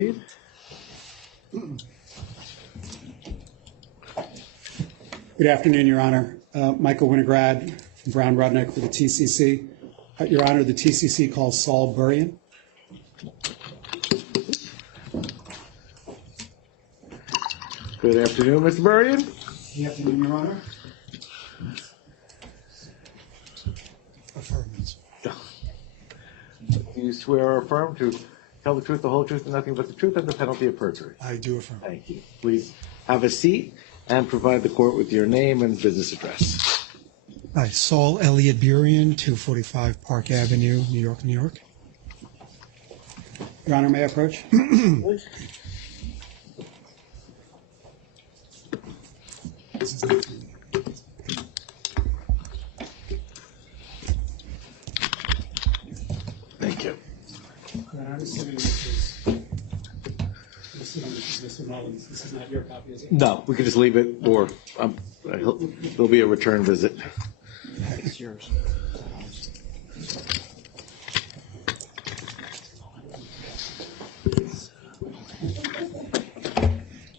Good afternoon, Your Honor. Michael Winograd from Brown Rudnick for the TCC. Your Honor, the TCC calls Saul Burian. Good afternoon, Mr. Burian. Good afternoon, Your Honor. Affirmance. Do you swear or affirm to tell the truth, the whole truth, and nothing but the truth under the penalty of perjury? I do affirm. Thank you. Please have a seat and provide the court with your name and business address. Hi, Saul Elliott Burian, 245 Park Avenue, New York, New York. Your Honor, may I approach? Thank you. I'm assuming this is Mr. Mullins. This is not your copy, is it? No, we can just leave it, or there'll be a return visit. It's yours.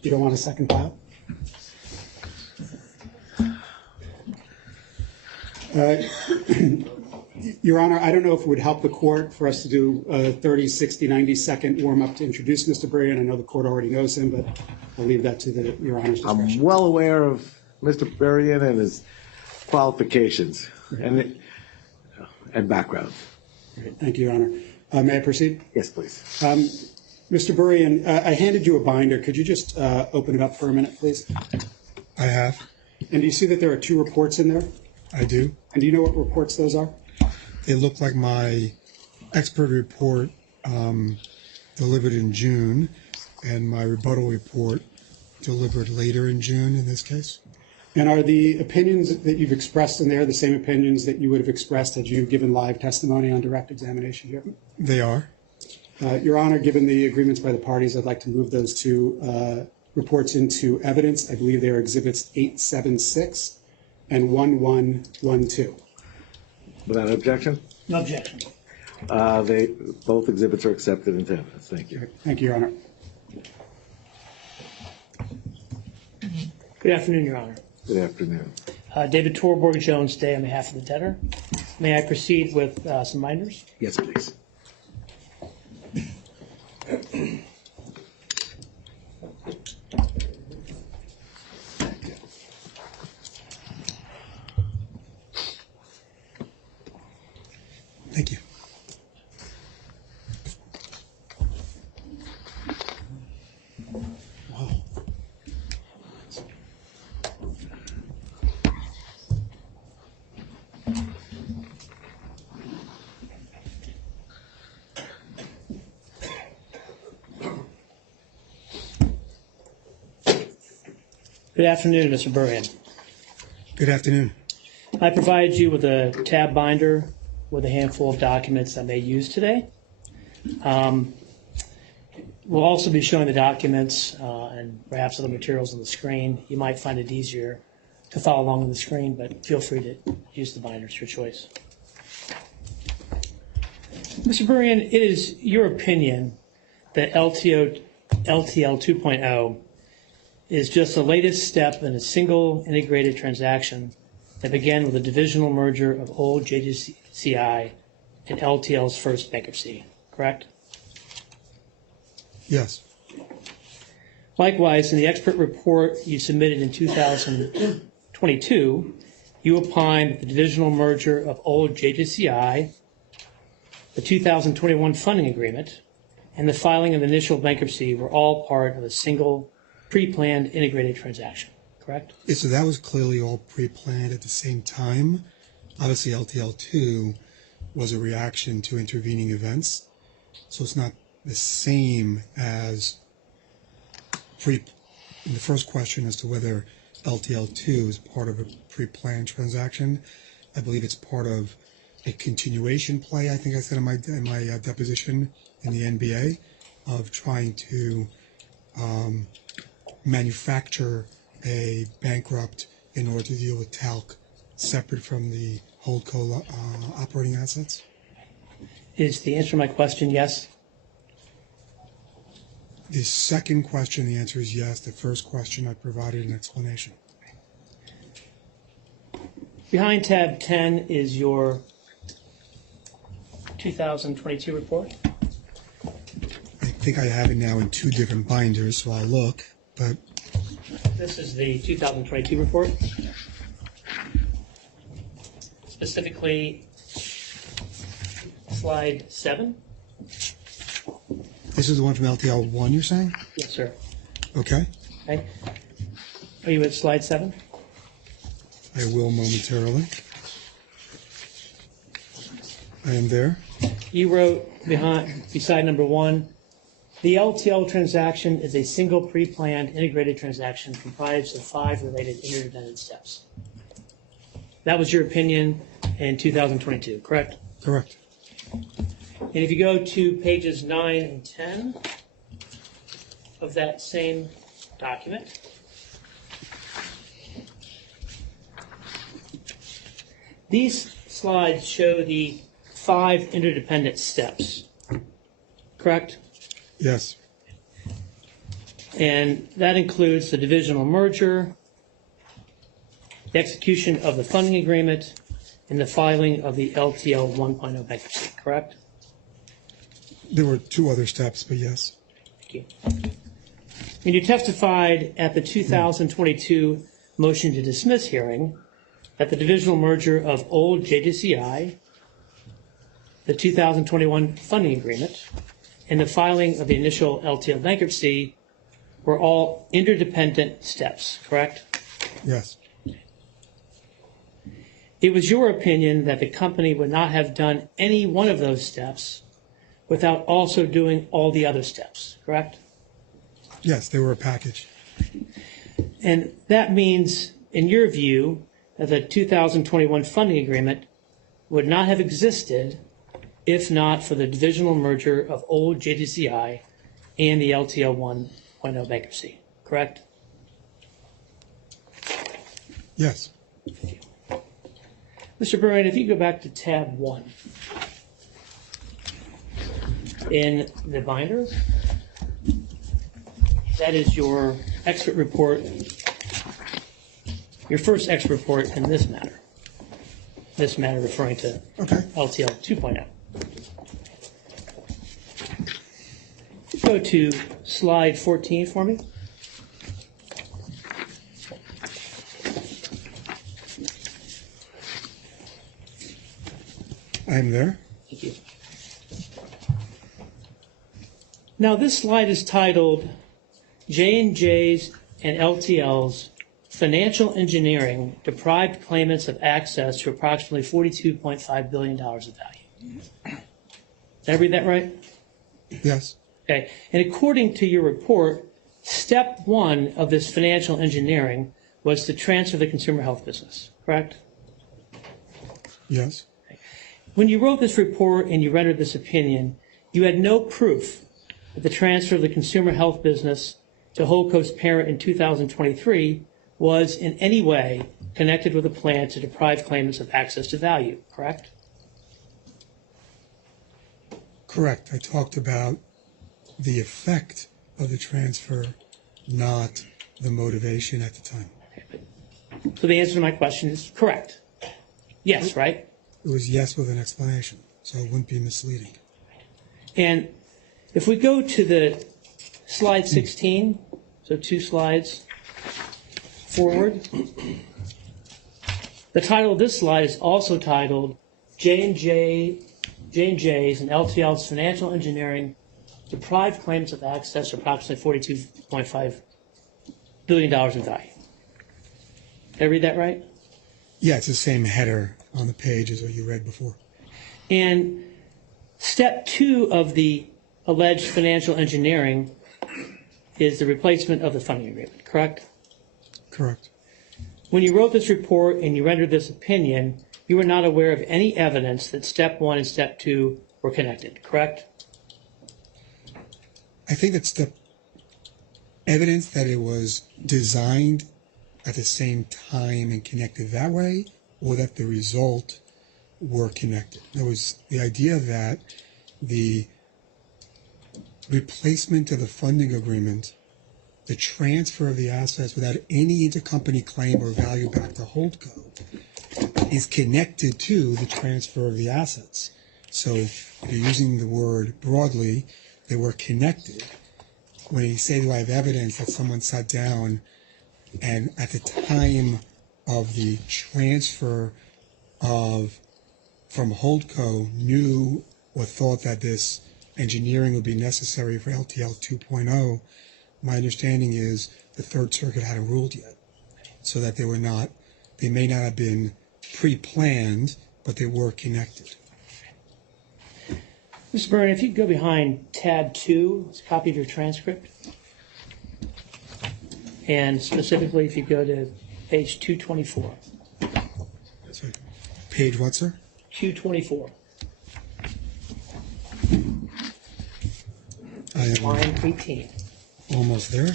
You don't want a second file? Your Honor, I don't know if it would help the court for us to do a 30, 60, 90-second warm-up to introduce Mr. Burian. I know the court already knows him, but I'll leave that to Your Honor's discretion. I'm well aware of Mr. Burian and his qualifications and background. Great. Thank you, Your Honor. May I proceed? Yes, please. Mr. Burian, I handed you a binder. Could you just open it up for a minute, please? I have. And do you see that there are two reports in there? I do. And do you know what reports those are? They look like my expert report delivered in June and my rebuttal report delivered later in June in this case. And are the opinions that you've expressed in there the same opinions that you would have expressed had you given live testimony on direct examination here? They are. Your Honor, given the agreements by the parties, I'd like to move those two reports into evidence. I believe they are Exhibits 876 and 1112. Without objection? No objection. Both exhibits are accepted into evidence. Thank you. Thank you, Your Honor. Good afternoon, Your Honor. Good afternoon. David Torborg Jones Day on behalf of the debtor. May I proceed with some binders? Yes, please. Thank you. Wow. Good afternoon, Mr. Burian. Good afternoon. I provided you with a tab binder with a handful of documents I may use today. We'll also be showing the documents and perhaps other materials on the screen. You might find it easier to follow along on the screen, but feel free to use the binders, your choice. Mr. Burian, it is your opinion that LTL 2.0 is just the latest step in a single integrated transaction that began with a divisional merger of old JGCI and LTL's first bankruptcy, correct? Yes. Likewise, in the expert report you submitted in 2022, you opined that the divisional merger of old JGCI, the 2021 funding agreement, and the filing of the initial bankruptcy were all part of a single pre-planned integrated transaction, correct? Yeah, so that was clearly all pre-planned at the same time. Obviously, LTL2 was a reaction to intervening events. So it's not the same as the first question as to whether LTL2 is part of a pre-planned transaction. I believe it's part of a continuation play, I think I said in my deposition in the NBA, of trying to manufacture a bankrupt in order to deal with talc separate from the holdco operating assets? Is the answer to my question yes? The second question, the answer is yes. The first question, I provided an explanation. Behind tab 10 is your 2022 report. I think I have it now in two different binders, so I'll look, but This is the 2022 report. Specifically, slide 7. this is the one from LTL 1, you're saying? Yes, sir. Okay, Okay. Are you at slide 7? I will momentarily. I am there. You wrote beside number 1, the LTL transaction is a single pre-planned integrated transaction comprised of 5 related interdependent steps. That was your opinion in 2022, correct? Correct. And if you go to pages 9 and 10 of that same document, these slides show the 5 interdependent steps, correct? Yes. And that includes the divisional merger, the execution of the funding agreement, and the filing of the LTL 1.0 bankruptcy, correct? There were 2 other steps, but yes. Thank you. And you testified at the 2022 motion to dismiss hearing that the divisional merger of old JDCI, the 2021 funding agreement, and the filing of the initial LTL bankruptcy were all interdependent steps, correct? Yes. It was your opinion that the company would not have done any one of those steps without also doing all the other steps, correct? Yes, they were a package. And that means, in your view, that the 2021 funding agreement would not have existed if not for the divisional merger of old JDCI and the LTL 1.0 bankruptcy, correct? Yes. Mr. Burrian, if you go back to tab 1 in the binder, that is your expert report, your first expert report in this matter. This matter referring to Okay. LTL 2.0. Go to slide 14 for me. I am there. Thank you. Now this slide is titled J&J's and LTL's Financial Engineering Deprived Claimants of Access to Approximately $42.5 billion of value. Did I read that right? Yes. Okay. And according to your report, step 1 of this financial engineering was to transfer the consumer health business, correct? Yes. When you wrote this report and you rendered this opinion, you had no proof that the transfer of the consumer health business to Holdco's parent in 2023 was in any way connected with a plan to deprive claimants of access to value, correct? Correct. I talked about the effect of the transfer, not the motivation at the time. So the answer to my question is correct. Yes, right? It was yes with an explanation, so it wouldn't be misleading. And if we go to the slide 16, so 2 slides forward, the title of this slide is also titled J&J's and LTL's Financial Engineering Deprived Claims of Access to approximately $42.5 billion in value. Did I read that right? Yeah, it's the same header on the page as what you read before. And step 2 of the alleged financial engineering is the replacement of the funding agreement, correct? Correct. When you wrote this report and you rendered this opinion, you were not aware of any evidence that step 1 and step 2 were connected, correct? I think that's the evidence that it was designed at the same time and connected that way, or that the result were connected. There was the idea that the replacement of the funding agreement, the transfer of the assets without any intercompany claim or value back to Holdco is connected to the transfer of the assets. So if you're using the word broadly, they were connected. When you say, do I have evidence that someone sat down and at the time of the transfer from Holdco knew or thought that this engineering would be necessary for LTL 2.0, my understanding is the Third Circuit hadn't ruled yet, so that they may not have been pre-planned, but they were connected. Mr. Byrne, if you could go behind tab 2, it's a copy of your transcript. And specifically, if you go to page 224. Sorry. Page what, sir? 224. I am Line 18. almost there.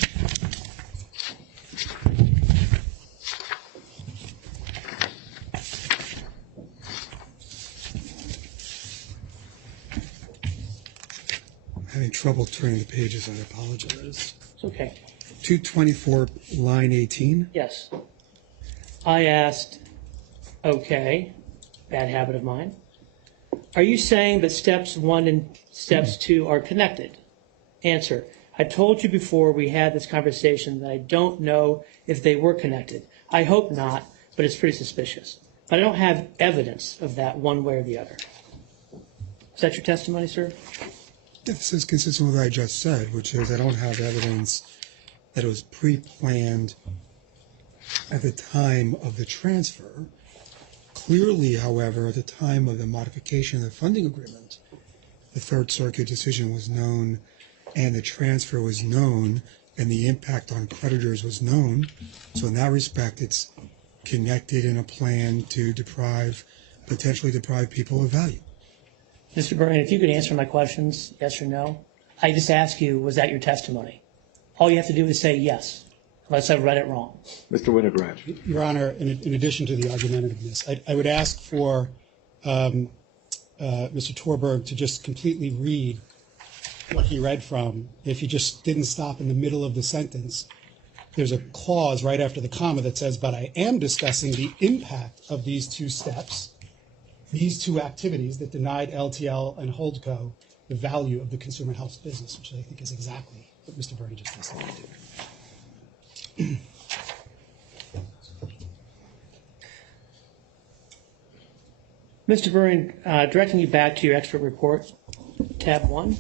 Having trouble turning the pages, I apologize. It's okay. 224, line 18. Yes. I asked, okay, bad habit of mine. Are you saying that steps 1 and steps 2 are connected? Answer, I told you before we had this conversation that I don't know if they were connected. I hope not, but it's pretty suspicious. But I don't have evidence of that one way or the other. Is that your testimony, sir? This is consistent with what I just said, which is I don't have evidence that it was pre-planned at the time of the transfer. Clearly, however, at the time of the modification of the funding agreement, the Third Circuit decision was known and the transfer was known and the impact on creditors was known. So in that respect, it's connected in a plan to potentially deprive people of value. Mr. Byrne, if you could answer my questions, yes or no. I just asked you, was that your testimony? All you have to do is say yes, unless I've read it wrong. Mr. Winograd. Your Honor, in addition to the argumentativeness, I would ask for Mr. Torberg to just completely read what he read from. If he just didn't stop in the middle of the sentence, there's a clause right after the comma that says, but I am discussing the impact of these two steps, these two activities that denied LTL and Holdco the value of the consumer health business, which I think is exactly what Mr. Byrne just listened to. Mr. Byrne, directing you back to your expert report, tab 1.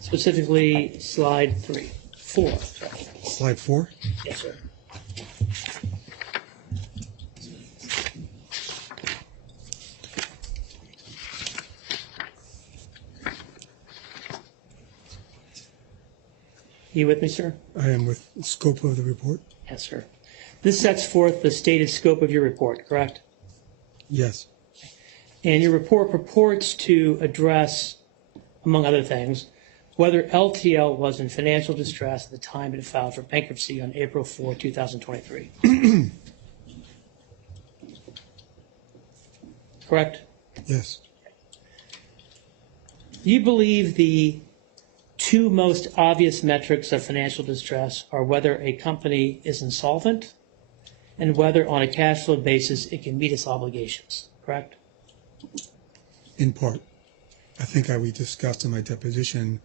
Specifically, slide 4. Slide 4. Yes, sir. You with me, sir? I am with the scope of the report. Yes, sir. This sets forth the stated scope of your report, correct? Yes. And your report purports to address, among other things, whether LTL was in financial distress at the time it filed for bankruptcy on April 4, 2023. Correct? Yes. Do you believe the two most obvious metrics of financial distress are whether a company is insolvent and whether on a cash flow basis it can meet its obligations, correct? In part. I think we discussed in my deposition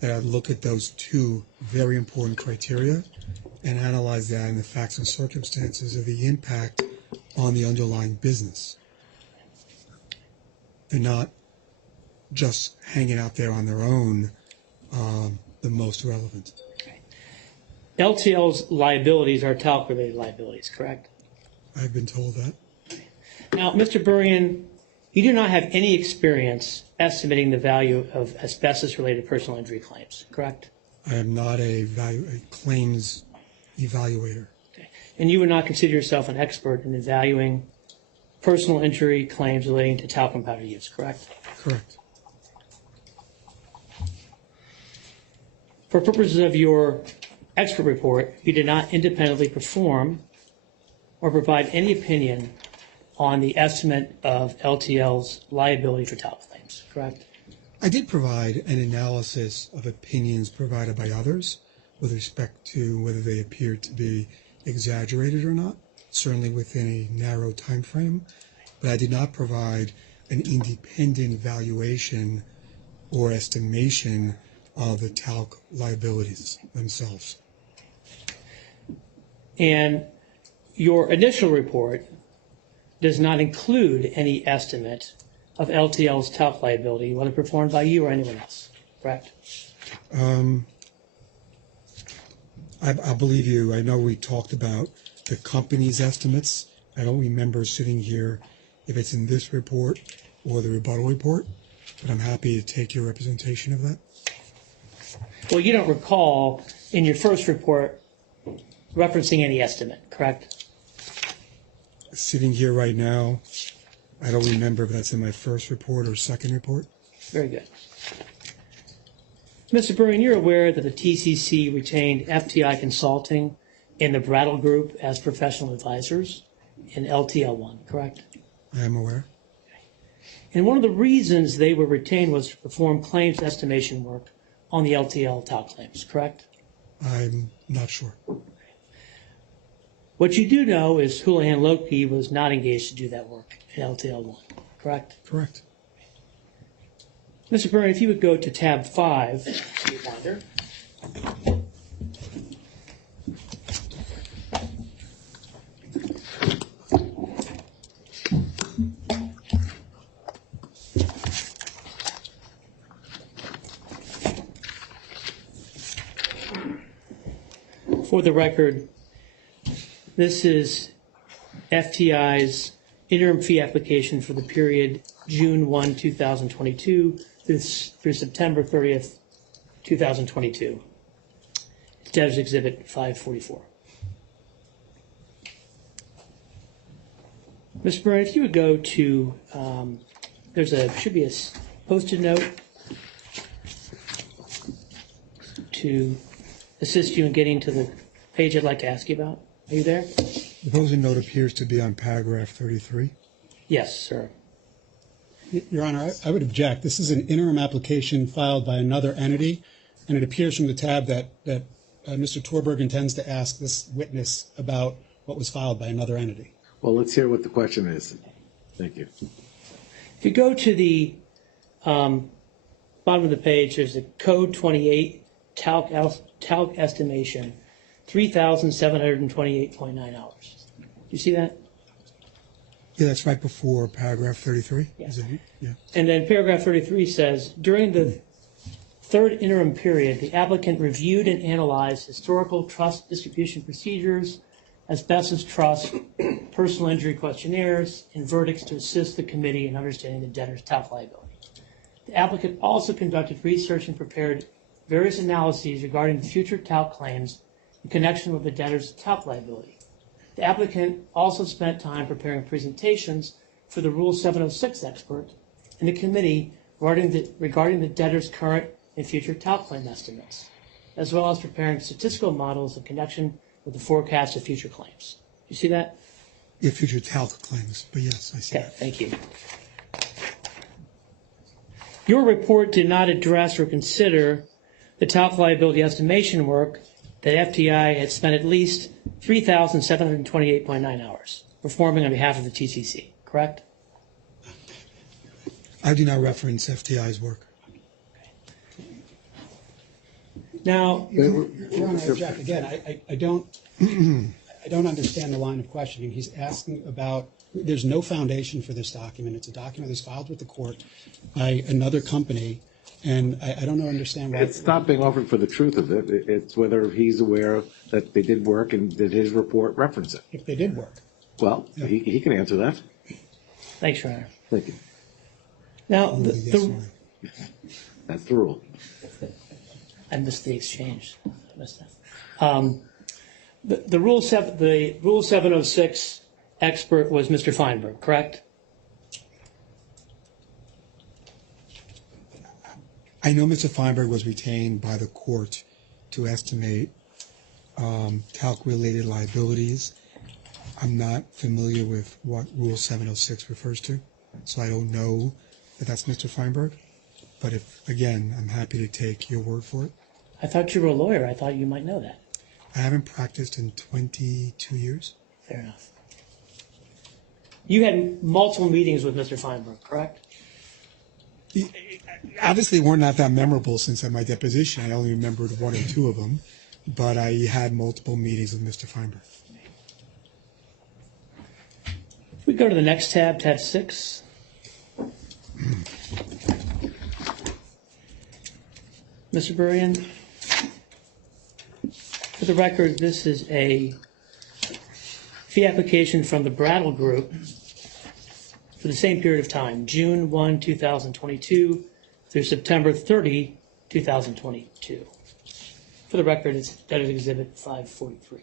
that I'd look at those two very important criteria and analyze that in the facts and circumstances of the impact on the underlying business. They're not just hanging out there on their own, the most relevant. LTL's liabilities are talc-related liabilities, correct? I've been told that. Now, Mr. Burian, you do not have any experience estimating the value of asbestos-related personal injury claims, correct? I am not a claims evaluator. Okay. And you would not consider yourself an expert in evaluating personal injury claims relating to talcum powder use, correct? Correct. For purposes of your expert report, you did not independently perform or provide any opinion on the estimate of LTL's liability for talc claims, correct? I did provide an analysis of opinions provided by others with respect to whether they appeared to be exaggerated or not, certainly within a narrow time frame, but I did not provide an independent valuation or estimation of the talc liabilities themselves. And your initial report does not include any estimate of LTL's talc liability, whether performed by you or anyone else, correct? I believe you. I know we talked about the company's estimates. I don't remember sitting here if it's in this report or the rebuttal report, but I'm happy to take your representation of that. Well, you don't recall in your first report referencing any estimate, correct? Sitting here right now, I don't remember if that's in my first report or second report. Very good. Mr. Burrian, you're aware that the TCC retained FTI Consulting and the Brattle Group as professional advisors in LTL1, correct? I am aware. And one of the reasons they were retained was to perform claims estimation work on the LTL talc claims, correct? I'm not sure. What you do know is Houlihan Lokey was not engaged to do that work at LTL1, correct? Correct. Mr. Burrian, if you would go to tab 5, your binder. For the record, this is FTI's interim fee application for the period June 1, 2022 through September 30th, 2022. It's Debtors Exhibit 544. Mr. Burrian, if you would go to, should be a posted note to assist you in getting to the page I'd like to ask you about. Are you there? The posted note appears to be on paragraph 33. Yes, sir. Your Honor, I would object. This is an interim application filed by another entity, and it appears from the tab that Mr. Torberg intends to ask this witness about what was filed by another entity. Well, let's hear what the question is. Thank you. If you go to the bottom of the page, there's a code 28 talc estimation, $3,728.9 hours. Do you see that? Yeah, that's right before paragraph 33. Yeah. Is it? Yeah. And then paragraph 33 says, during the third interim period, the applicant reviewed and analyzed historical trust distribution procedures, asbestos trust, personal injury questionnaires, and verdicts to assist the committee in understanding the debtor's talc liability. The applicant also conducted research and prepared various analyses regarding the future talc claims in connection with the debtor's talc liability. The applicant also spent time preparing presentations for the Rule 706 expert and the committee regarding the debtor's current and future talc claim estimates, as well as preparing statistical models in connection with the forecast of future claims. You see that? Yeah, future talc claims, but yes, I see Okay, that. thank you. Your report did not address or consider the talc liability estimation work that FTI had spent at least 3,728.9 hours performing on behalf of the TCC, correct? I do not reference FTI's work. Now, Your Honor, I object again. I don't understand the line of questioning. He's asking about. There's no foundation for this document. It's a document that's filed with the court by another company, and I don't understand why. It's not being offered for the truth of it. It's whether he's aware that they did work and did his report reference it. If they did work. Well, he can answer that. thanks, Your Honor. Thank you. Now, Yes or no? That's the rule. I missed the exchange. I missed that. The Rule 706 expert was Mr. Feinberg, correct? I know Mr. Feinberg was retained by the court to estimate talc-related liabilities. I'm not familiar with what Rule 706 refers to, so I don't know that that's Mr. Feinberg. But if, again, I'm happy to take your word for it. I thought you were a lawyer. I thought you might know that. I haven't practiced in 22 years. Fair enough. You had multiple meetings with Mr. Feinberg, correct? Obviously, weren't not that memorable since at my deposition. I only remembered one or two of them, but I had multiple meetings with Mr. Feinberg. If we go to the next tab, tab 6. Mr. Burian, for the record, this is a fee application from the Brattle Group for the same period of time, June 1, 2022 through September 30, 2022. For the record, that is Exhibit 543.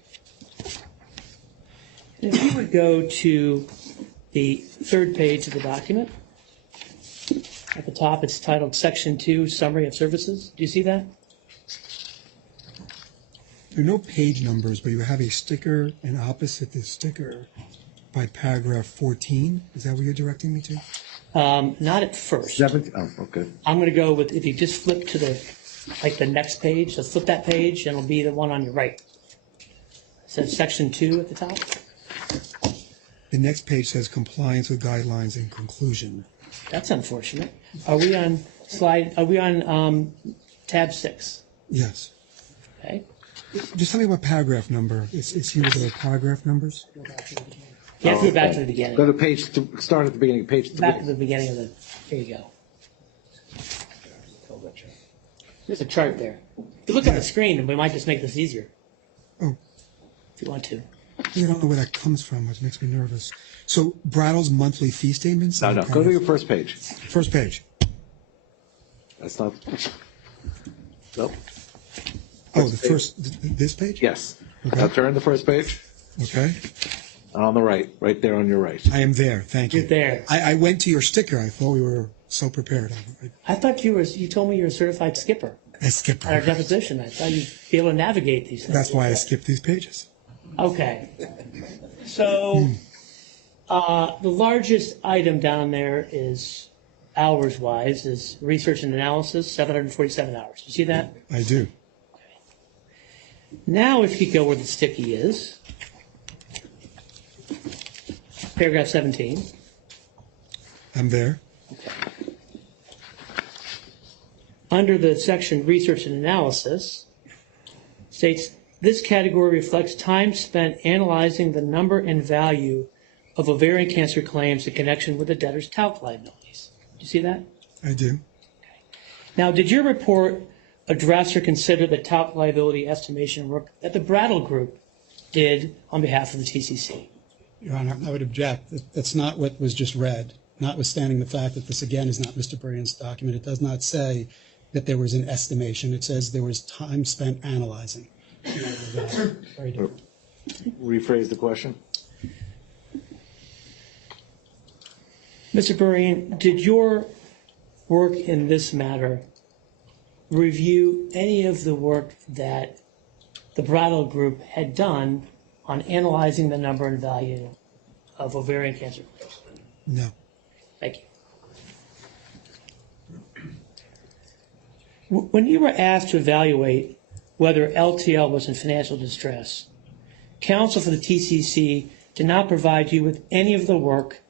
And if you would go to the third page of the document, at the top it's titled Section 2, Summary of Services. Do you see that? There are no page numbers, but you have a sticker, and opposite this sticker, by paragraph 14. Is that what you're directing me to? Not at first. 7? Oh, okay. I'm going to go with, if you just flip to the next page, so flip that page, and it'll be the one on your right. It says Section 2 at the top. The next page says compliance with guidelines and conclusion. That's unfortunate. Are we on tab 6? Yes. Okay. Just tell me what paragraph number. It's here with the paragraph numbers. You have to go back to the beginning. Go to page, start at the beginning, page 3. Back to the beginning of the, here you go. There's a chart there. If you look at the screen, and we might just make this easier. Oh. If you want to. I don't know where that comes from, which makes me nervous. So Brattle's monthly fee statements? No, go to your first page. First page. That's not, nope, Oh, the first, this page? yes. Okay. Now turn the first page, Okay. and on the right there on your right. I am there. Thank you. You're there. I went to your sticker. I thought we were so prepared. I thought you told me you were a certified skipper I skipped. at our deposition. I thought you'd be able to navigate these things. That's why I skipped these pages. Okay. So the largest item down there is, hours-wise, is research and analysis, 747 hours. You see that? I do. Now if you go where the sticky is, paragraph 17. I'm there. Under the section research and analysis, states this category reflects time spent analyzing the number and value of ovarian cancer claims in connection with the debtor's talc liabilities. Do you see that? I do. Now, did your report address or consider the talc liability estimation work that the Brattle Group did on behalf of the TCC? Your Honor, I would object. That's not what was just read, notwithstanding the fact that this, again, is not Mr. Burian's document. It does not say that there was an estimation. It says there was time spent analyzing. Very different. Rephrase the question. Mr. Burian, did your work in this matter review any of the work that the Brattle Group had done on analyzing the number and value of ovarian cancer claims? No. Thank you. When you were asked to evaluate whether LTL was in financial distress, counsel for the TCC did not provide you with any of the work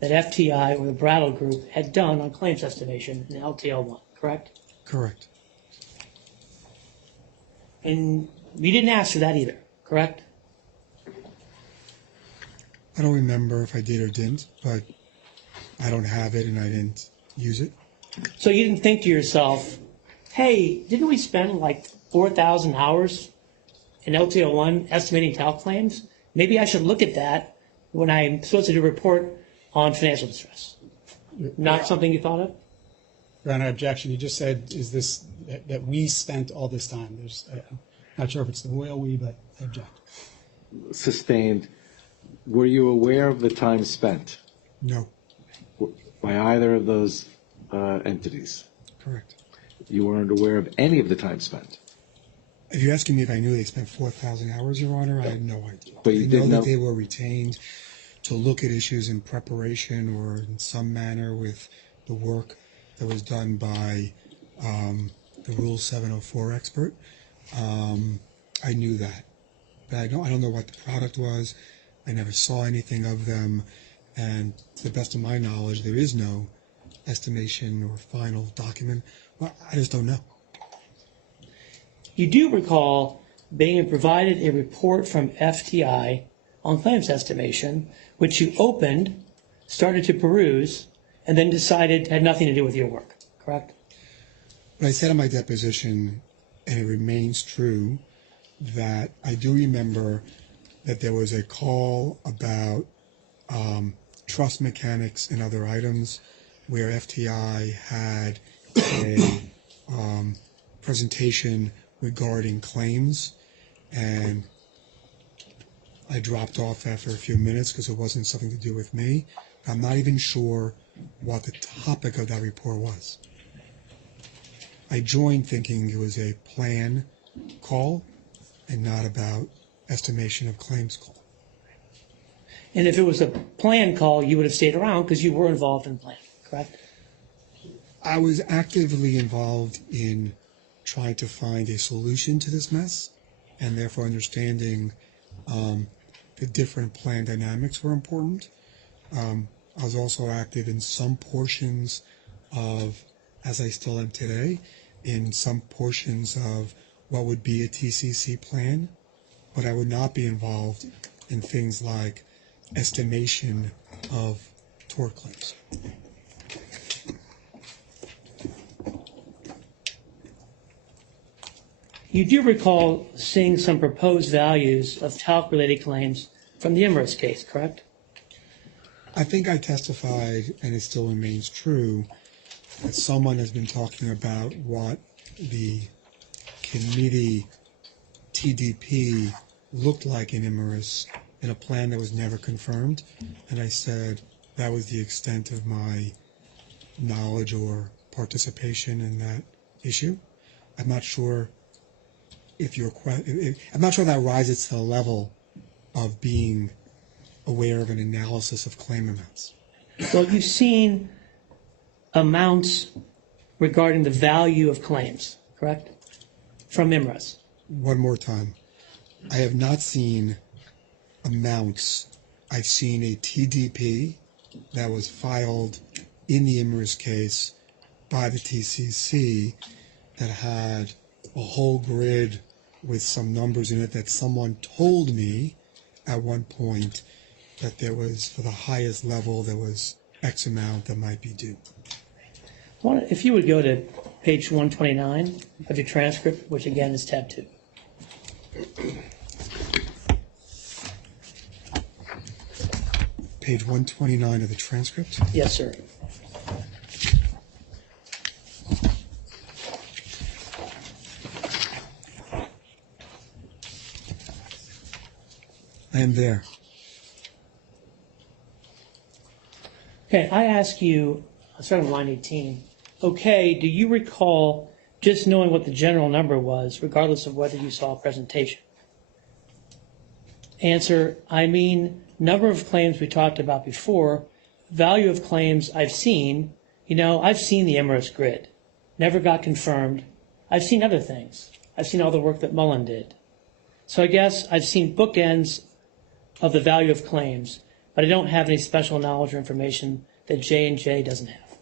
that FTI or the Brattle Group had done on claims estimation in LTL 1, correct? Correct. And you didn't ask for that either, correct? I don't remember if I did or didn't, but I don't have it and I didn't use it. So you didn't think to yourself, hey, didn't we spend like 4,000 hours in LTL 1 estimating talc claims? Maybe I should look at that when I'm supposed to do a report on financial distress. Not something you thought of? Your Honor, objection. You just said, is this, that we spent all this time. I'm not sure if it's the royal we, but I object. Sustained. Were you aware of the time spent No. by either of those entities? Correct. You weren't aware of any of the time spent? If you're asking me if I knew they spent 4,000 hours, Your Honor, I had no idea. But you I did know know- that they were retained to look at issues in preparation or in some manner with the work that was done by the Rule 704 expert. I knew that, but I don't know what the product was. I never saw anything of them, and to the best of my knowledge, there is no estimation or final document. Well, I just don't know. You do recall being provided a report from FTI on claims estimation, which you opened, started to peruse, and then decided had nothing to do with your work, correct? But I said in my deposition, and it remains true, that I do remember that there was a call about trust mechanics and other items where FTI had a presentation regarding claims, and I dropped off after a few minutes because it wasn't something to do with me. I'm not even sure what the topic of that report was. I joined thinking it was a plan call and not about estimation of claims call. And if it was a plan call, you would have stayed around because you were involved in planning, correct? I was actively involved in trying to find a solution to this mess, and therefore understanding the different plan dynamics were important. I was also active in some portions of, as I still am today, in some portions of what would be a TCC plan, but I would not be involved in things like estimation of tort claims. You do recall seeing some proposed values of talc-related claims from the Emirates case, correct? I think I testified, and it still remains true, that someone has been talking about what the committee TDP looked like in Emirates in a plan that was never confirmed, and I said that was the extent of my knowledge or participation in that issue. I'm not sure if I'm not sure that rises to the level of being aware of an analysis of claim amounts. Well, you've seen amounts regarding the value of claims, correct? From Emirates. One more time. I have not seen amounts. I've seen a TDP that was filed in the Emirates case by the TCC that had a whole grid with some numbers in it that someone told me at one point that there was, for the highest level, there was X amount that might be due. If you would go to page 129 of your transcript, which again is tab 2. Page 129 of the transcript. Yes, sir. I am there. Okay, I ask you, starting on line 18, okay, do you recall just knowing what the general number was, regardless of whether you saw a presentation? Answer, I mean, number of claims we talked about before, value of claims I've seen. You know, I've seen the Emirates grid, never got confirmed. I've seen other things. I've seen all the work that Mullen did. So I guess I've seen bookends of the value of claims, but I don't have any special knowledge or information that J&J doesn't have.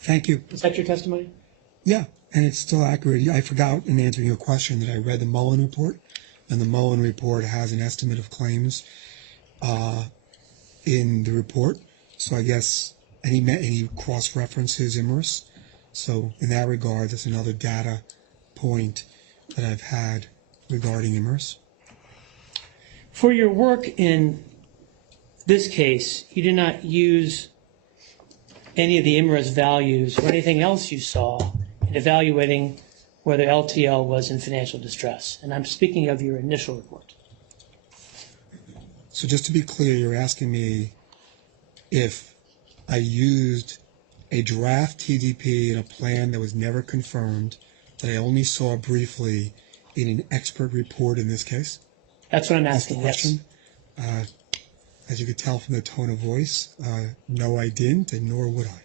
Thank you. Is that your testimony? Yeah, and it's still accurate. I forgot in answering your question that I read the Mullen report, and the Mullen report has an estimate of claims in the report. So I guess any cross-references Emirates. So in that regard, that's another data point that I've had regarding Emirates. For your work in this case, you did not use any of the Emirates values or anything else you saw in evaluating whether LTL was in financial distress. And I'm speaking of your initial report. So just to be clear, you're asking me if I used a draft TDP in a plan that was never confirmed that I only saw briefly in an expert report in this case? That's what I'm That's the asking, yes. question. As you could tell from the tone of voice, no, I didn't, and nor would I.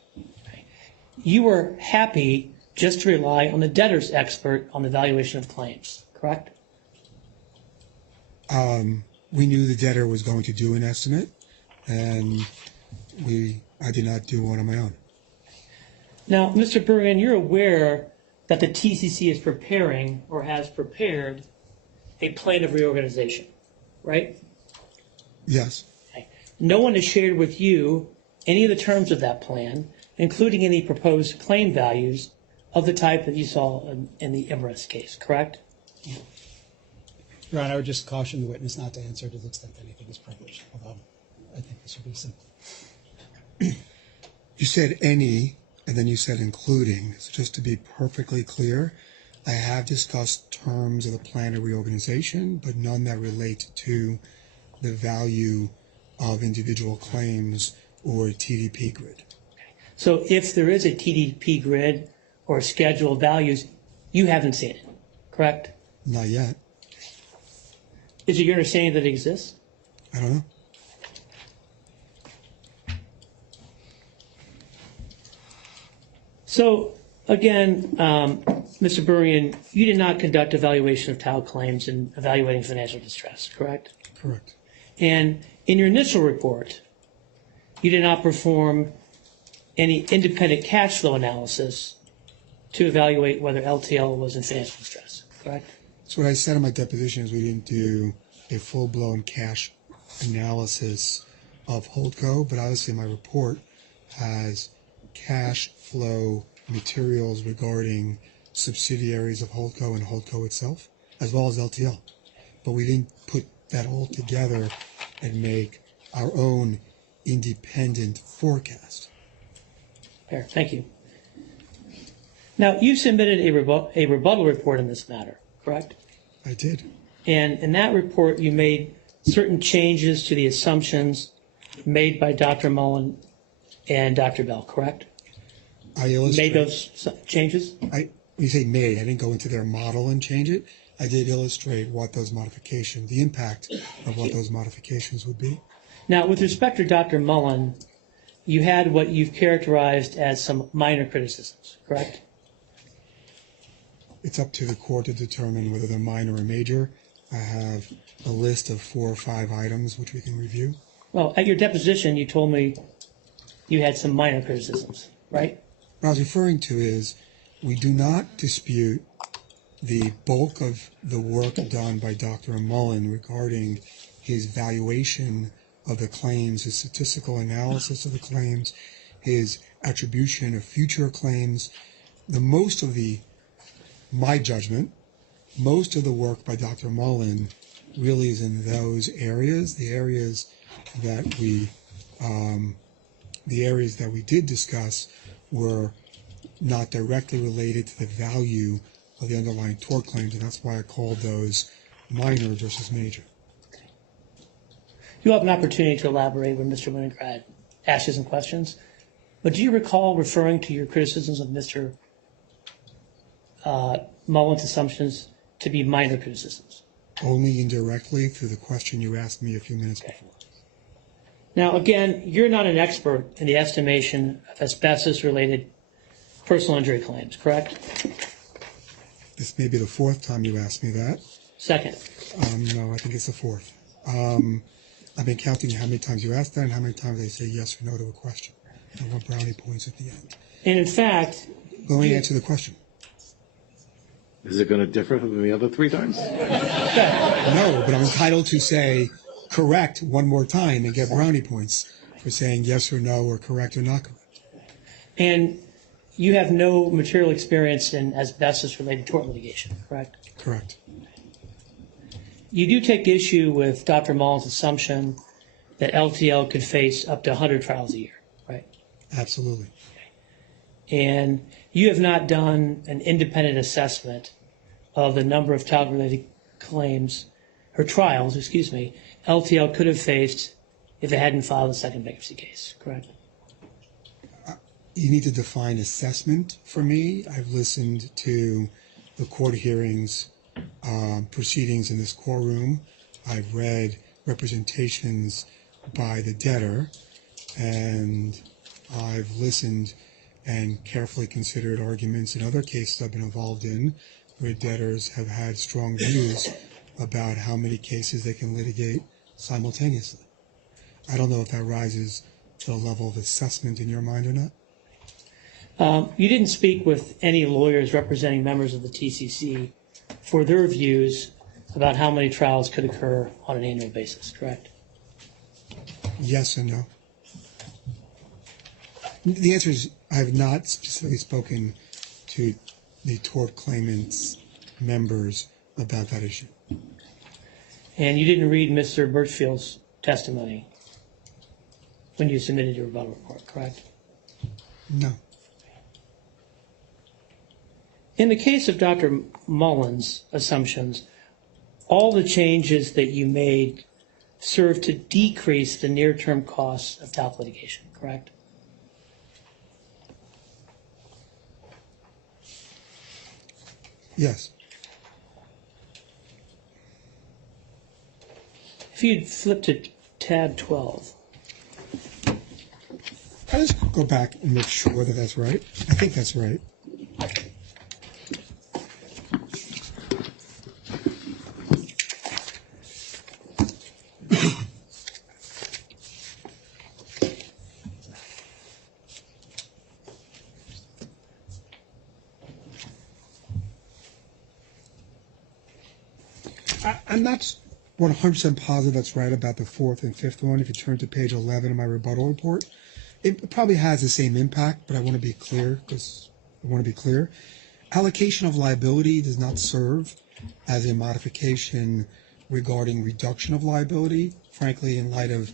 You were happy just to rely on the debtor's expert on the valuation of claims, correct? We knew the debtor was going to do an estimate, and I did not do one on my own. Now, Mr. Bergen, you're aware that the TCC is preparing or has prepared a plan of reorganization, right? Yes. Okay. No one has shared with you any of the terms of that plan, including any proposed claim values of the type that you saw in the Emirates case, correct? Your Honor, I would just caution the witness not to answer to the extent that anything is privileged, although I think this would be simple. You said any, and then you said including. So just to be perfectly clear, I have discussed terms of the plan of reorganization, but none that relate to the value of individual claims or a TDP grid. So if there is a TDP grid or schedule of values, you haven't seen it, correct? Not yet. Is it your understanding that it exists? I don't know. So again, Mr. Burian, you did not conduct evaluation of TAL claims in evaluating financial distress, correct? Correct. And in your initial report, you did not perform any independent cash flow analysis to evaluate whether LTL was in financial distress, correct? So what I said in my deposition is we didn't do a full-blown cash analysis of Holdco, but obviously my report has cash flow materials regarding subsidiaries of Holdco and Holdco itself, as well as LTL. But we didn't put that all together and make our own independent forecast. Fair, thank you. Now, you submitted a rebuttal report in this matter, correct? I did. And in that report, you made certain changes to the assumptions made by Dr. Mullen and Dr. Bell, correct? I illustrate. Made those changes? When you say made, I didn't go into their model and change it. I did illustrate what those modifications, the impact of what those modifications would be. Now, with respect to Dr. Mullen, you had what you've characterized as some minor criticisms, correct? It's up to the court to determine whether they're minor or major. I have a list of 4 or 5 items which we can review. Well, at your deposition, you told me you had some minor criticisms, right? What I was referring to is we do not dispute the bulk of the work done by Dr. Mullen regarding his valuation of the claims, his statistical analysis of the claims, his attribution of future claims. My judgment, most of the work by Dr. Mullen really is in those areas, the areas that we did discuss were not directly related to the value of the underlying tort claims, and that's why I called those minor versus major. You'll have an opportunity to elaborate when Mr. Winograd asks you some questions. But do you recall referring to your criticisms of Mr. Mullen's assumptions to be minor criticisms? Only indirectly through the question you asked me a few minutes before. Now, again, you're not an expert in the estimation of asbestos-related personal injury claims, correct? This may be the 4th time you asked me that. Second. No, I think it's the 4th. I've been counting how many times you asked that and how many times I say yes or no to a question. I want brownie points at the end. And in fact... Let me answer the question. Is it going to differ from the other 3 times? No, but I'm entitled to say correct one more time and get brownie points for saying yes or no or correct or not correct. And you have no material experience in asbestos-related tort litigation, correct? Correct. You do take issue with Dr. Mullen's assumption that LTL could face up to 100 trials a year, right? Absolutely. And you have not done an independent assessment of the number of TAL-related claims, or trials, LTL could have faced if it hadn't filed a second bankruptcy case, correct? You need to define assessment for me. I've listened to the court hearings, proceedings in this courtroom. I've read representations by the debtor, and I've listened and carefully considered arguments in other cases I've been involved in where debtors have had strong views about how many cases they can litigate simultaneously. I don't know if that rises to the level of assessment in your mind or not. You didn't speak with any lawyers representing members of the TCC for their views about how many trials could occur on an annual basis, correct? Yes and no. The answer is I have not specifically spoken to the tort claimants members about that issue. And you didn't read Mr. Birchfield's testimony when you submitted your rebuttal report, correct? No. In the case of Dr. Mullen's assumptions, all the changes that you made serve to decrease the near-term costs of talc litigation, correct? Yes. If you'd flip to tab 12. I'll just go back and make sure that that's right. I think that's right. I'm not 100% positive that's right about the fourth and fifth one. If you turn to page 11 of my rebuttal report, it probably has the same impact, but I want to be clear Allocation of liability does not serve as a modification regarding reduction of liability. Frankly, in light of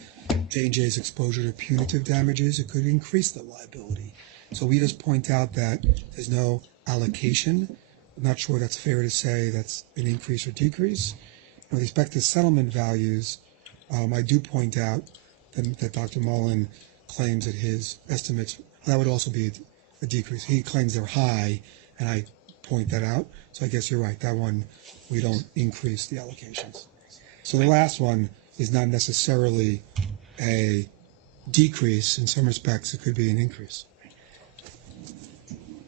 J&J's exposure to punitive damages, it could increase the liability. So we just point out that there's no allocation. I'm not sure that's fair to say that's an increase or decrease. With respect to settlement values, I do point out that Dr. Mullen claims that his estimates, that would also be a decrease. He claims they're high, and I point that out. So I guess you're right. That one, we don't increase the allocations. So the last one is not necessarily a decrease. In some respects, it could be an increase.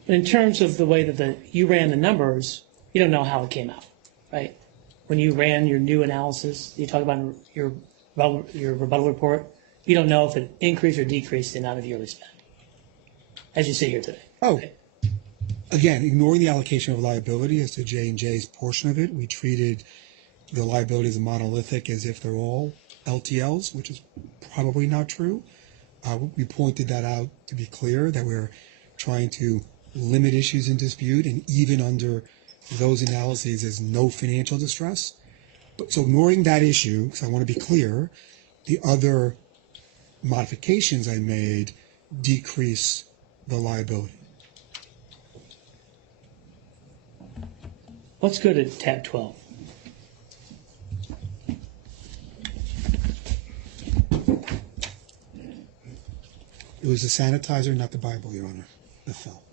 In terms of the way that you ran the numbers, you don't know how it came out, right? When you ran your new analysis, you talk about your rebuttal report, you don't know if it increased or decreased the amount of yearly spend, as you sit here today. Oh, right? Again, ignoring the allocation of liability as to J&J's portion of it, we treated the liabilities of monolithic as if they're all LTLs, which is probably not true. We pointed that out to be clear, that we're trying to limit issues in dispute, and even under those analyses, there's no financial distress. But so ignoring that issue, because I want to be clear, the other modifications I made decrease the liability. Let's go to tab 12. It was the sanitizer, not the Bible, Your Honor, that fell.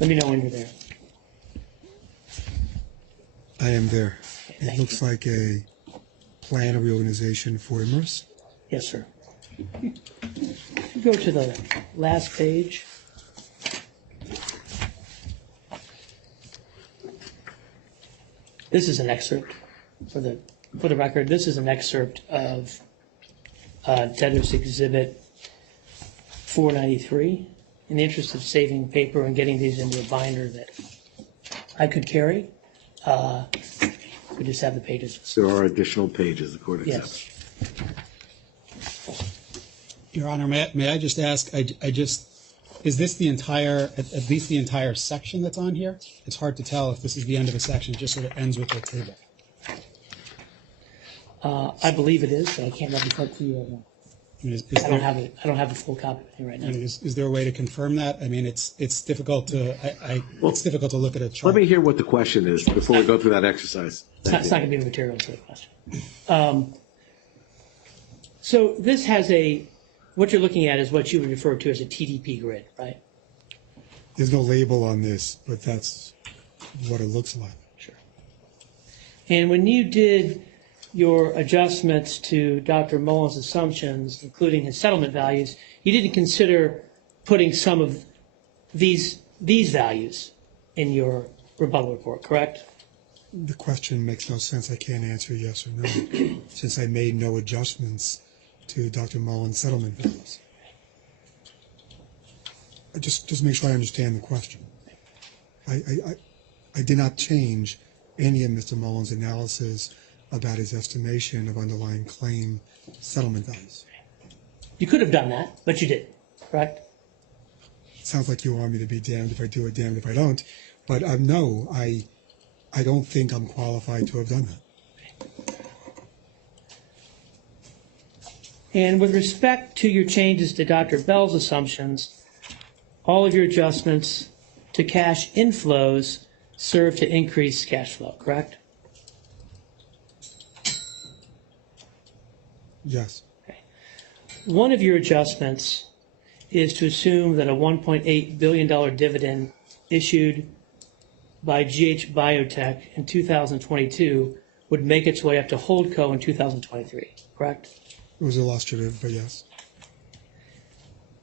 Let me know when you're there. I am there. Thank It looks like a plan of reorganization for Immerse. Yes, sir. You go to the last page. This is an excerpt for the record. This is an excerpt of Debtor's Exhibit 493. In the interest of saving paper and getting these into a binder that I could carry, we just have the pages. There are additional pages, the court accepts. Yes. Your Honor, may I just ask, is this the entire, at least the entire section that's on here? It's hard to tell if this is the end of a section, it just sort of ends with a table. I believe it is, but I can't report to you right now. I mean, I don't have the full copy with me right now. Is there a way to confirm that? I mean, it's difficult to, it's difficult to look at a chart. Let me hear what the question is before we go through that exercise. It's not going to be the material to the question. So this has what you're looking at is what you would refer to as a TDP grid, right? there's no label on this, but that's what it looks like. Sure. And when you did your adjustments to Dr. Mullen's assumptions, including his settlement values, you didn't consider putting some of these values in your rebuttal report, correct? The question makes no sense. I can't answer yes or no, since I made no adjustments to Dr. Mullen's settlement values. Just make sure I understand the question. I did not change any of Mr. Mullen's analysis about his estimation of underlying claim settlement values. You could have done that, but you didn't, correct? It sounds like you want me to be damned if I do it, damned if I don't. But no, I don't think I'm qualified to have done that. And with respect to your changes to Dr. Bell's assumptions, all of your adjustments to cash inflows serve to increase cash flow, correct? Yes. Okay. One of your adjustments is to assume that a $1.8 billion dividend issued by GH Biotech in 2022 would make its way up to Holdco in 2023, correct? It was illustrative, but yes.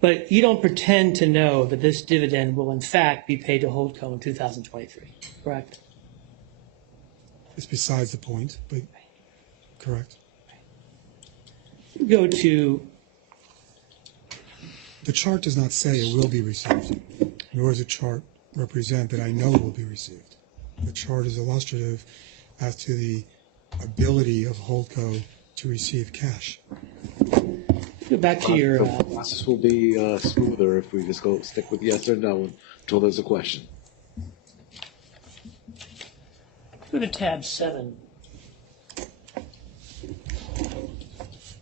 But you don't pretend to know that this dividend will in fact be paid to Holdco in 2023, correct? It's besides the point, but correct. Go to, The chart does not say it will be received, nor does the chart represent that I know it will be received. The chart is illustrative as to the ability of Holdco to receive cash. go back to your, The process will be smoother if we just stick with yes or no until there's a question. go to tab 7.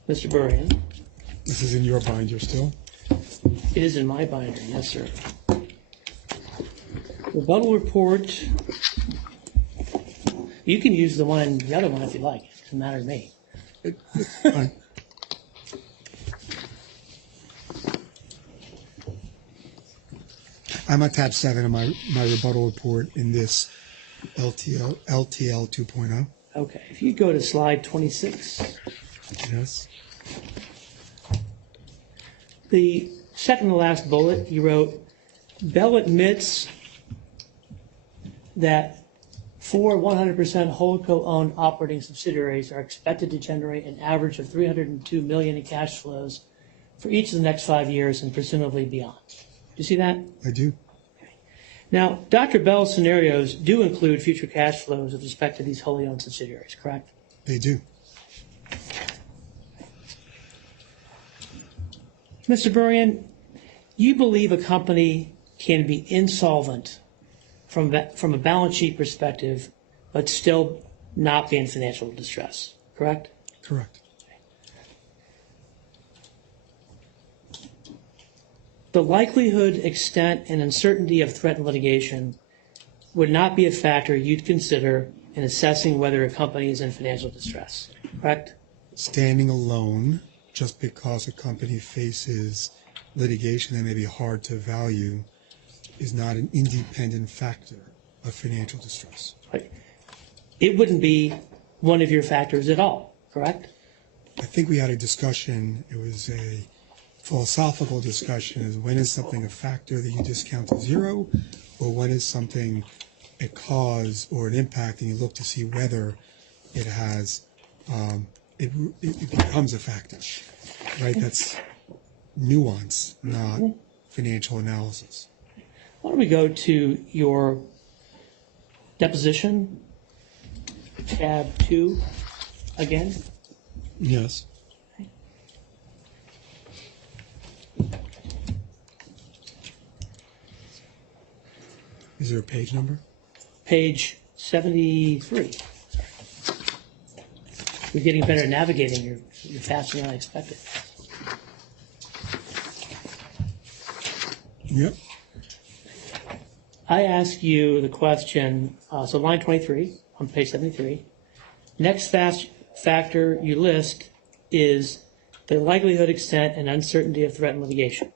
Mr. Burrian. This is in your binder still? It is in my binder, yes, sir. Rebuttal report. You can use the other one if you like. It doesn't matter to me. Fine. I'm at tab 7 of my rebuttal report in this LTL 2.0. Okay, if you go to slide 26, Yes. the second to last bullet, you wrote, Bell admits that 4 100% Holdco-owned operating subsidiaries are expected to generate an average of $302 million in cash flows for each of the next 5 years and presumably beyond. Do you see that? I do. Now, Dr. Bell's scenarios do include future cash flows with respect to these wholly owned subsidiaries, correct? They do. Mr. Burrian, you believe a company can be insolvent from a balance sheet perspective, but still not be in financial distress, correct? Correct. The likelihood, extent, and uncertainty of threat and litigation would not be a factor you'd consider in assessing whether a company is in financial distress, correct? Standing alone, just because a company faces litigation that may be hard to value, is not an independent factor of financial distress. Right. It wouldn't be one of your factors at all, correct? I think we had a discussion, it was a philosophical discussion, is when is something a factor that you discount to zero, or when is something a cause or an impact and you look to see whether it has, it becomes a factor, right? That's nuance, not financial analysis. Why don't we go to your deposition, tab 2 again? Yes. Is there a page number? Page 73. Sorry. You're getting better at navigating. You're faster than I expected. Yep. I ask you the question, so line 23 on page 73. Next factor you list is the likelihood, extent, and uncertainty of threat and litigation.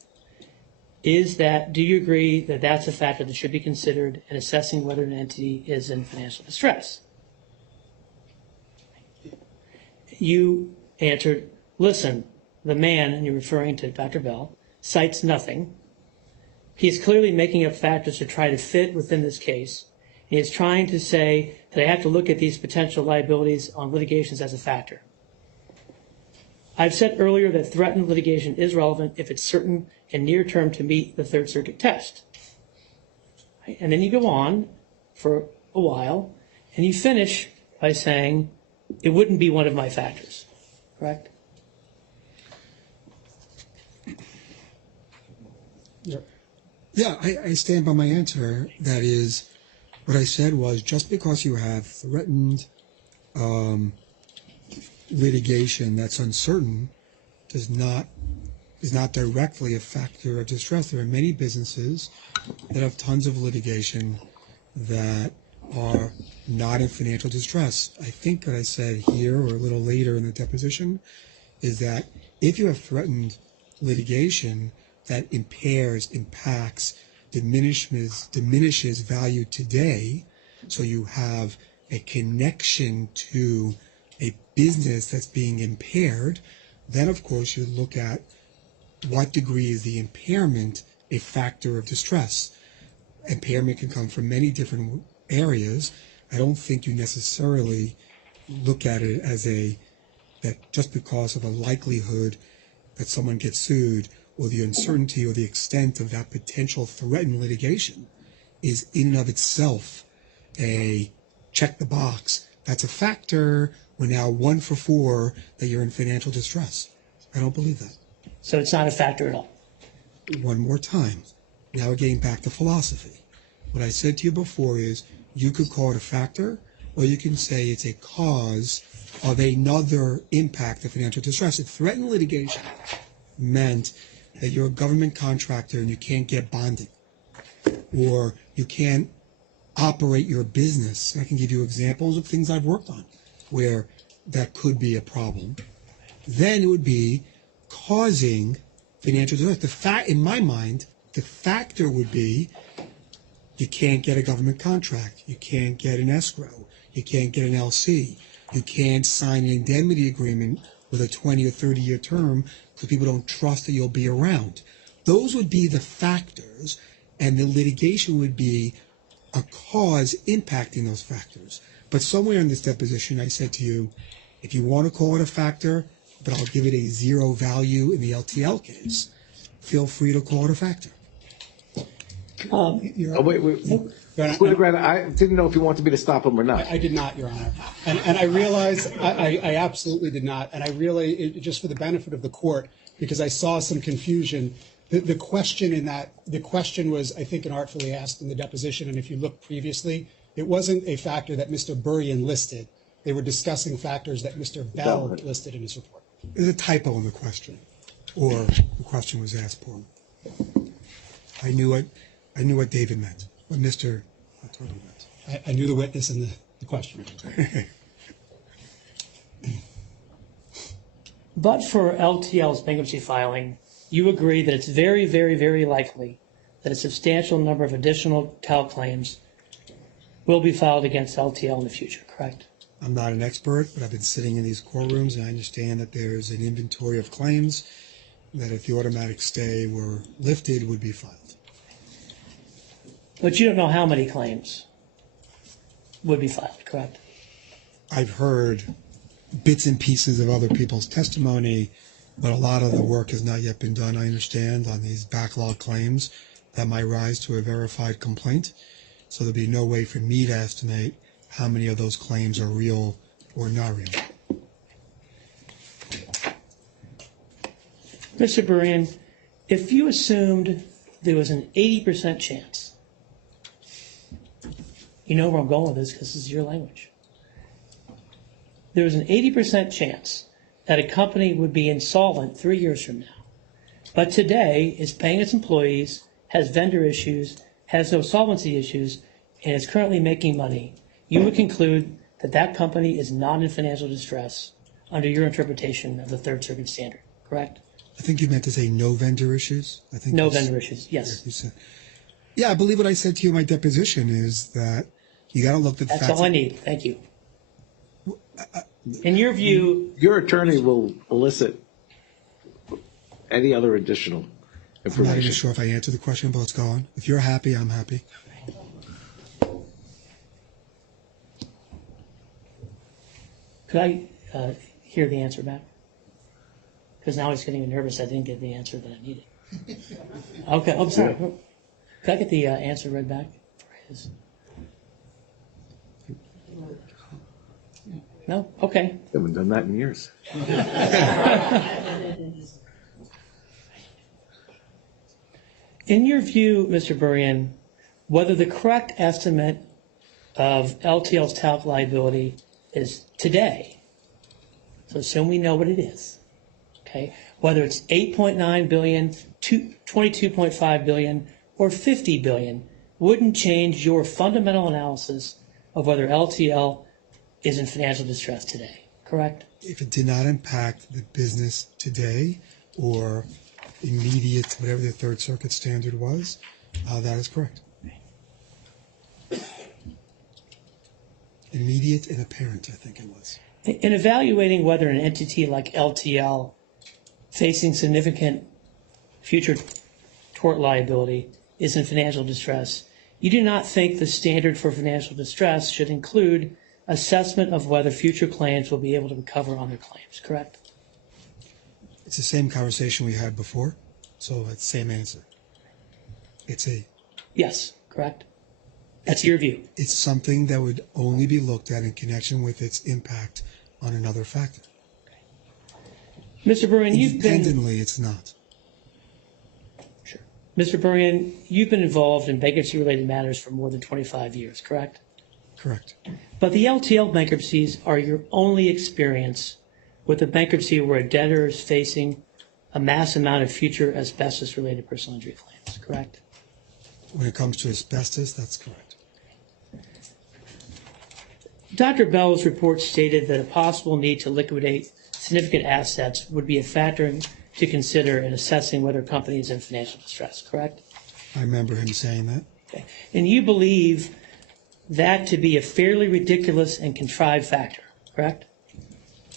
is that, do you agree that that's a factor that should be considered in assessing whether an entity is in financial distress? You answered, listen, the man, and you're referring to Dr. Bell, cites nothing. He's clearly making up factors to try to fit within this case. He is trying to say that I have to look at these potential liabilities on litigations as a factor. I've said earlier that threatened litigation is relevant if it's certain and near term to meet the Third Circuit test. And then you go on for a while, and you finish by saying it wouldn't be one of my factors, correct? Yeah, I stand by my answer. That is, what I said was just because you have threatened litigation that's uncertain is not directly a factor of distress. There are many businesses that have tons of litigation that are not in financial distress. I think what I said here or a little later in the deposition is that if you have threatened litigation that impacts, diminishes value today, so you have a connection to a business that's being impaired, then of course you look at what degree is the impairment a factor of distress. Impairment can come from many different areas. I don't think you necessarily look at it as that just because of a likelihood that someone gets sued or the uncertainty or the extent of that potential threatened litigation is in and of itself a check the box. That's a factor. We're now 1 for 4 that you're in financial distress. I don't believe that. So it's not a factor at all. One more time. Now we're getting back to philosophy. What I said to you before is you could call it a factor, or you can say it's a cause of another impact of financial distress. If threatened litigation meant that you're a government contractor and you can't get bonding, or you can't operate your business, I can give you examples of things I've worked on where that could be a problem, then it would be causing financial distress. In my mind, the factor would be you can't get a government contract, you can't get an escrow, you can't get an LC, you can't sign an indemnity agreement with a 20 or 30-year term because people don't trust that you'll be around. Those would be the factors, and the litigation would be a cause impacting those factors. But somewhere in this deposition, I said to you, if you want to call it a factor, but I'll give it a 0 value in the LTL case, feel free to call it a factor. Wait. I didn't know if you wanted me to stop him or not. I did not, Your Honor. And I realize I absolutely did not. And I really, just for the benefit of the court, because I saw some confusion, the question was, I think, inartfully asked in the deposition. And if you look previously, it wasn't a factor that Mr. Burian listed. They were discussing factors that Mr. Bell listed in his report. There's a typo in the question, or the question was asked poorly. I knew what David meant, what Mr. Turtle meant. I knew the witness and the question. But for LTL's bankruptcy filing, you agree that it's very, very, very likely that a substantial number of additional TAL claims will be filed against LTL in the future, correct? I'm not an expert, but I've been sitting in these courtrooms, and I understand that there's an inventory of claims that if the automatic stay were lifted would be filed. But you don't know how many claims would be filed, correct? I've heard bits and pieces of other people's testimony, but a lot of the work has not yet been done, I understand, on these backlog claims that might rise to a verified complaint. So there'll be no way for me to estimate how many of those claims are real or not real. Mr. Burian, if you assumed there was an 80% chance, you know where I'm going with this because this is your language. There was an 80% chance that a company would be insolvent 3 years from now, but today is paying its employees, has vendor issues, has no solvency issues, and is currently making money. You would conclude that that company is not in financial distress under your interpretation of the Third Circuit standard, correct? I think you meant to say no vendor issues. I think No that's- vendor issues, yes. You said. Yeah, I believe what I said to you in my deposition is that you got to look at the That's facts. all I need, thank you. In your view, Your attorney will elicit any other additional I'm not even information. sure if I answered the question, but let's go on. If you're happy, I'm happy. could I hear the answer back? Because now I was getting nervous, I didn't get the answer that I needed. Okay, oh, sorry. Could I get the answer read back for his? No? Okay. Haven't done that in years. In your view, Mr. Burian, whether the correct estimate of LTL's talc liability is today, so assume we know what it is, okay, whether it's 8.9 billion, 22.5 billion, or 50 billion, wouldn't change your fundamental analysis of whether LTL is in financial distress today, correct? If it did not impact the business today or immediate, whatever the Third Circuit standard was, that is correct. Immediate and apparent, I think it was. In evaluating whether an entity like LTL facing significant future tort liability is in financial distress, you do not think the standard for financial distress should include assessment of whether future claims will be able to recover on their claims, correct? It's the same conversation we had before, so it's the same answer. Yes, correct? That's your view. It's something that would only be looked at in connection with its impact on another factor. Mr. Burian, Independently, it's not. Sure. Mr. Burian, you've been involved in bankruptcy-related matters for more than 25 years, correct? Correct. But the LTL bankruptcies are your only experience with a bankruptcy where a debtor is facing a mass amount of future asbestos-related personal injury claims, correct? When it comes to asbestos, that's correct. Dr. Bell's report stated that a possible need to liquidate significant assets would be a factor to consider in assessing whether a company is in financial distress, correct? I remember him saying that. Okay. And you believe that to be a fairly ridiculous and contrived factor, correct?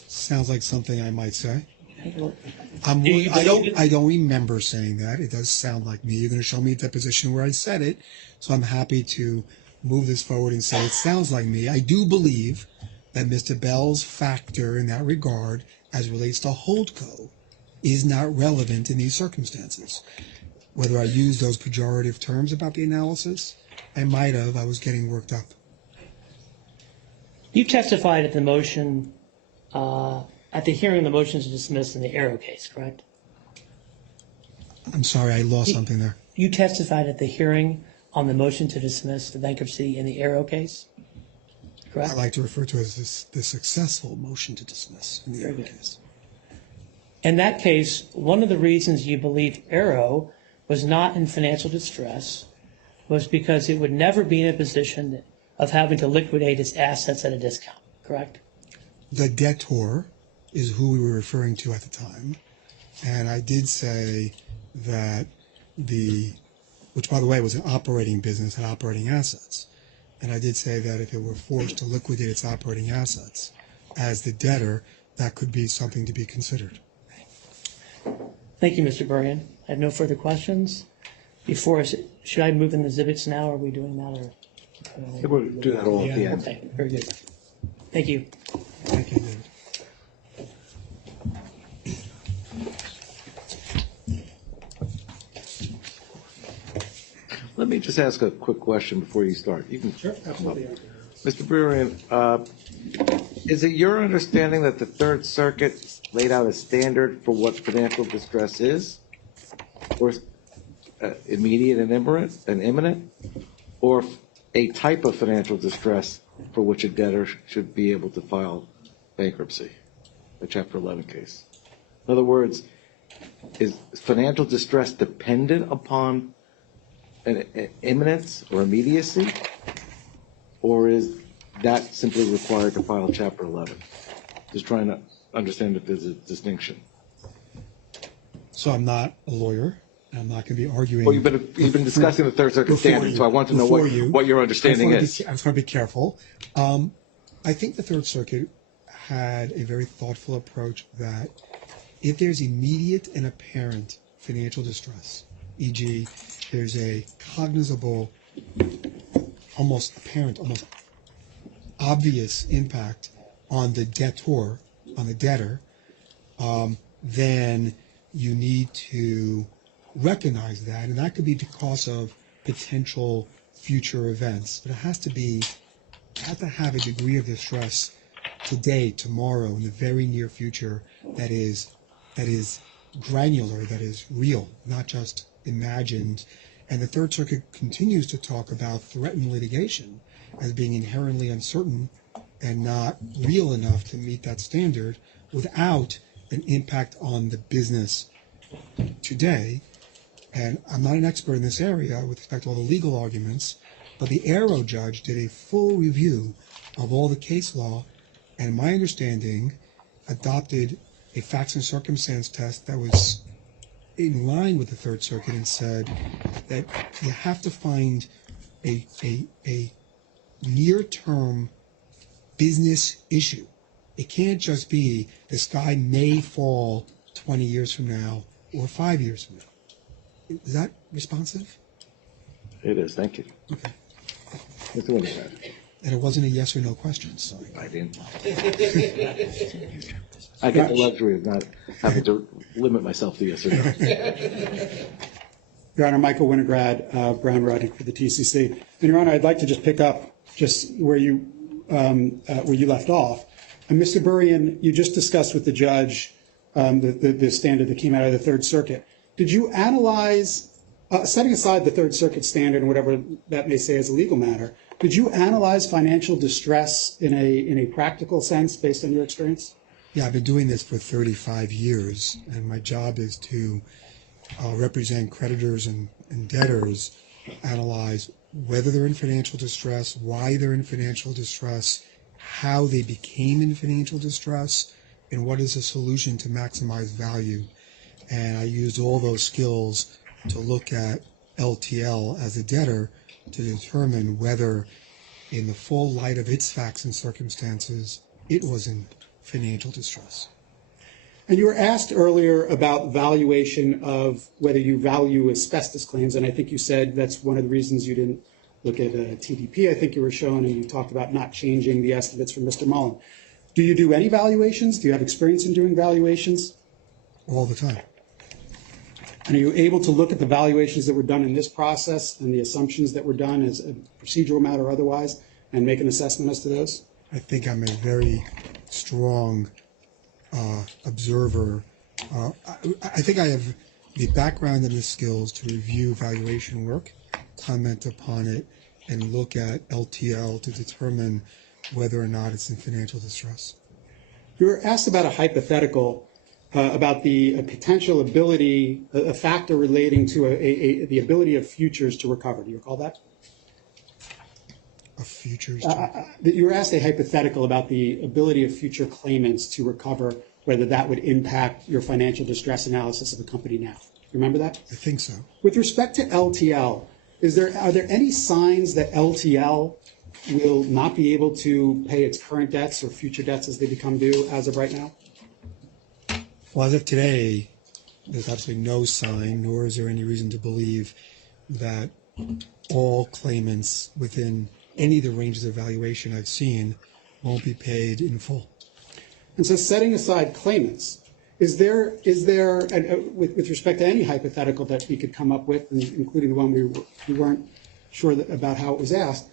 Sounds like something I might say. Do I you believe it? don't remember saying that. It does sound like me. You're going to show me a deposition where I said it, so I'm happy to move this forward and say it sounds like me. I do believe that Mr. Bell's factor in that regard, as relates to Holdco, is not relevant in these circumstances. Whether I use those pejorative terms about the analysis, I might have. I was getting worked up. You testified at the motion, at the hearing of the motions to dismiss in the Arrow case, correct? I'm sorry, I lost something there. You testified at the hearing on the motion to dismiss the bankruptcy in the Arrow case, correct? I like to refer to it as the successful motion to dismiss in the Very other good. case. In that case, one of the reasons you believed Arrow was not in financial distress was because it would never be in a position of having to liquidate its assets at a discount, correct? The debtor is who we were referring to at the time. And I did say that which by the way was an operating business, had operating assets. And I did say that if it were forced to liquidate its operating assets as the debtor, that could be something to be considered. Thank you, Mr. Burian. I have no further questions. Should I move in the exhibits now? Are we doing that? Or? I think we'll do that all at the end. Okay, very good. Thank you. Thank you, David. Let me just ask a quick question before you start. You can. Sure, absolutely. Mr. Burian, is it your understanding that the Third Circuit laid out a standard for what financial distress is? Or immediate and imminent? Or a type of financial distress for which a debtor should be able to file bankruptcy, a Chapter 11 case? In other words, is financial distress dependent upon an imminence or immediacy? Or is that simply required to file Chapter 11? Just trying to understand if there's a distinction. So I'm not a lawyer, and I'm not going to be arguing. Well, you've been discussing the Third Circuit standard, so I want to know what your understanding is. I just want to be careful. I think the Third Circuit had a very thoughtful approach that if there's immediate and apparent financial distress, e.g., there's a cognizable, almost apparent, almost obvious impact on the debtor, on the debtor, then you need to recognize that, and that could be because of potential future events. But it has to have a degree of distress today, tomorrow, in the very near future that is granular, that is real, not just imagined. And the Third Circuit continues to talk about threatened litigation as being inherently uncertain and not real enough to meet that standard without an impact on the business today. And I'm not an expert in this area with respect to all the legal arguments, but the Arrow judge did a full review of all the case law, and my understanding adopted a facts and circumstance test that was in line with the Third Circuit and said that you have to find a near-term business issue. It can't just be the sky may fall 20 years from now or 5 years from now. Is that responsive? It is. Thank you. Okay. Mr. Winograd. And it wasn't a yes or no question, so. I didn't. I get the luxury of not having to limit myself to yes or no. Your Honor, Michael Winograd, Brown Writing for the TCC. And Your Honor, I'd like to just pick up just where you left off. And Mr. Burrian, you just discussed with the judge the standard that came out of the Third Circuit. Did you analyze, setting aside the Third Circuit standard and whatever that may say as a legal matter, did you analyze financial distress in a practical sense based on your experience? Yeah, I've been doing this for 35 years, and my job is to represent creditors and debtors, analyze whether they're in financial distress, why they're in financial distress, how they became in financial distress, and what is a solution to maximize value. And I used all those skills to look at LTL as a debtor to determine whether, in the full light of its facts and circumstances, it was in financial distress. And you were asked earlier about valuation of whether you value asbestos claims, and I think you said that's one of the reasons you didn't look at TDP. I think you were shown, and you talked about not changing the estimates from Mr. Mullen. Do you do any valuations? Do you have experience in doing valuations? All the time. And are you able to look at the valuations that were done in this process and the assumptions that were done as a procedural matter or otherwise and make an assessment as to those? I think I'm a very strong observer. I think I have the background and the skills to review valuation work, comment upon it, and look at LTL to determine whether or not it's in financial distress. You were asked about a hypothetical about the potential ability, a factor relating to the ability of futures to recover. Do you recall that? Of futures? You were asked a hypothetical about the ability of future claimants to recover, whether that would impact your financial distress analysis of the company now. Remember that? I think so. With respect to LTL, are there any signs that LTL will not be able to pay its current debts or future debts as they become due as of right now? Well, as of today, there's absolutely no sign, nor is there any reason to believe that all claimants within any of the ranges of valuation I've seen won't be paid in full. And so setting aside claimants, is there with respect to any hypothetical that we could come up with, including the one we weren't sure about how it was asked,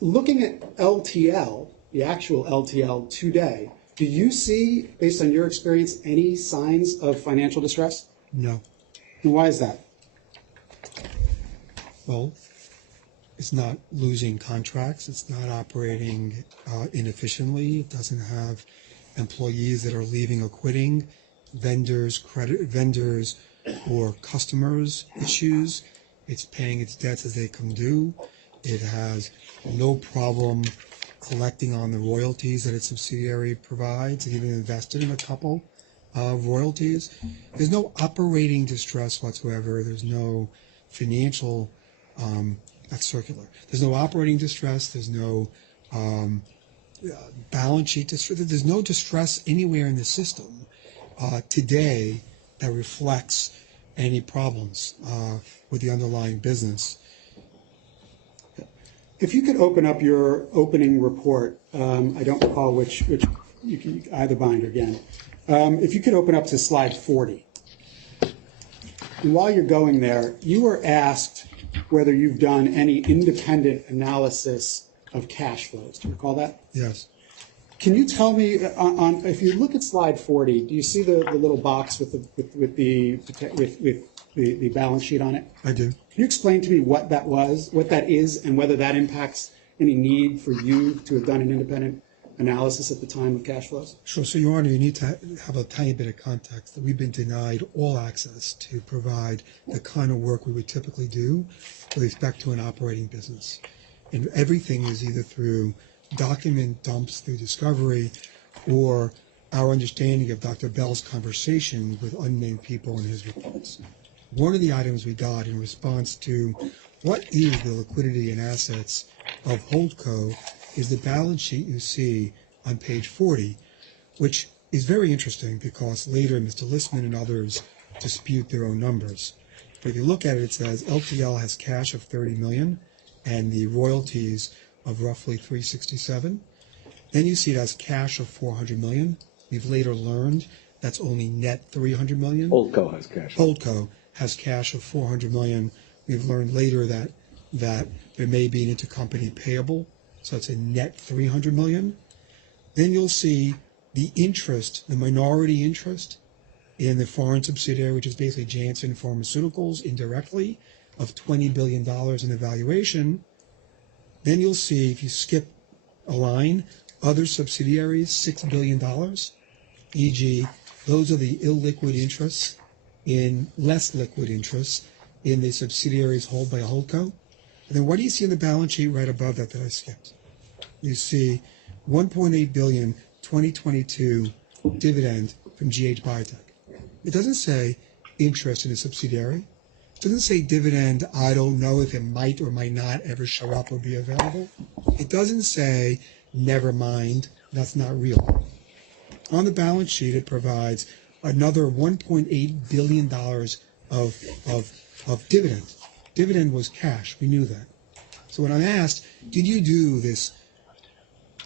looking at LTL, the actual LTL today, do you see, based on your experience, any signs of financial distress? No. And why is that? Well, it's not losing contracts. It's not operating inefficiently. It doesn't have employees that are leaving or quitting, vendors or customers issues. It's paying its debts as they come due. It has no problem collecting on the royalties that its subsidiary provides. It even invested in a couple royalties. There's no operating distress whatsoever. There's no financial, that's circular. There's no operating distress. There's no balance sheet distress. There's no distress anywhere in the system today that reflects any problems with the underlying business. If you could open up your opening report, I don't recall which you can either bind again. If you could open up to slide 40. And while you're going there, you were asked whether you've done any independent analysis of cash flows. Do you recall that? Yes. Can you tell me, if you look at slide 40, do you see the little box with the balance sheet on it? I do. Can you explain to me what that was, what that is, and whether that impacts any need for you to have done an independent analysis at the time of cash flows? Sure. So, Your Honor, you need to have a tiny bit of context that we've been denied all access to provide the kind of work we would typically do with respect to an operating business. And everything is either through document dumps through discovery or our understanding of Dr. Bell's conversation with unnamed people in his reports. One of the items we got in response to what is the liquidity and assets of Holdco is the balance sheet you see on page 40, which is very interesting because later Mr. Listman and others dispute their own numbers. But if you look at it, it says LTL has cash of $30 million and the royalties of roughly 367. Then you see it has cash of 400 million. We've later learned that's only net 300 million. Holdco has cash. Holdco has cash of 400 million. We've learned later that there may be an intercompany payable, so it's a net 300 million. Then you'll see the interest, the minority interest in the foreign subsidiary, which is basically Janssen Pharmaceuticals indirectly, of $20 billion in evaluation. Then you'll see, if you skip a line, other subsidiaries, $6 billion, e.g., those are the illiquid interests in less liquid interests in the subsidiaries held by Holdco. And then what do you see in the balance sheet right above that I skipped? You see 1.8 billion 2022 dividend from GH Biotech. It doesn't say interest in a subsidiary. It doesn't say dividend, I don't know if it might or might not ever show up or be available. It doesn't say, never mind, that's not real. On the balance sheet, it provides another $1.8 billion of dividend. Dividend was cash, we knew that. So when I'm asked, did you do this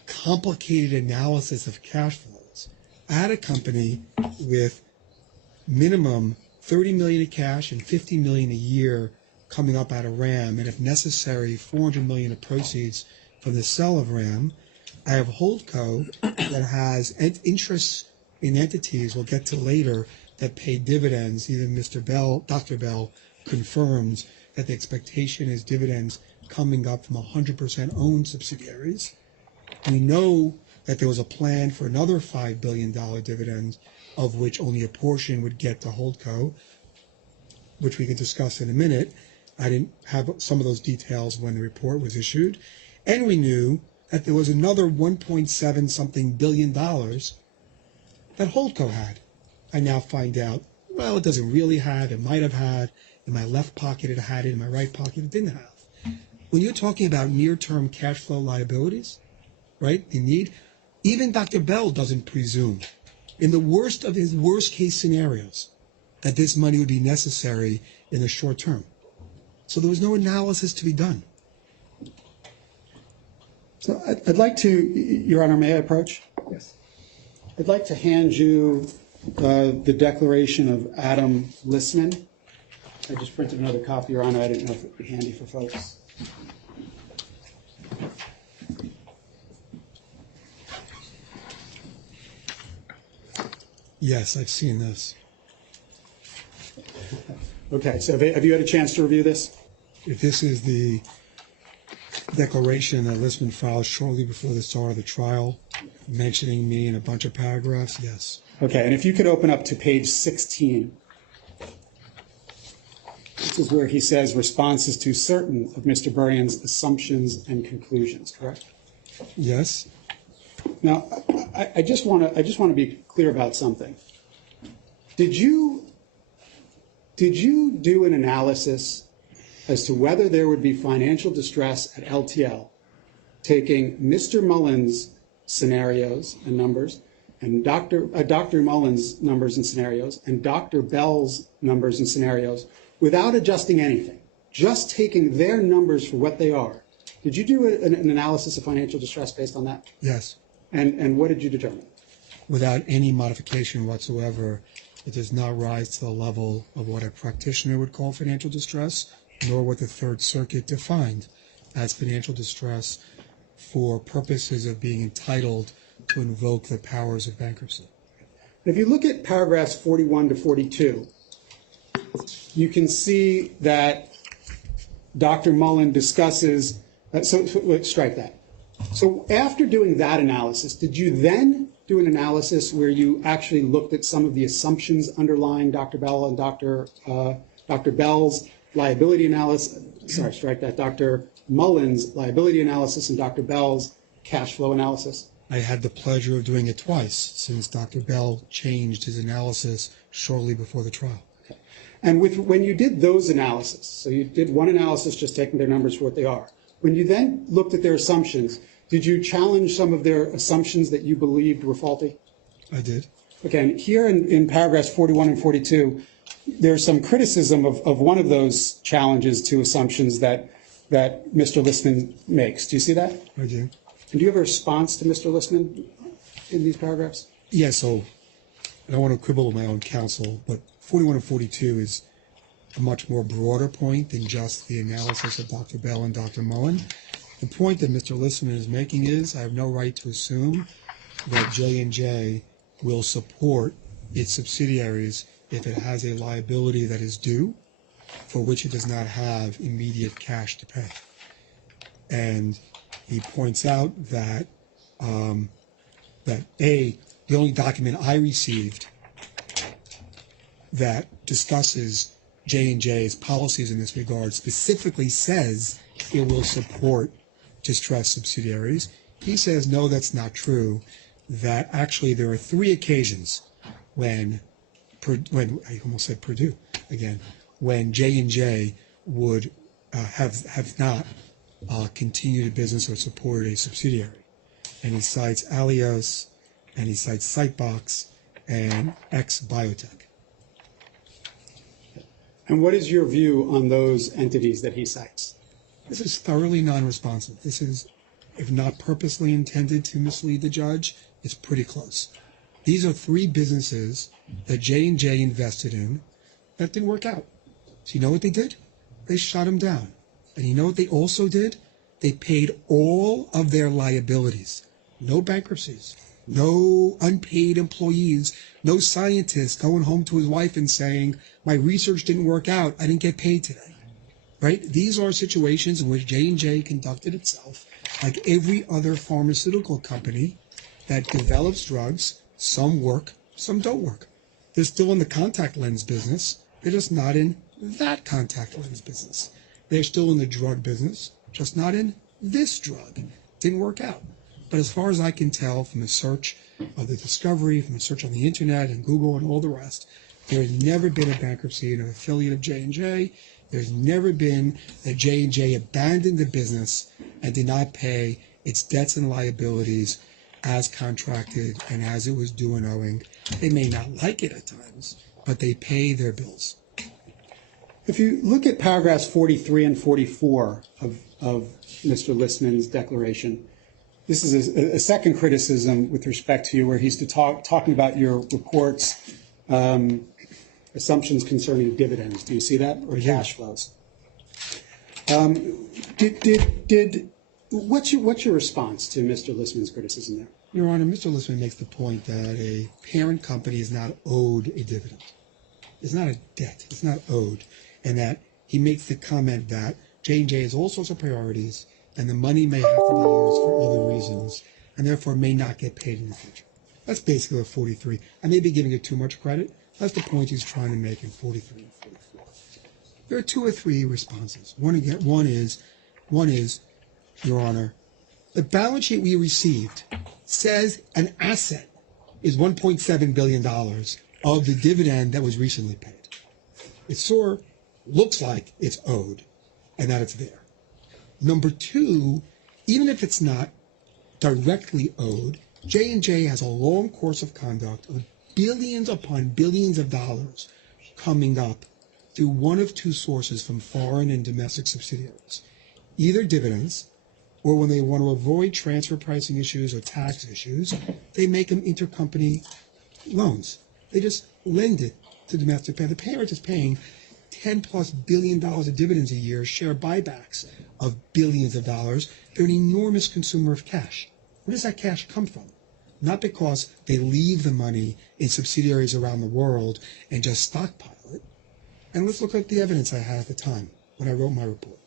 complicated analysis of cash flows at a company with minimum 30 million in cash and 50 million a year coming up out of RAM, and if necessary, 400 million of proceeds from the sale of RAM. I have Holdco that has interests in entities we'll get to later that pay dividends. Even Dr. Bell confirms that the expectation is dividends coming up from 100% owned subsidiaries. We know that there was a plan for another $5 billion dividend, of which only a portion would get to Holdco, which we can discuss in a minute. I didn't have some of those details when the report was issued. And we knew that there was another 1.7 something billion dollars that Holdco had. I now find out, well, it doesn't really have, it might have had. In my left pocket it had it, in my right pocket it didn't have. When you're talking about near-term cash flow liabilities, right, the need, even Dr. Bell doesn't presume, in the worst of his worst-case scenarios, that this money would be necessary in the short term. So there was no analysis to be done. So I'd like to, Your Honor, may I approach? Yes. I'd like to hand you the declaration of Adam Listman. I just printed another copy, Your Honor. I didn't know if it would be handy for folks. Yes, I've seen this. Okay, so have you had a chance to review this? If this is the declaration that Listman filed shortly before the start of the trial, mentioning me in a bunch of paragraphs, yes. Okay, and if you could open up to page 16. This is where he says responses to certain of Mr. Burrian's assumptions and conclusions, correct? Yes. Now, I just want to be clear about something. Did you do an analysis as to whether there would be financial distress at LTL, taking Mr. Mullins' scenarios and numbers, and Dr. Mullins' numbers and scenarios, and Dr. Bell's numbers and scenarios, without adjusting anything, just taking their numbers for what they are? Did you do an analysis of financial distress based on that? Yes. And what did you determine? Without any modification whatsoever, it does not rise to the level of what a practitioner would call financial distress, nor what the Third Circuit defined as financial distress for purposes of being entitled to invoke the powers of bankruptcy. If you look at paragraphs 41 to 42, you can see that Dr. Mullen discusses, let's strike that. So after doing that analysis, did you then do an analysis where you actually looked at some of the assumptions underlying Dr. Bell and Dr. Bell's liability analysis? Sorry, strike that. Dr. Mullen's liability analysis and Dr. Bell's cash flow analysis? I had the pleasure of doing it twice, since Dr. Bell changed his analysis shortly before the trial. Okay. And when you did those analysis, so you did one analysis just taking their numbers for what they are, when you then looked at their assumptions, did you challenge some of their assumptions that you believed were faulty? I did. Okay, and here in paragraphs 41 and 42, there's some criticism of one of those challenges to assumptions that Mr. Listman makes. Do you see that? I do. And do you have a response to Mr. Listman in these paragraphs? Yeah, so I don't want to quibble with my own counsel, but 41 and 42 is a much more broader point than just the analysis of Dr. Bell and Dr. Mullen. The point that Mr. Listman is making is I have no right to assume that J&J will support its subsidiaries if it has a liability that is due for which it does not have immediate cash to pay. And he points out that the only document I received that discusses J&J's policies in this regard specifically says it will support distressed subsidiaries. He says, no, that's not true, that actually there are 3 occasions when I almost said Purdue again, when J&J would have not continued business or supported a subsidiary. And he cites Alios, and he cites Sitebox, and X Biotech. And what is your view on those entities that he cites? This is thoroughly non-responsive. This is, if not purposely intended to mislead the judge, it's pretty close. These are 3 businesses that J&J invested in that didn't work out. So you know what they did? They shut them down. And you know what they also did? They paid all of their liabilities. No bankruptcies, no unpaid employees, no scientist going home to his wife and saying, my research didn't work out, I didn't get paid today. Right? These are situations in which J&J conducted itself like every other pharmaceutical company that develops drugs. Some work, some don't work. They're still in the contact lens business. They're just not in that contact lens business. They're still in the drug business, just not in this drug. Didn't work out. But as far as I can tell from the search of the discovery, from the search on the internet and Google and all the rest, there has never been a bankruptcy in an affiliate of J&J. There's never been that J&J abandoned the business and did not pay its debts and liabilities as contracted and as it was due and owing. They may not like it at times, but they pay their bills. If you look at paragraphs 43 and 44 of Mr. Listman's declaration, this is a second criticism with respect to you, where he's talking about your report's assumptions concerning dividends. Do you see that? Or cash flows? What's your response to Mr. Listman's criticism there? Your Honor, Mr. Listman makes the point that a parent company is not owed a dividend. It's not a debt. It's not owed. And that he makes the comment that J&J has all sorts of priorities, and the money may have to be used for other reasons, and therefore may not get paid in the future. That's basically what 43. I may be giving it too much credit. That's the point he's trying to make in 43 and 44. There are 2 or 3 responses. One is, Your Honor, the balance sheet we received says an asset is $1.7 billion of the dividend that was recently paid. It sure looks like it's owed and that it's there. Number two, even if it's not directly owed, J&J has a long course of conduct of billions upon billions of dollars coming up through one of two sources from foreign and domestic subsidiaries, either dividends, or when they want to avoid transfer pricing issues or tax issues, they make them intercompany loans. They just lend it to domestic pay. The parent is paying $10+ billion of dividends a year, share buybacks of billions of dollars. They're an enormous consumer of cash. Where does that cash come from? Not because they leave the money in subsidiaries around the world and just stockpile it. And let's look at the evidence I had at the time when I wrote my report.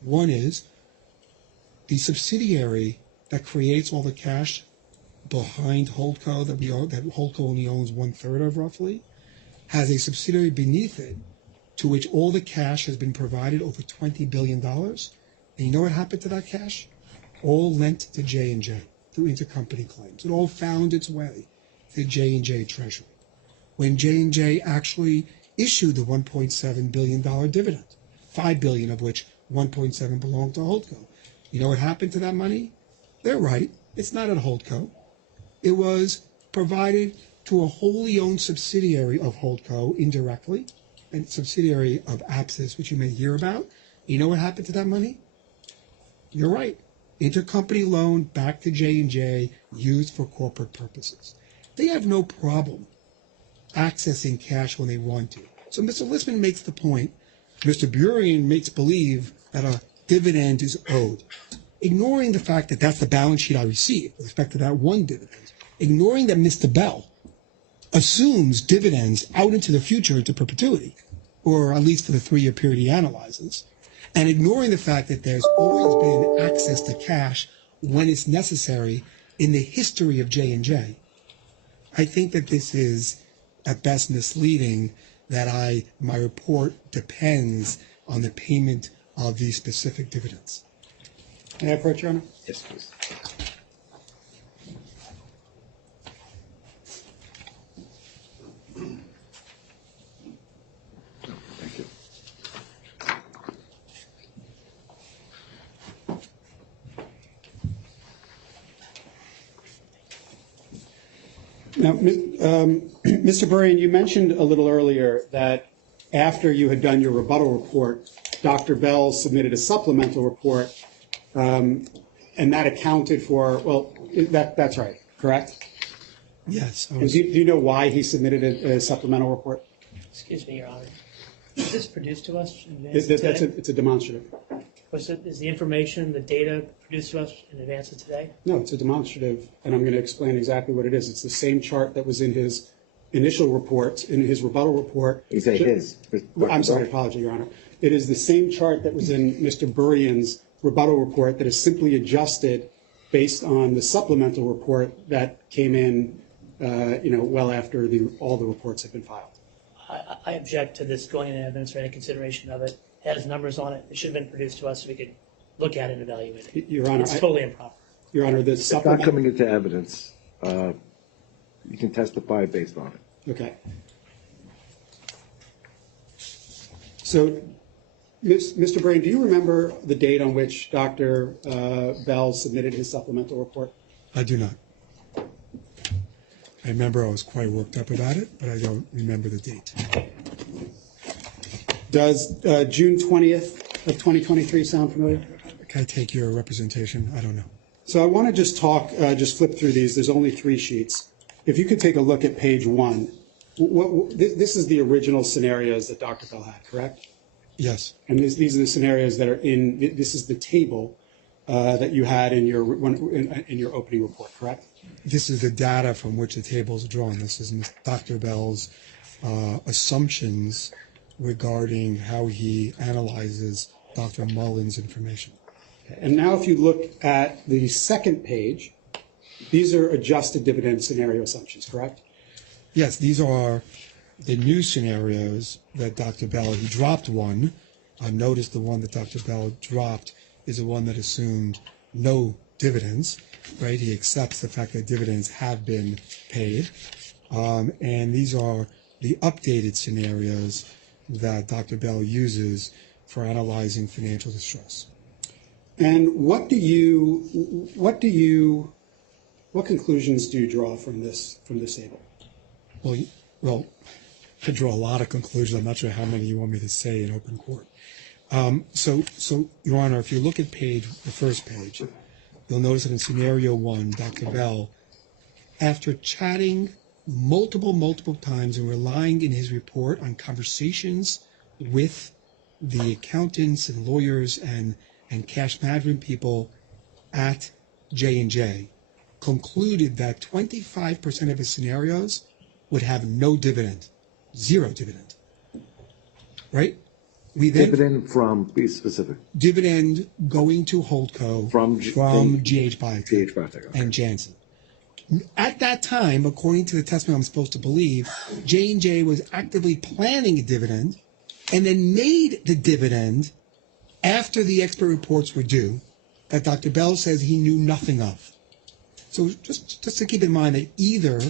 One is the subsidiary that creates all the cash behind Holdco that Holdco only owns 1/3 of roughly, has a subsidiary beneath it to which all the cash has been provided, over $20 billion. And you know what happened to that cash? All lent to J&J through intercompany claims. It all found its way to J&J Treasury. When J&J actually issued the $1.7 billion dividend, $5 billion of which 1.7 belonged to Holdco. You know what happened to that money? They're right. It's not at Holdco. It was provided to a wholly owned subsidiary of Holdco indirectly, and subsidiary of Apsis, which you may hear about. You know what happened to that money? You're right. Intercompany loan back to J&J, used for corporate purposes. They have no problem accessing cash when they want to. So Mr. Listman makes the point, Mr. Burian makes believe that a dividend is owed, ignoring the fact that that's the balance sheet I received with respect to that one dividend, ignoring that Mr. Bell assumes dividends out into the future into perpetuity, or at least for the 3-year period he analyzes, and ignoring the fact that there's always been access to cash when it's necessary in the history of J&J. I think that this is at best misleading, that my report depends on the payment of these specific dividends. May I approach, Your Honor? Yes, please. Thank you. Now, Mr. Burian, you mentioned a little earlier that after you had done your rebuttal report, Dr. Bell submitted a supplemental report, and that accounted for, well, that's right, correct? Yes. And do you know why he submitted a supplemental report? Excuse me, Your Honor. Is this produced to us in advance of today? It's a demonstrative. Is the information, the data produced to us in advance of today? No, it's a demonstrative, and I'm going to explain exactly what it is. It's the same chart that was in his initial report, in his rebuttal report. You say his. I'm sorry, apology, Your Honor. It is the same chart that was in Mr. Burian's rebuttal report that is simply adjusted based on the supplemental report that came in, well after all the reports have been filed. I object to this going into evidence or any consideration of it. It has numbers on it. It should have been produced to us so we could look at it and evaluate it. Your Honor, It's totally improper. Your Honor, the It's not supplemental. coming into evidence. You can testify based on it. Okay. So, Mr. Burian, do you remember the date on which Dr. Bell submitted his supplemental report? I do not. I remember I was quite worked up about it, but I don't remember the date. Does June 20th of 2023 sound familiar? Can I take your representation? I don't know. So I want to just flip through these. There's only 3 sheets. If you could take a look at page 1. This is the original scenarios that Dr. Bell had, correct? Yes. And these are the scenarios that are this is the table that you had in your opening report, correct? This is the data from which the table is drawn. This is Dr. Bell's assumptions regarding how he analyzes Dr. Mullen's information. And now if you look at the second page, these are adjusted dividend scenario assumptions, correct? Yes, these are the new scenarios that Dr. Bell, he dropped one. Notice the one that Dr. Bell dropped is the one that assumed no dividends, right? He accepts the fact that dividends have been paid. And these are the updated scenarios that Dr. Bell uses for analyzing financial distress. And what conclusions do you draw from this table? Well, I draw a lot of conclusions. I'm not sure how many you want me to say in open court. So, Your Honor, if you look at the first page, you'll notice that in scenario 1, Dr. Bell, after chatting multiple times and relying in his report on conversations with the accountants and lawyers and cash management people at J&J, concluded that 25% of his scenarios would have no dividend, zero dividend, right? Dividend from, be specific. Dividend going to Holdco from GH Biotech and Janssen. At that time, according to the testimony I'm supposed to believe, J&J was actively planning a dividend and then made the dividend after the expert reports were due that Dr. Bell says he knew nothing of. So just to keep in mind that either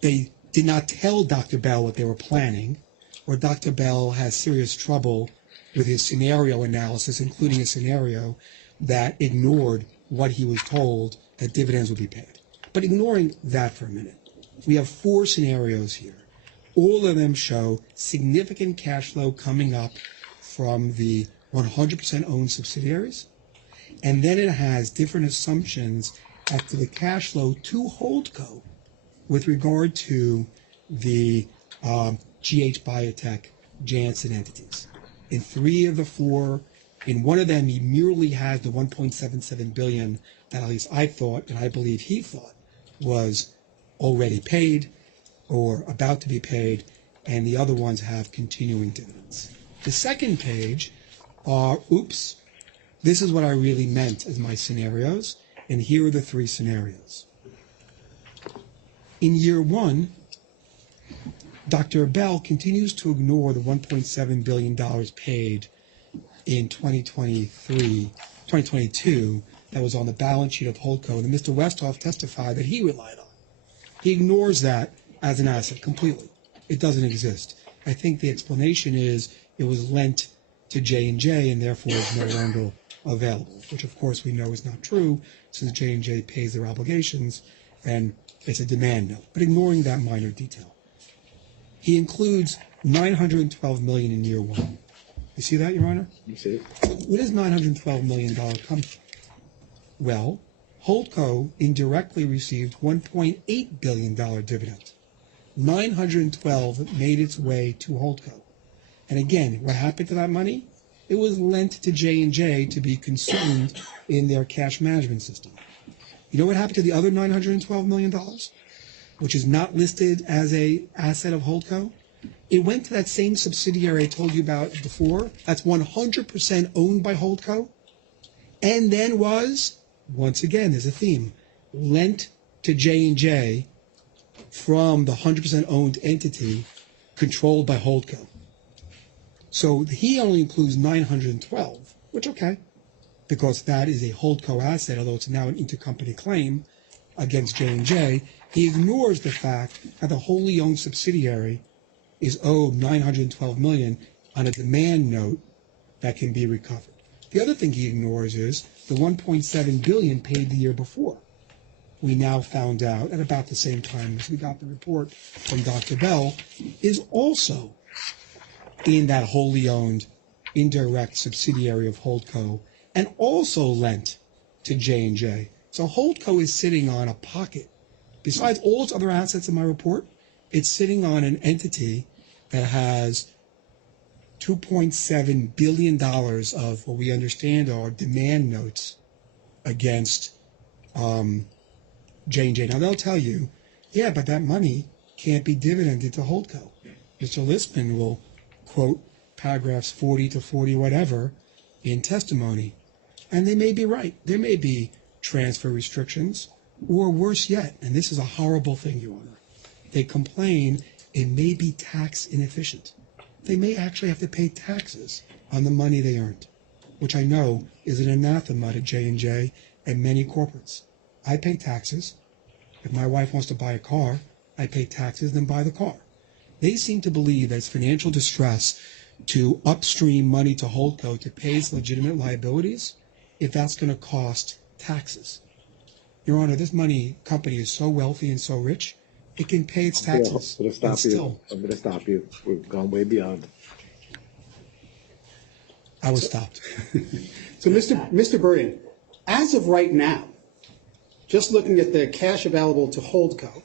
they did not tell Dr. Bell what they were planning, or Dr. Bell has serious trouble with his scenario analysis, including a scenario that ignored what he was told that dividends would be paid. But ignoring that for a minute, we have 4 scenarios here. All of them show significant cash flow coming up from the 100% owned subsidiaries. And then it has different assumptions as to the cash flow to Holdco with regard to the GH Biotech Janssen entities. In 3 of the 4, in one of them, he merely has the $1.77 billion that at least I thought, and I believe he thought, was already paid or about to be paid, and the other ones have continuing dividends. The second page are, this is what I really meant as my scenarios, and here are the 3 scenarios. In year 1, Dr. Bell continues to ignore the $1.7 billion paid in 2022 that was on the balance sheet of Holdco that Mr. Westhoff testified that he relied on. He ignores that as an asset completely. It doesn't exist. I think the explanation is it was lent to J&J and therefore is no longer available, which of course we know is not true since J&J pays their obligations and it's a demand note. But ignoring that minor detail, he includes $912 million in year 1. You see that, Your Honor? You see it? Where does $912 million come from? Well, Holdco indirectly received $1.8 billion dividend. 912 made its way to Holdco. And again, what happened to that money? It was lent to J&J to be consumed in their cash management system. You know what happened to the other $912 million, which is not listed as an asset of Holdco? It went to that same subsidiary I told you about before. That's 100% owned by Holdco. And then was, once again, there's a theme, lent to J&J from the 100% owned entity controlled by Holdco. So he only includes 912, which okay, because that is a Holdco asset, although it's now an intercompany claim against J&J. He ignores the fact that the wholly owned subsidiary is owed $912 million on a demand note that can be recovered. The other thing he ignores is the $1.7 billion paid the year before. We now found out at about the same time as we got the report from Dr. Bell is also in that wholly owned indirect subsidiary of Holdco and also lent to J&J. So Holdco is sitting on a pocket. Besides all its other assets in my report, it's sitting on an entity that has $2.7 billion of what we understand are demand notes against J&J. Now they'll tell you, yeah, but that money can't be dividended to Holdco. Mr. Lispman will quote paragraphs 40 to 40 whatever in testimony. And they may be right. There may be transfer restrictions, or worse yet, and this is a horrible thing, Your Honor, they complain it may be tax inefficient. They may actually have to pay taxes on the money they earned, which I know is an anathema to J&J and many corporates. I pay taxes. If my wife wants to buy a car, I pay taxes, then buy the car. They seem to believe that it's financial distress to upstream money to Holdco to pay its legitimate liabilities if that's going to cost taxes. Your Honor, this company is so wealthy and so rich, it can pay its taxes. I'm going and still, to stop you. We've gone way beyond. I was stopped. So, Mr. Burian, as of right now, just looking at the cash available to Holdco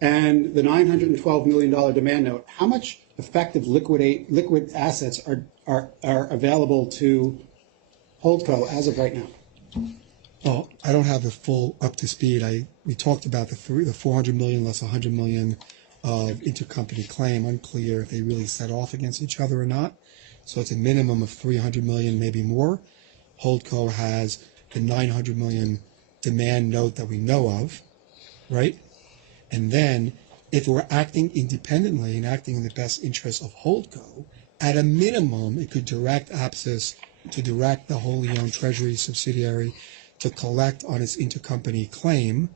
and the $912 million demand note, how much effective liquid assets are available to Holdco as of right now? Well, I don't have the full up to speed. We talked about the $400 million less $100 million of intercompany claim. Unclear if they really set off against each other or not. So it's a minimum of $300 million, maybe more. Holdco has the $900 million demand note that we know of, right? And then if we're acting independently and acting in the best interest of Holdco, at a minimum, it could direct APSIS to direct the wholly owned Treasury subsidiary to collect on its intercompany claim,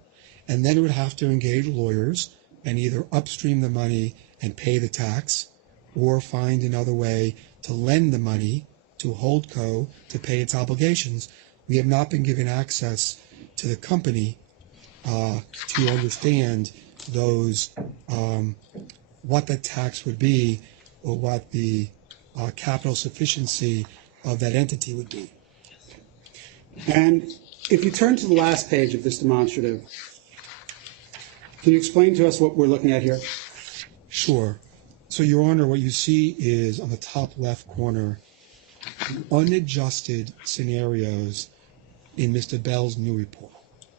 and then it would have to engage lawyers and either upstream the money and pay the tax or find another way to lend the money to Holdco to pay its obligations. We have not been given access to the company to understand those, what the tax would be or what the capital sufficiency of that entity would be. And if you turn to the last page of this demonstrative, can you explain to us what we're looking at here? Sure. So, Your Honor, what you see is on the top left corner, unadjusted scenarios in Mr. Bell's new report.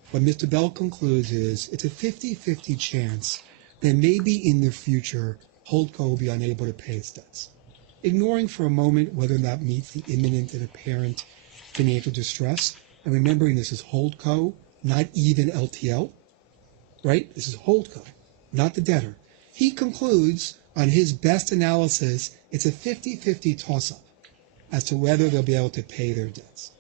What Mr. Bell concludes is it's a 50-50 chance that maybe in the future, Holdco will be unable to pay its debts. Ignoring for a moment whether that meets the imminent and apparent financial distress, and remembering this is Holdco, not even LTL, right? This is Holdco, not the debtor. He concludes on his best analysis, it's a 50-50 toss-up as to whether they'll be able to pay their debts.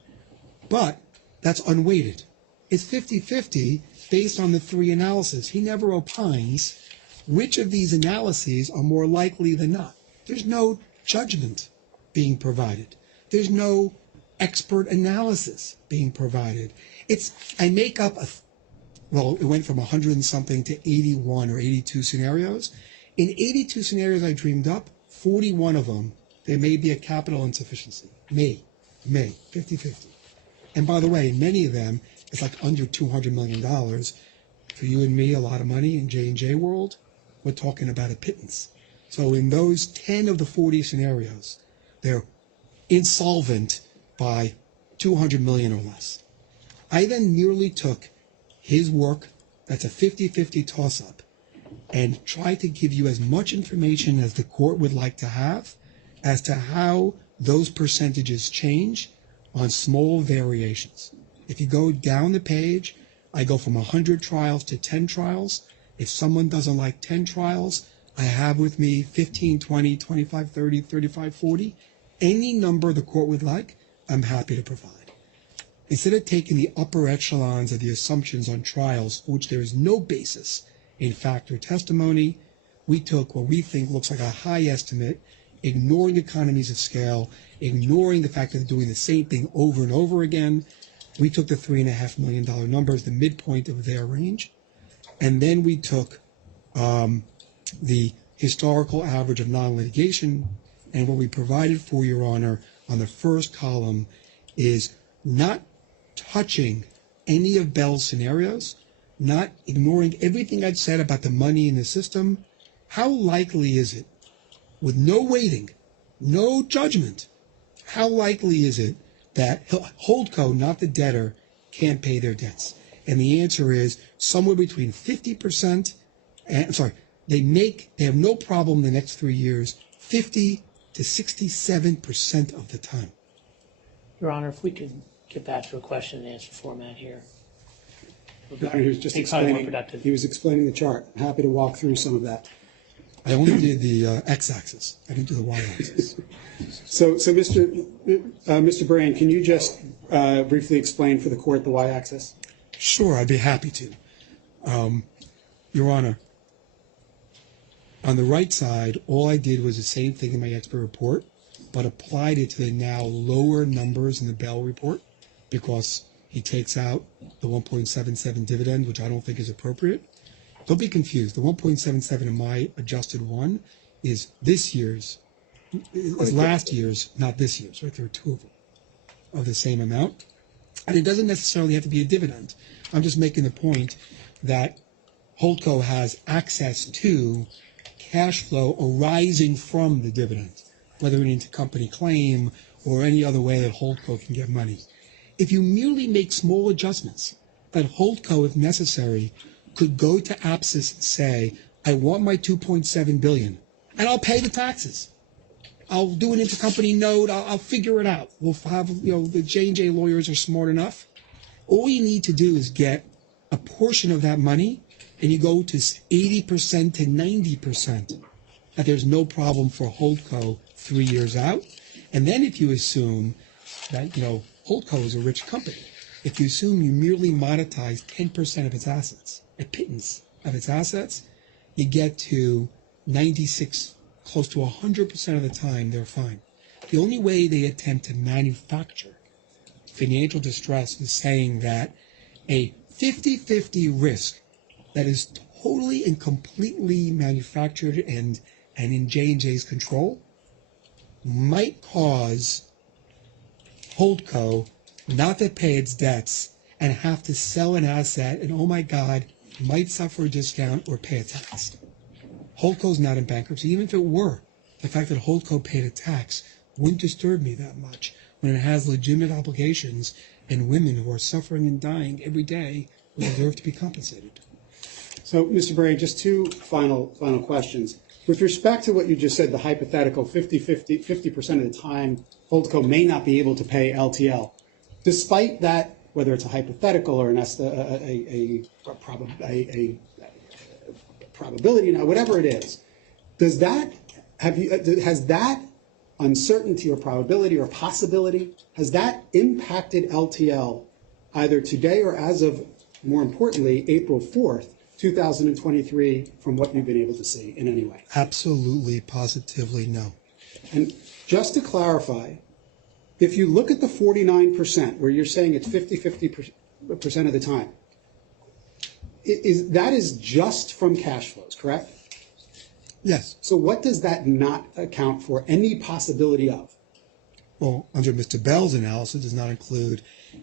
But that's unweighted. It's 50-50 based on the three analyses. He never opines which of these analyses are more likely than not. There's no judgment being provided. There's no expert analysis being provided. I make up it went from 100 and something to 81 or 82 scenarios. In 82 scenarios I dreamed up, 41 of them, there may be a capital insufficiency. May, 50-50. And by the way, many of them, it's like under $200 million. For you and me, a lot of money in J&J world, we're talking about a pittance. So in those 10 of the 40 scenarios, they're insolvent by 200 million or less. I then merely took his work, that's a 50-50 toss-up, and tried to give you as much information as the court would like to have as to how those percentages change on small variations. If you go down the page, I go from 100 trials to 10 trials. If someone doesn't like 10 trials, I have with me 15, 20, 25, 30, 35, 40. Any number the court would like, I'm happy to provide. Instead of taking the upper echelons of the assumptions on trials for which there is no basis in fact or testimony, we took what we think looks like a high estimate, ignoring economies of scale, ignoring the fact that they're doing the same thing over and over again. We took the $3.5 million number as the midpoint of their range. And then we took the historical average of non-litigation, and what we provided for Your Honor on the first column is not touching any of Bell's scenarios, not ignoring everything I'd said about the money in the system. How likely is it, with no weighting, no judgment, how likely is it that Holdco, not the debtor, can't pay their debts? And the answer is somewhere between 50% they have no problem in the next 3 years, 50 to 67% of the time. Your Honor, if we could get back to a question and answer format here. Your Honor, he was just He was explaining the chart. I'm happy to walk through some of that. I only did the x-axis. I didn't do the y-axis. So Mr. Brand, can you just briefly explain for the court the y-axis? Sure, I'd be happy to. Your Honor, On the right side, all I did was the same thing in my expert report, but applied it to the now lower numbers in the Bell report because he takes out the 1.77 dividend, which I don't think is appropriate. Don't be confused. The 1.77 in my adjusted one is this year's, is last year's, not this year's, right? There are two of them of the same amount. And it doesn't necessarily have to be a dividend. I'm just making the point that Holdco has access to cash flow arising from the dividend, whether an intercompany claim or any other way that Holdco can get money. If you merely make small adjustments, that Holdco, if necessary, could go to APSIS and say, I want my 2.7 billion, and I'll pay the taxes. I'll do an intercompany note. I'll figure it out. We'll have, the J&J lawyers are smart enough. All you need to do is get a portion of that money, and you go to 80% to 90%. That there's no problem for Holdco 3 years out. And then if you assume that, Holdco is a rich company, if you assume you merely monetize 10% of its assets, a pittance of its assets, you get to 96, close to 100% of the time, they're fine. The only way they attempt to manufacture financial distress is saying that a 50-50 risk that is totally and completely manufactured and in J&J's control might cause Holdco not to pay its debts and have to sell an asset and, oh my God, might suffer a discount or pay a tax. Holdco's not in bankruptcy. Even if it were, the fact that Holdco paid a tax wouldn't disturb me that much when it has legitimate obligations and women who are suffering and dying every day who deserve to be compensated. So, Mr. Bray, just two final questions. With respect to what you just said, the hypothetical 50% of the time, Holdco may not be able to pay LTL. Despite that, whether it's a hypothetical or a probability, whatever it is, has that uncertainty or probability or possibility, has that impacted LTL either today or as of, more importantly, April 4th, 2023, from what you've been able to see in any way? Absolutely, positively, no. And just to clarify, if you look at the 49%, where you're saying it's 50% of the time, that is just from cash flows, correct? Yes. So what does that not account for any possibility of? Well, under Mr. Bell's analysis, it does not include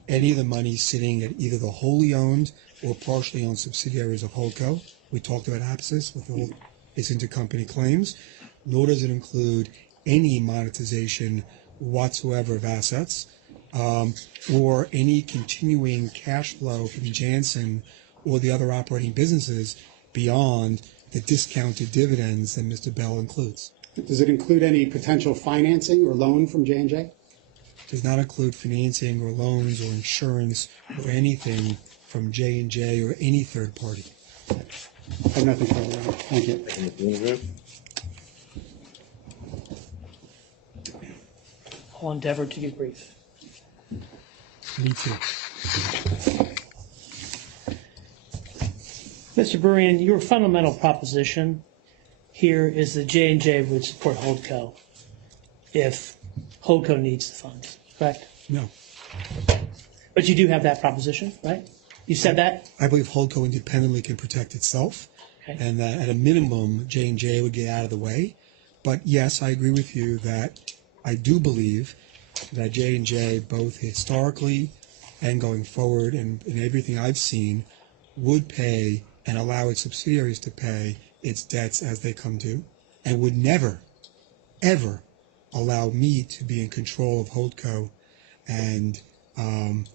any of the money sitting at either the wholly owned or partially owned subsidiaries of Holdco. We talked about APSIS with all its intercompany claims. Nor does it include any monetization whatsoever of assets or any continuing cash flow from Janssen or the other operating businesses beyond the discounted dividends that Mr. Bell includes. Does it include any potential financing or loan from J&J? Does not include financing or loans or insurance or anything from J&J or any third party. I have nothing further. Thank you. I'll endeavor to be brief. Me too. Mr. Burian, your fundamental proposition here is that J&J would support Holdco if Holdco needs the funds, correct? No. But you do have that proposition, right? You said that? I believe Holdco independently can protect itself, Okay. and that at a minimum, J&J would get out of the way. But yes, I agree with you that I do believe that J&J, both historically and going forward, and in everything I've seen, would pay and allow its subsidiaries to pay its debts as they come due, and would never, ever allow me to be in control of Holdco and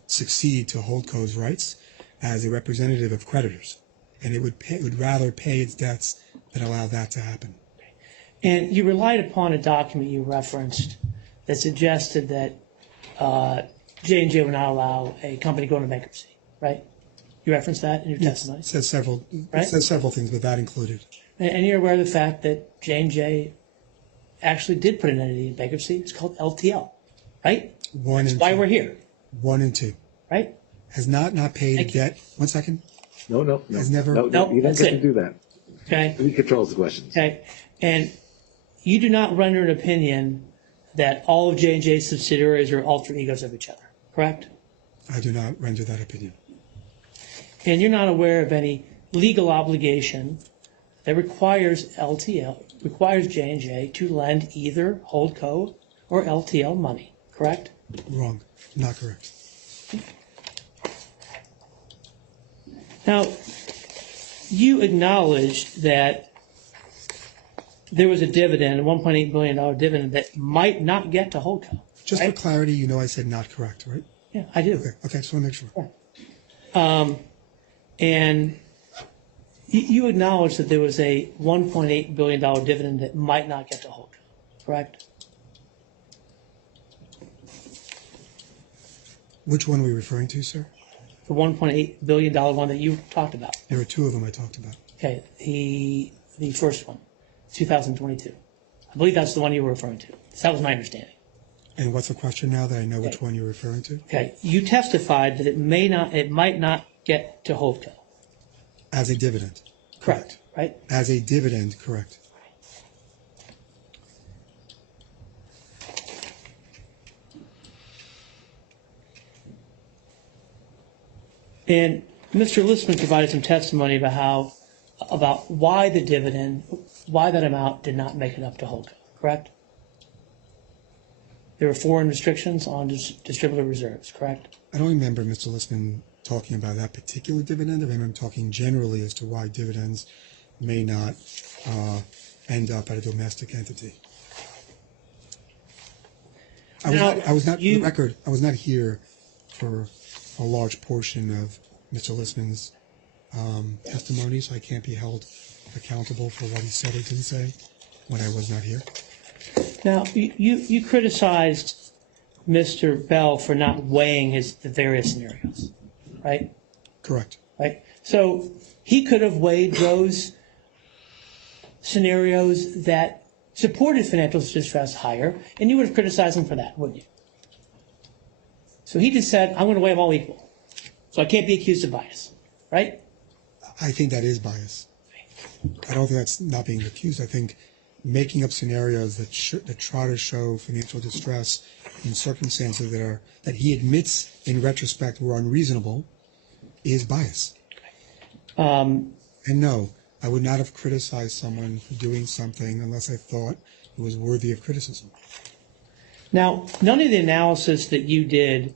succeed to Holdco's rights as a representative of creditors. And it would rather pay its debts than allow that to happen. And you relied upon a document you referenced that suggested that J&J would not allow a company going into bankruptcy, right? You referenced that in your testimony? It says several things, but that included. And you're aware of the fact that J&J actually did put an entity in bankruptcy. It's called LTL, right? That's why we're here. 1 and 2. Right? Has not paid debt. 1 second. No. Has never. No, you don't get to do that. Okay? He controls the questions. Okay? And you do not render an opinion that all of J&J's subsidiaries are alter egos of each other, correct? I do not render that opinion. And you're not aware of any legal obligation that requires J&J to lend either Holdco or LTL money, correct? Wrong. Not correct. Now, you acknowledged that there was a dividend, a $1.8 billion dividend that might not get to Holdco. Just right? for clarity, you know I said not correct, right? Yeah, I do. Okay, just want to make sure. And you acknowledged that there was a $1.8 billion dividend that might not get to Holdco, correct? Which one are we referring to, sir? The $1.8 billion one that you talked about. There were two of them I talked about. Okay, the first one, 2022. I believe that's the one you were referring to. That was my understanding. And what's the question now that I know which one you're referring to? Okay, you testified that it might not get to Holdco. As a dividend. Correct, right? As a dividend, correct. And Mr. Listman provided some testimony about why the dividend, why that amount did not make it up to Holdco, correct? There were foreign restrictions on distributor reserves, correct? I don't remember Mr. Listman talking about that particular dividend. I remember him talking generally as to why dividends may not end up at a domestic entity. I was not, for the record, I was not here for a large portion of Mr. Listman's testimony, so I can't be held accountable for what he said or didn't say when I was not here. Now, you criticized Mr. Bell for not weighing the various scenarios, right? Correct. Right. So he could have weighed those scenarios that supported financial distress higher, and you would have criticized him for that, wouldn't you? So he just said, I'm going to weigh them all equal. So I can't be accused of bias, right? I think that is bias. I don't think that's not being accused. I think making up scenarios that try to show financial distress in circumstances that he admits in retrospect were unreasonable is bias. And no, I would not have criticized someone for doing something unless I thought it was worthy of criticism. Now, none of the analysis that you did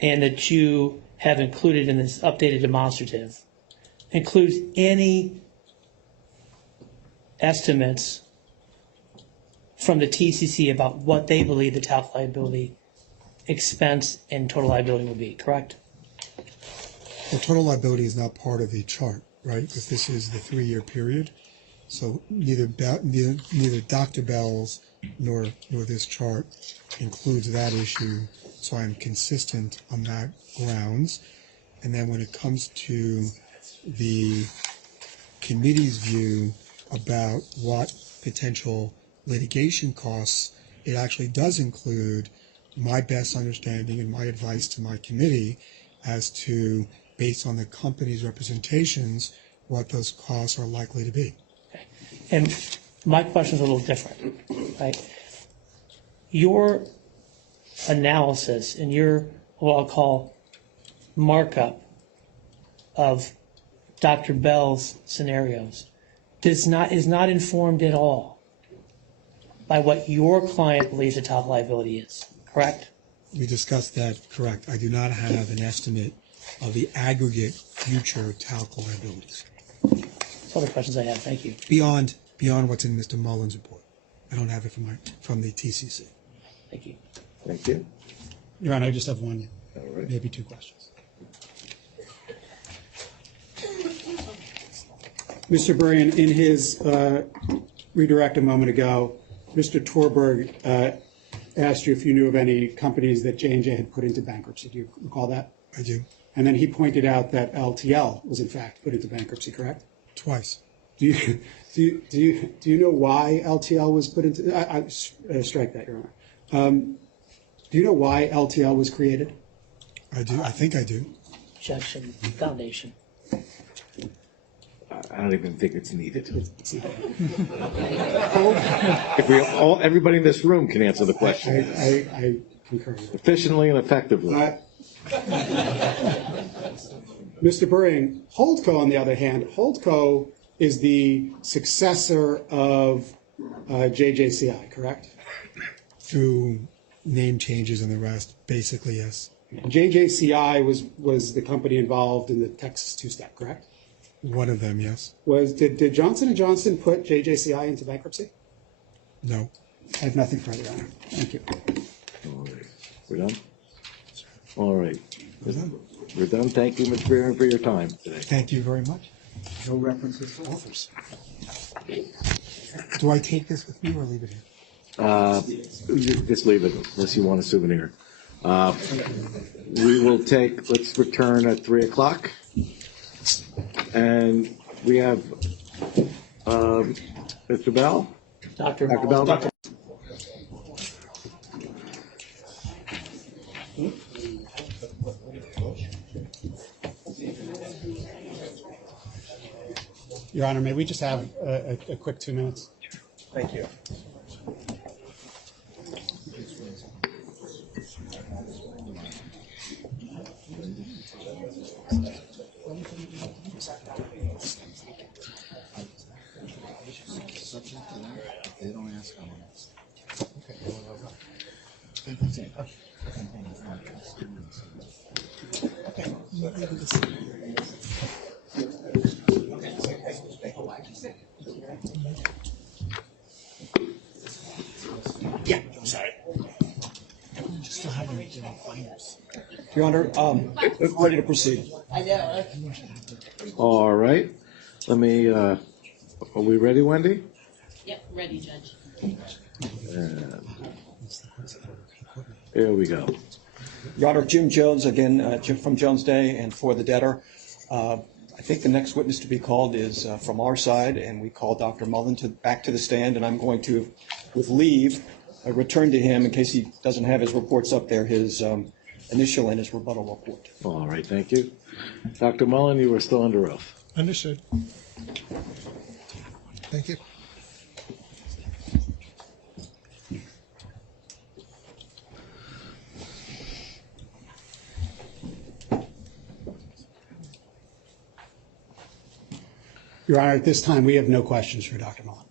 and that you have included in this updated demonstrative includes any estimates from the TCC about what they believe the talc liability expense and total liability will be, correct? Well, total liability is not part of the chart, right? Because this is the 3-year period. So neither Dr. Bell's nor this chart includes that issue. So I'm consistent on that grounds. And then when it comes to the committee's view about what potential litigation costs, it actually does include my best understanding and my advice to my committee as to, based on the company's representations, what those costs are likely to be. Okay. And my question is a little different, right? Your analysis and your, what I'll call, markup of Dr. Bell's scenarios is not informed at all by what your client believes the talc liability is, correct? We discussed that, correct. I do not have an estimate of the aggregate future talc liabilities. That's all the questions I have. Thank you. Beyond what's in Mr. Mullins' report. I don't have it from the TCC. Thank you. Thank you. Your Honor, I just have one, All right. maybe two questions. Mr. Burian, in his redirect a moment ago, Mr. Torberg asked you if you knew of any companies that J&J had put into bankruptcy. Do you recall that? I do. And then he pointed out that LTL was in fact put into bankruptcy, correct? Twice. Do you know why LTL was put into? Strike that, Your Honor. Do you know why LTL was created? I do. I think I do. Objection. Foundation. I don't even think it's needed. It's not. If everybody in this room can answer the question I concur. efficiently and effectively. Mr. Burring, Holdco, on the other hand, Holdco is the successor of JJCI, correct? Through name changes and the rest, basically, yes. JJCI was the company involved in the Texas two-step, correct? One of them, yes. Did Johnson & Johnson put JJCI into bankruptcy? No. I have nothing further, Your Honor. Thank you. All right. We're done? All right. We're done. Thank you, Mr. Barron, for your time today. Thank you very much. No references to authors. Do I take this with me or leave it here? Just leave it unless you want a souvenir. We will let's return at 3 o'clock. And we have Mr. Bell? Dr. Dr. Bell. Bell? Your Honor, may we just have a quick 2 minutes? Thank you. They don't ask how long. Yeah, sorry. Your Honor, ready to proceed. All right. Let me, are we ready, Wendy? Yep, ready, Judge. Here we go. Your Honor, Jim Jones, again, Jim from Jones Day and for the debtor. I think the next witness to be called is from our side, and we call Dr. Mullen back to the stand, and I'm going to, with leave, return to him in case he doesn't have his reports up there, his initial and his rebuttal report. All right, thank you. Dr. Mullen, you are still under oath. Understood. Thank you. Your Honor, at this time, we have no questions for Dr. Mullen.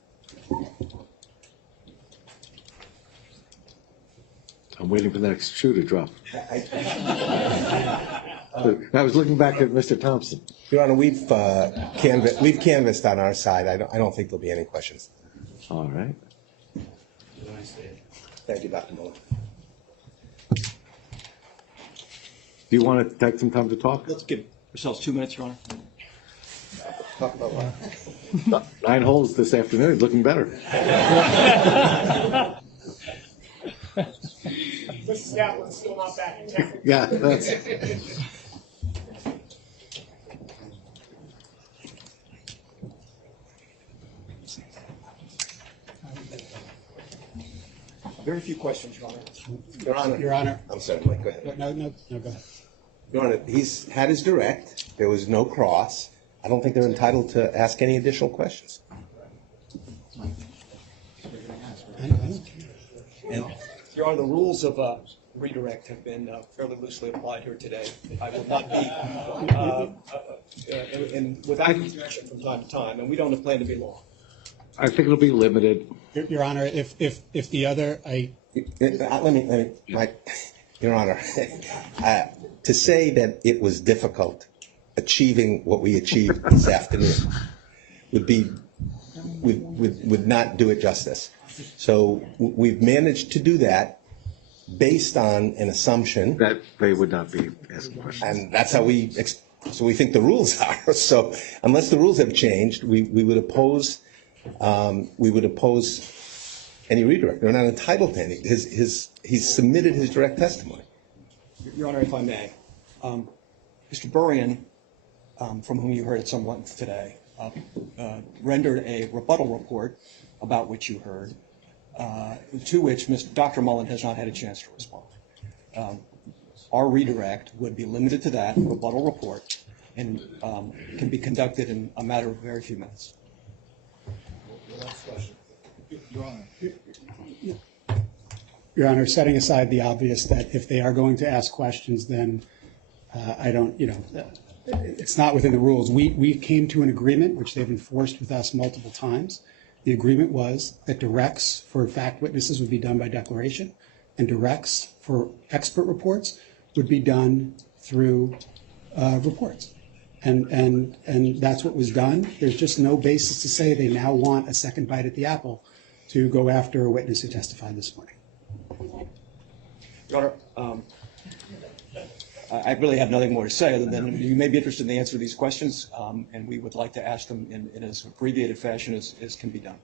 I'm waiting for the next shoe to drop. I was looking back at Mr. Thompson. Your Honor, we've canvassed on our side. I don't think there'll be any questions. All right. Thank you, Dr. Mullen. Do you want to take some time to talk? Let's give ourselves 2 minutes, Your Honor. Talk about what? 9 holes this afternoon, looking better. Mrs. Gatlin's still not back in town. Yeah, that's. Very few questions, Your Honor. Your Honor. Your Honor. I'm sorry, Mike, go ahead. No, go ahead. Your Honor, he's had his direct. There was no cross. I don't think they're entitled to ask any additional questions. Your Honor, the rules of redirect have been fairly loosely applied here today. I will not be without objection from time to time, and we don't plan to be long. I think it'll be limited. Your Honor, if the other, Let me, Mike, Your Honor, to say that it was difficult achieving what we achieved this afternoon would not do it justice. So we've managed to do that based on an assumption. That they would not be asking questions. And that's how we think the rules are. So unless the rules have changed, we would oppose any redirect. They're not entitled to any. He's submitted his direct testimony. Your Honor, if I may, Mr. Burrian, from whom you heard at some length today, rendered a rebuttal report about which you heard, to which Dr. Mullen has not had a chance to respond. Our redirect would be limited to that rebuttal report, and can be conducted in a matter of very few minutes. Your Honor, setting aside the obvious that if they are going to ask questions, then I don't, it's not within the rules. We came to an agreement, which they've enforced with us multiple times. The agreement was that directs for fact witnesses would be done by declaration, and directs for expert reports would be done through reports. And that's what was done. There's just no basis to say they now want a second bite at the apple to go after a witness who testified this morning. Your Honor, I really have nothing more to say other than you may be interested in the answer to these questions, and we would like to ask them in as abbreviated fashion as can be done.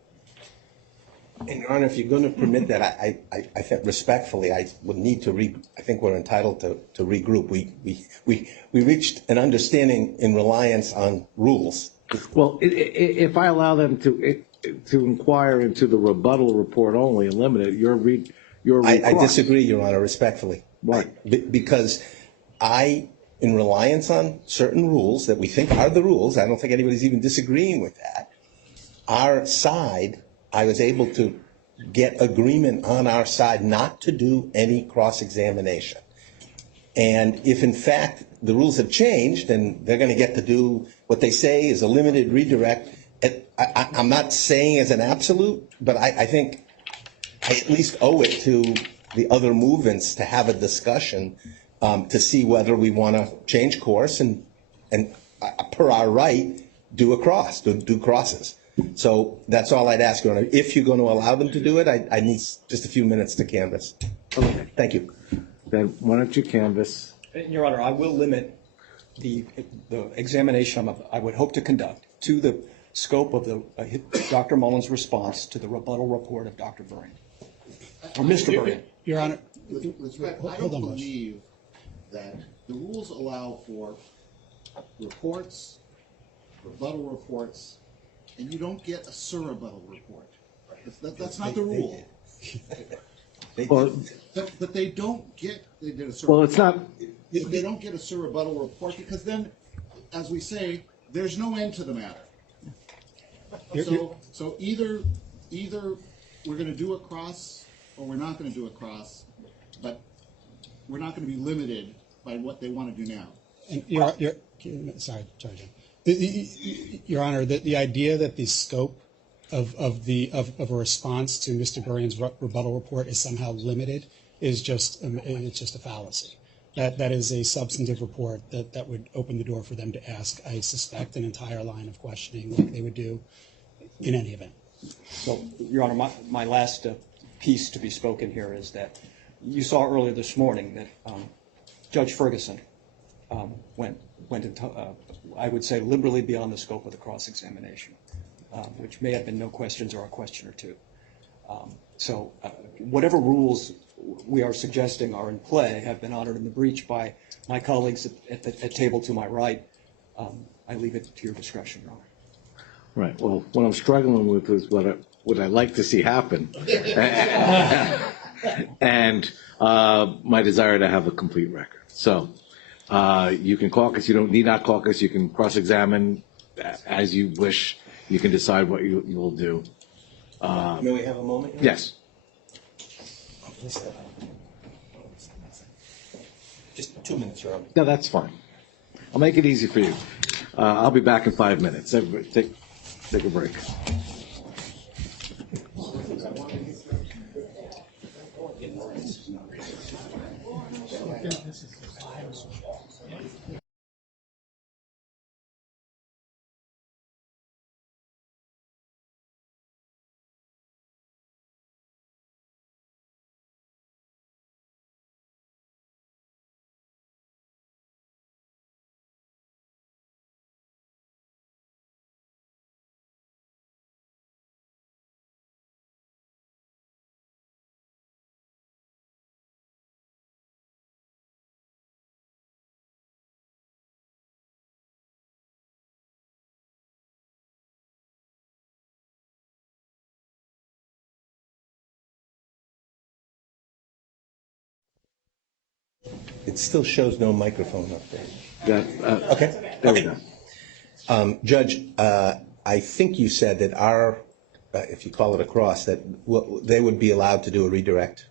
And Your Honor, if you're going to permit that, I think respectfully, I would need to I think we're entitled to regroup. We reached an understanding in reliance on rules. Well, if I allow them to inquire into the rebuttal report only and limit it, I disagree, Your Honor, respectfully. Why? Because in reliance on certain rules that we think are the rules, I don't think anybody's even disagreeing with that. Our side, I was able to get agreement on our side not to do any cross-examination. And if in fact the rules have changed and they're going to get to do what they say is a limited redirect, I'm not saying as an absolute, but I think I at least owe it to the other movements to have a discussion to see whether we want to change course and per our right, do crosses. So that's all I'd ask, Your Honor. If you're going to allow them to do it, I need just a few minutes to canvass. Okay. Thank you. Then why don't you canvass? Your Honor, I will limit the examination I would hope to conduct to the scope of Dr. Mullen's response to the rebuttal report of Dr. Varian, or Mr. Varian. Your Honor, With respect, I don't believe that the rules allow for reports, rebuttal reports, and you don't get a surrebuttal report. That's not the rule. But they don't get. They did a surrebuttal. Well, it's not. They don't get a surrebuttal report because then, as we say, there's no end to the matter. So either we're going to do a cross or we're not going to do a cross, but we're not going to be limited by what they want to do now. Sorry, Judge. Your Honor, the idea that the scope of a response to Mr. Varian's rebuttal report is somehow limited is just a fallacy. That is a substantive report that would open the door for them to ask, I suspect, an entire line of questioning like they would do in any event. So, Your Honor, my last piece to be spoken here is that you saw earlier this morning that Judge Ferguson went into, I would say, liberally beyond the scope of the cross-examination, which may have been no questions or a question or two. So whatever rules we are suggesting are in play have been honored in the breach by my colleagues at table to my right. I leave it to your discretion, Your Honor. Right. Well, what I'm struggling with is what I like to see happen, and my desire to have a complete record. So you can caucus. You don't need not caucus. You can cross-examine as you wish. You can decide what you will do. May we have a moment? Yes. Just 2 minutes, Your Honor. No, that's fine. I'll make it easy for you. I'll be back in 5 minutes. Everybody, take a break. It still shows no microphone up there. Okay. There we go. Judge, I think you said that if you call it a cross, that they would be allowed to do a redirect.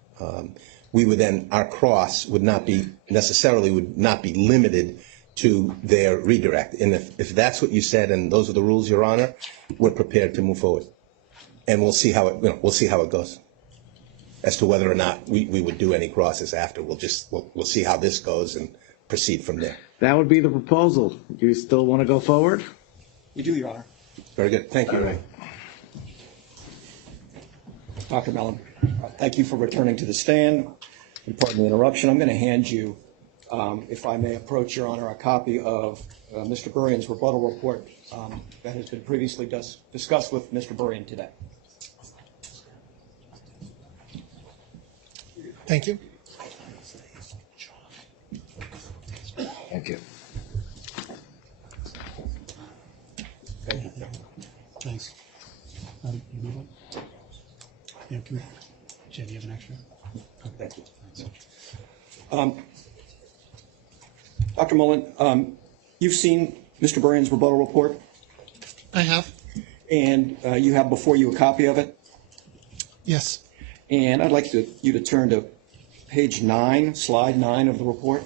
We would then, our cross would not be limited to their redirect. And if that's what you said and those are the rules, Your Honor, we're prepared to move forward. And we'll see how it goes. As to whether or not we would do any crosses after, we'll see how this goes and proceed from there. That would be the proposal. Do you still want to go forward? We do, Your Honor. Very good. Thank you. All right. Dr. Mellon, thank you for returning to the stand. And pardon the interruption. I'm going to hand you, if I may approach, Your Honor, a copy of Mr. Burian's rebuttal report that has been previously discussed with Mr. Burian today. Thank you. Thank you. Thank you. Thanks. You need one? Yeah, come here. Jim, you have an extra? Thank you. Dr. Mullen, you've seen Mr. Burian's rebuttal report, I have. and you have before you a copy of it. Yes. And I'd like you to turn to page 9, slide 9 of the report.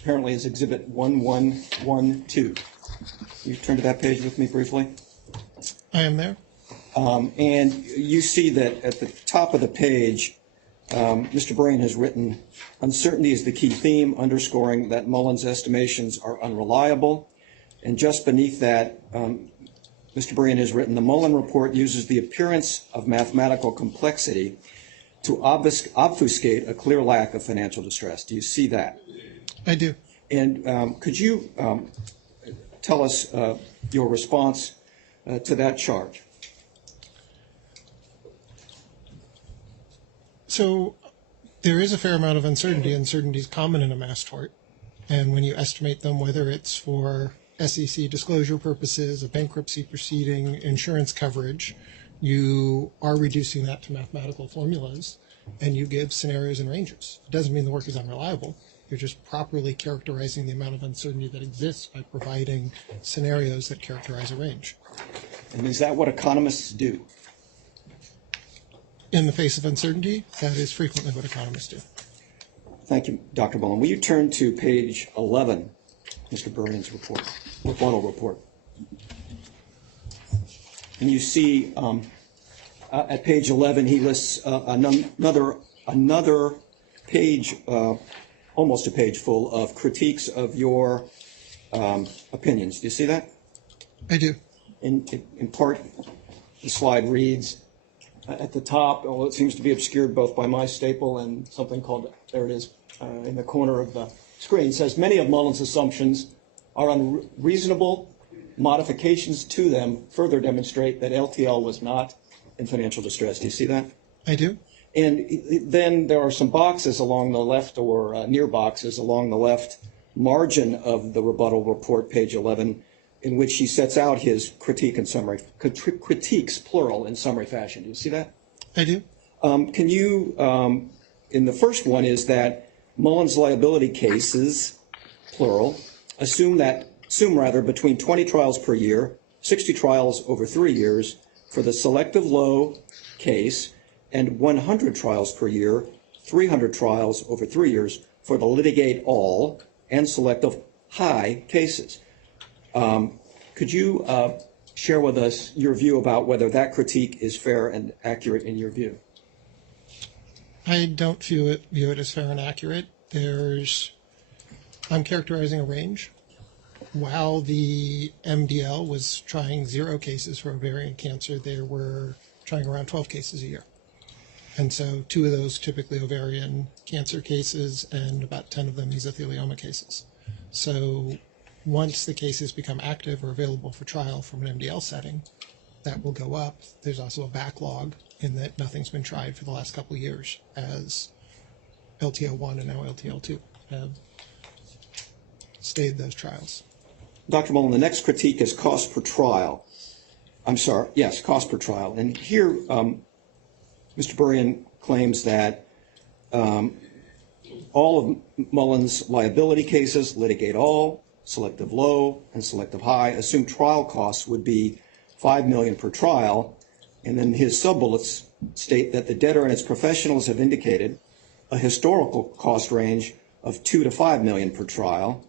Apparently is exhibit 1112. You turn to that page with me briefly. I am there. And you see that at the top of the page, Mr. Burian has written, uncertainty is the key theme, underscoring that Mullen's estimations are unreliable. And just beneath that, Mr. Burian has written, the Mullen report uses the appearance of mathematical complexity to obfuscate a clear lack of financial distress. Do you see that? I do. And could you tell us your response to that charge? So there is a fair amount of uncertainty. Uncertainty is common in a mass tort. And when you estimate them, whether it's for SEC disclosure purposes, a bankruptcy proceeding, insurance coverage, you are reducing that to mathematical formulas, and you give scenarios and ranges. It doesn't mean the work is unreliable. You're just properly characterizing the amount of uncertainty that exists by providing scenarios that characterize a range. And is that what economists do? In the face of uncertainty, that is frequently what economists do. Thank you, Dr. Mullen. Will you turn to page 11, Mr. Burian's rebuttal report? And you see at page 11, he lists another page, almost a page full of critiques of your opinions. Do you see that? I do. In part, the slide reads at the top, well, it seems to be obscured both by my staple and something called, there it is, in the corner of the screen, says many of Mullen's assumptions are unreasonable. Modifications to them further demonstrate that LTL was not in financial distress. Do you see that? I do. And then there are some boxes along the left, or near boxes along the left margin of the rebuttal report, page 11, in which he sets out his critique and summary, critiques, plural, in summary fashion. Do you see that? I do. Can you, in the first one is that Mullen's liability cases, plural, assume between 20 trials per year, 60 trials over 3 years for the selective low case, and 100 trials per year, 300 trials over 3 years for the litigate all and selective high cases. Could you share with us your view about whether that critique is fair and accurate in your view? I don't view it as fair and accurate. I'm characterizing a range. While the MDL was trying 0 cases for ovarian cancer, they were trying around 12 cases a year. And so 2 of those typically ovarian cancer cases and about 10 of them mesothelioma cases. So once the cases become active or available for trial from an MDL setting, that will go up. There's also a backlog in that nothing's been tried for the last couple of years, as LTL1 and now LTL2 have stayed those trials. Dr. Mullen, the next critique is cost per trial. Cost per trial. And here, Mr. Burian claims that all of Mullen's liability cases, litigate all, selective low, and selective high, assume trial costs would be $5 million per trial, and then his sub-bullets state that the debtor and its professionals have indicated a historical cost range of $2 to $5 million per trial,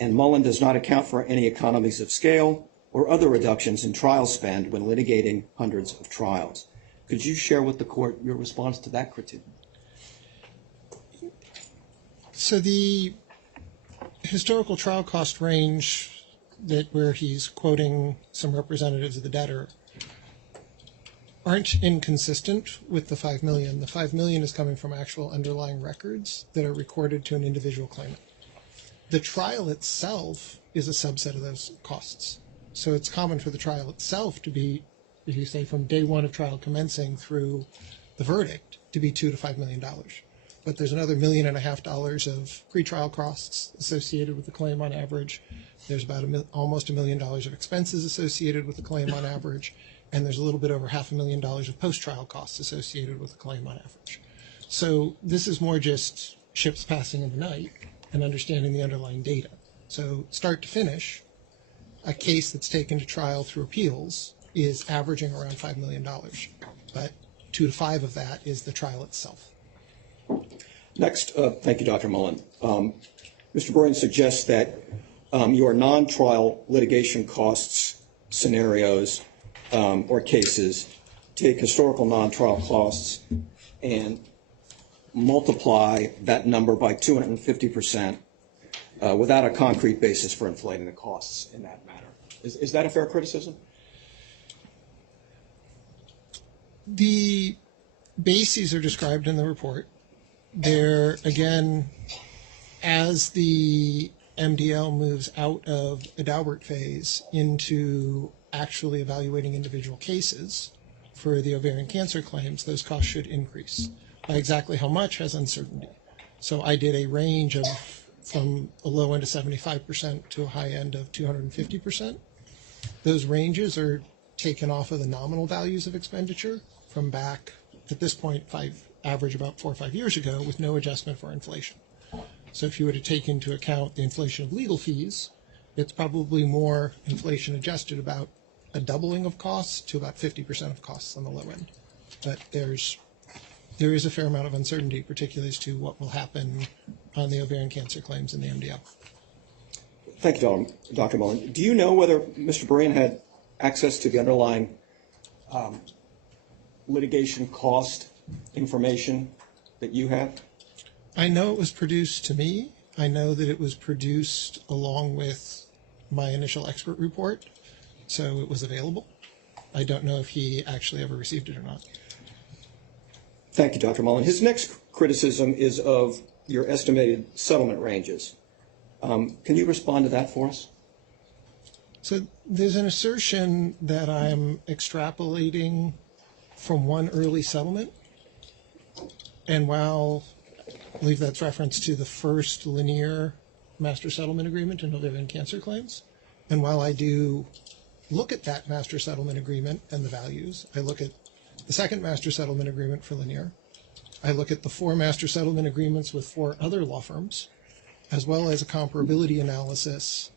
and Mullen does not account for any economies of scale or other reductions in trial spend when litigating hundreds of trials. Could you share with the court your response to that critique? So the historical trial cost range where he's quoting some representatives of the debtor aren't inconsistent with the $5 million. The $5 million is coming from actual underlying records that are recorded to an individual claimant. The trial itself is a subset of those costs. So it's common for the trial itself to be, if you say from day one of trial commencing through the verdict, to be $2 to $5 million. But there's another $1.5 million of pretrial costs associated with the claim on average. There's about almost $1 million of expenses associated with the claim on average. And there's a little bit over $500,000 of post-trial costs associated with the claim on average. So this is more just ships passing in the night and understanding the underlying data. So start to finish, a case that's taken to trial through appeals is averaging around $5 million. But 2 to 5 of that is the trial itself. Next, thank you, Dr. Mullen. Mr. Borean suggests that your non-trial litigation costs scenarios or cases take historical non-trial costs and multiply that number by 250% without a concrete basis for inflating the costs in that matter. Is that a fair criticism? The bases are described in the report. They're, again, as the MDL moves out of a Daubert phase into actually evaluating individual cases for the ovarian cancer claims, those costs should increase. By exactly how much has uncertainty. So I did a range of from a low end of 75% to a high end of 250%. Those ranges are taken off of the nominal values of expenditure from back, at this point, average about 4 or 5 years ago with no adjustment for inflation. So if you were to take into account the inflation of legal fees, it's probably more inflation adjusted, about a doubling of costs to about 50% of costs on the low end. But there is a fair amount of uncertainty, particularly as to what will happen on the ovarian cancer claims in the MDL. Thank you, Dr. Mullen. Do you know whether Mr. Borean had access to the underlying litigation cost information that you have? I know it was produced to me. I know that it was produced along with my initial expert report, so it was available. I don't know if he actually ever received it or not. Thank you, Dr. Mullen. His next criticism is of your estimated settlement ranges. Can you respond to that for us? So there's an assertion that I'm extrapolating from one early settlement, and while I believe that's reference to the first linear master settlement agreement in ovarian cancer claims, and while I do look at that master settlement agreement and the values, I look at the second master settlement agreement for linear, I look at the 4 master settlement agreements with 4 other law firms, as well as a comparability analysis.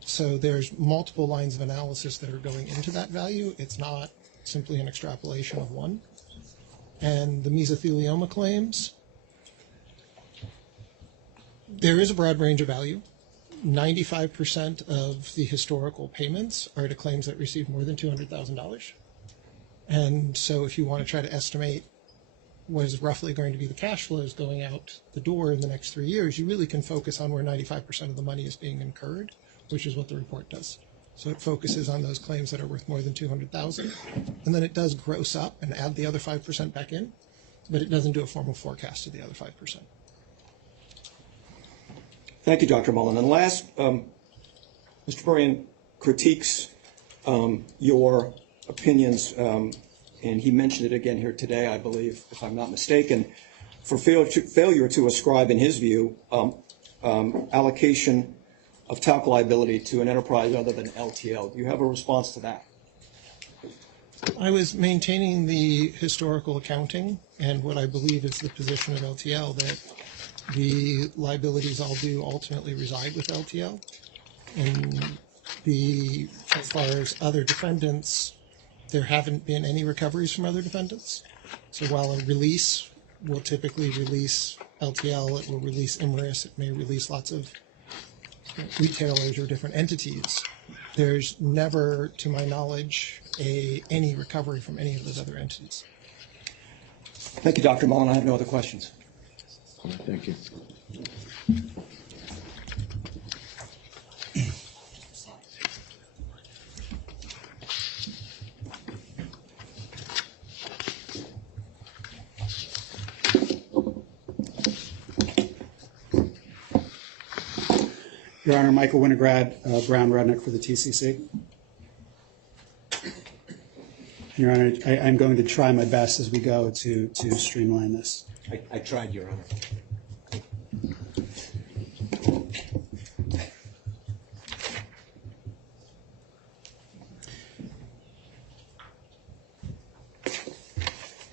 So there's multiple lines of analysis that are going into that value. It's not simply an extrapolation of one. And the mesothelioma claims, there is a broad range of value. 95% of the historical payments are to claims that receive more than $200,000. And so if you want to try to estimate what is roughly going to be the cash flows going out the door in the next 3 years, you really can focus on where 95% of the money is being incurred, which is what the report does. So it focuses on those claims that are worth more than $200,000, and then it does gross up and add the other 5% back in, but it doesn't do a formal forecast of the other 5%. Thank you, Dr. Mullen. And last, Mr. Borean critiques your opinions, and he mentioned it again here today, I believe, if I'm not mistaken, for failure to ascribe, in his view, allocation of talc liability to an enterprise other than LTL. Do you have a response to that? I was maintaining the historical accounting and what I believe is the position of LTL, that the liabilities all do ultimately reside with LTL. And as far as other defendants, there haven't been any recoveries from other defendants. So while a release will typically release LTL, it will release Imerys, it may release lots of retailers or different entities. There's never, to my knowledge, any recovery from any of those other entities. Thank you, Dr. Mullen. I have no other questions. Thank you. Your Honor, Michael Winograd, Brown Rudnick for the TCC. Your Honor, I'm going to try my best as we go to streamline this. I tried, Your Honor.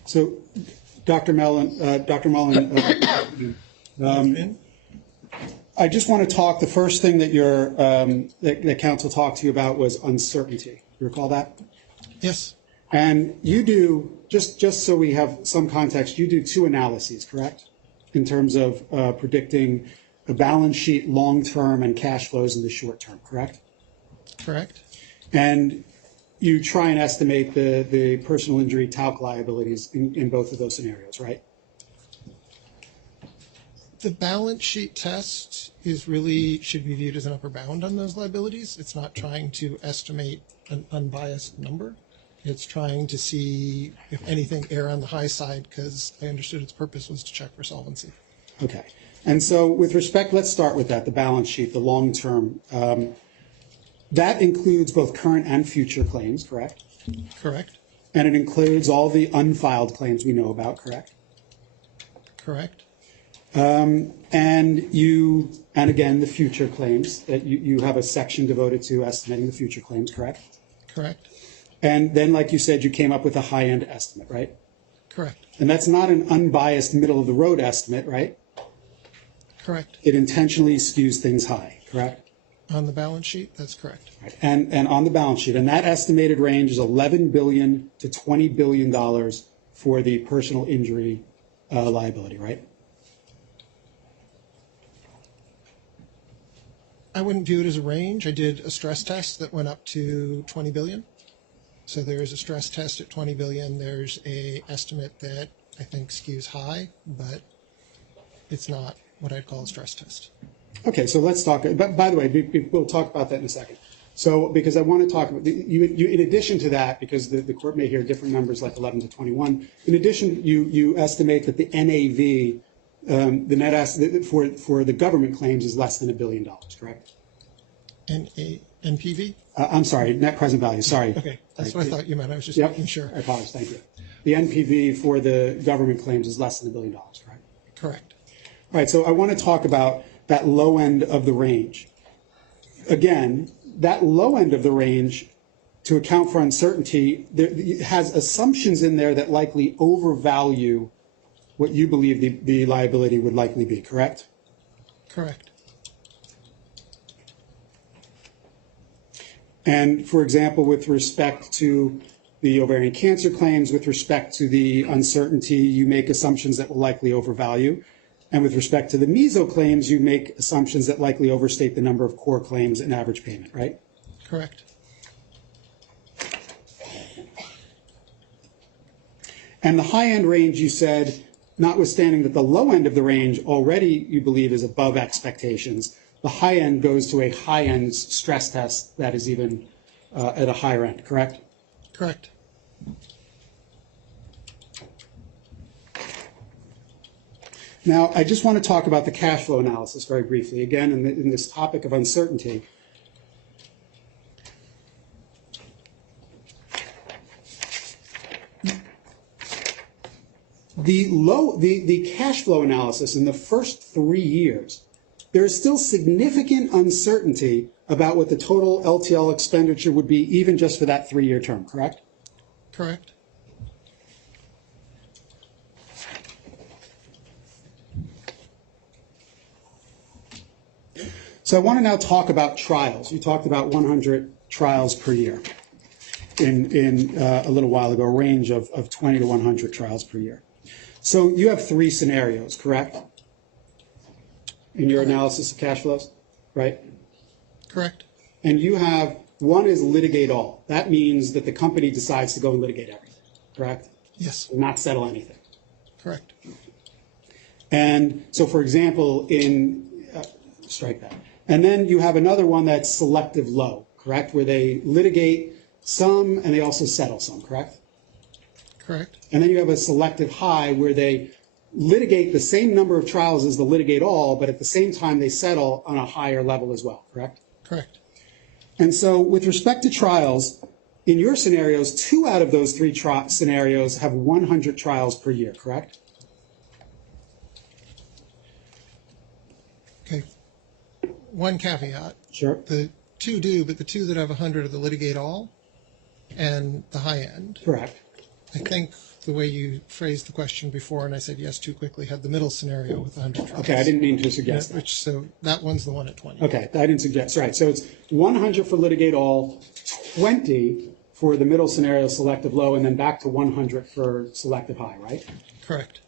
So, Dr. Mullen, I just want to talk. The first thing that that counsel talked to you about was uncertainty. You recall that? Yes. And you do, just so we have some context, you do two analyses, correct? In terms of predicting the balance sheet long-term and cash flows in the short term, correct? Correct. And you try and estimate the personal injury talc liabilities in both of those scenarios, right? The balance sheet test should be viewed as an upper bound on those liabilities. It's not trying to estimate an unbiased number. It's trying to see, if anything, err on the high side, because I understood its purpose was to check for solvency. Okay. And so with respect, let's start with that, the balance sheet, the long term. That includes both current and future claims, correct? Correct. And it includes all the unfiled claims we know about, correct? Correct. And again, the future claims, that you have a section devoted to estimating the future claims, correct? Correct. And then, like you said, you came up with a high-end estimate, right? Correct. And that's not an unbiased middle-of-the-road estimate, right? Correct. It intentionally skews things high, correct? On the balance sheet, that's correct. Right. And on the balance sheet, and that estimated range is $11 billion to $20 billion for the personal injury liability, right? I wouldn't view it as a range. I did a stress test that went up to 20 billion. So there is a stress test at 20 billion. There's a estimate that I think skews high, but it's not what I'd call a stress test. Okay, so let's talk. But by the way, we'll talk about that in a second. So, because I want to talk about you in addition to that, because the court may hear different numbers like 11 to 21. In addition, you estimate that the NAV, the net asset for the government claims is less than $1 billion, correct? NPV? I'm sorry, net present value. Sorry. Okay, that's what I thought you meant. I was just Yep. making sure. I apologize. Thank you. The NPV for the government claims is less than $1 billion, correct? Correct. All right. So I want to talk about that low end of the range. Again, that low end of the range, to account for uncertainty, has assumptions in there that likely overvalue what you believe the liability would likely be, correct? Correct. And for example, with respect to the ovarian cancer claims, with respect to the uncertainty, you make assumptions that will likely overvalue. And with respect to the meso claims, you make assumptions that likely overstate the number of core claims and average payment, right? Correct. And the high end range, you said, notwithstanding that the low end of the range already you believe is above expectations, the high end goes to a high end stress test that is even at a higher end, correct? Correct. Now, I just want to talk about the cash flow analysis very briefly, again, in this topic of uncertainty. The cash flow analysis in the first 3 years, there is still significant uncertainty about what the total LTL expenditure would be, even just for that 3-year term, correct? Correct. So I want to now talk about trials. You talked about 100 trials per year in a little while ago, a range of 20 to 100 trials per year. So you have three scenarios, correct? In your analysis of cash flows, right? Correct. And you have, one is litigate all. That means that the company decides to go and litigate everything, correct? Yes. Not settle anything. Correct. And so, for example, strike that. And then you have another one that's selective low, correct? Where they litigate some and they also settle some, correct? Correct. And then you have a selective high where they litigate the same number of trials as the litigate all, but at the same time they settle on a higher level as well, correct? Correct. And so with respect to trials, in your scenarios, 2 out of those 3 scenarios have 100 trials per year, correct? Okay. One caveat. Sure. The 2 do, but the 2 that have 100 are the litigate all and the high end. Correct. I think the way you phrased the question before, and I said yes too quickly, had the middle scenario with 100 trials. Okay, I didn't mean to suggest that. So that one's the one at 20. Okay, I didn't suggest, right. So it's 100 for litigate all, 20 for the middle scenario, selective low, and then back to 100 for selective high, right? Correct.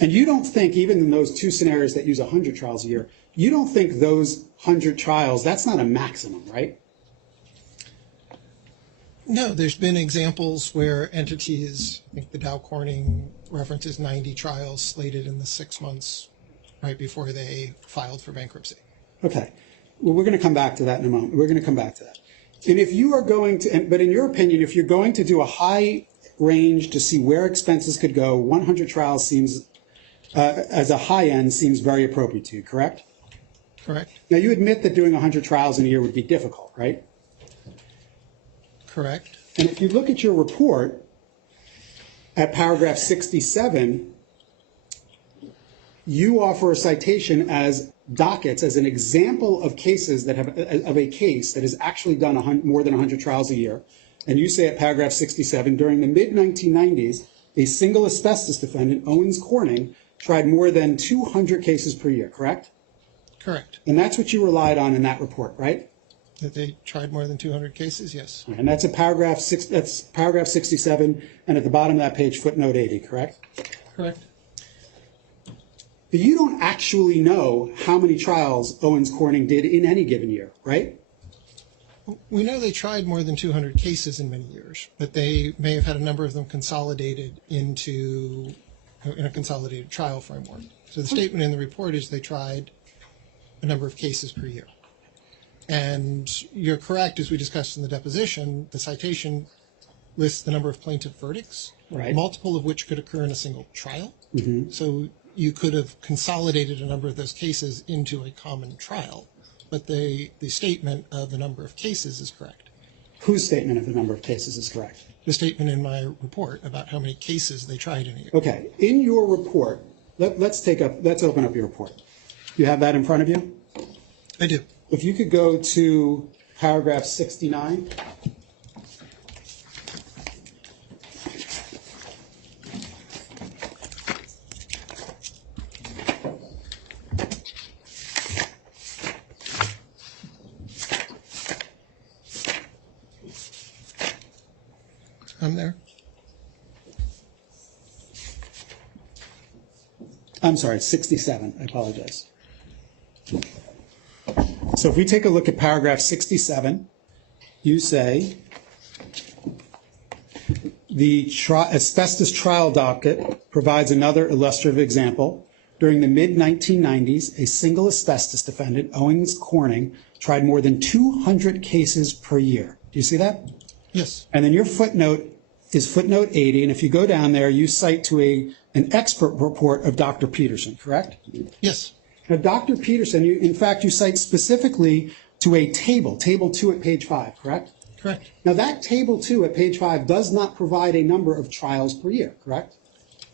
And you don't think, even in those 2 scenarios that use 100 trials a year, you don't think those 100 trials, that's not a maximum, right? No, there's been examples where entities, I think the Dow Corning references 90 trials slated in the 6 months right before they filed for bankruptcy. Okay. Well, we're going to come back to that in a moment. We're going to come back to that. And if you are going to, but in your opinion, if you're going to do a high range to see where expenses could go, 100 trials seems, as a high end, seems very appropriate to you, correct? Correct. Now, you admit that doing 100 trials in a year would be difficult, right? Correct. And if you look at your report at paragraph 67, you offer a citation as dockets as an example of cases that have, of a case that has actually done more than 100 trials a year. And you say at paragraph 67, during the mid-1990s, a single asbestos defendant, Owens Corning, tried more than 200 cases per year, correct? Correct. And that's what you relied on in that report, right? That they tried more than 200 cases, yes. And that's a paragraph that's paragraph 67, and at the bottom of that page, footnote 80, correct? Correct. But you don't actually know how many trials Owens Corning did in any given year, right? We know they tried more than 200 cases in many years, but they may have had a number of them consolidated in a consolidated trial framework. So the statement in the report is they tried a number of cases per year. And you're correct, as we discussed in the deposition, the citation lists the number of plaintiff verdicts, Right. multiple of which could occur in a single trial. So you could have consolidated a number of those cases into a common trial, but the statement of the number of cases is correct. Whose statement of the number of cases is correct? The statement in my report about how many cases they tried in a year. Okay, in your report, let's open up your report. You have that in front of you? I do. If you could go to paragraph 69. I'm there. I'm sorry, 67, I apologize. So if we take a look at paragraph 67, you say, the asbestos trial docket provides another illustrative example. During the mid-1990s, a single asbestos defendant, Owens Corning, tried more than 200 cases per year. Do you see that? Yes. And then your footnote is footnote 80, and if you go down there, you cite to an expert report of Dr. Peterson, correct? Yes. Now, Dr. Peterson, in fact, you cite specifically to a table 2 at page 5, correct? Correct. Now, that table 2 at page 5 does not provide a number of trials per year, correct?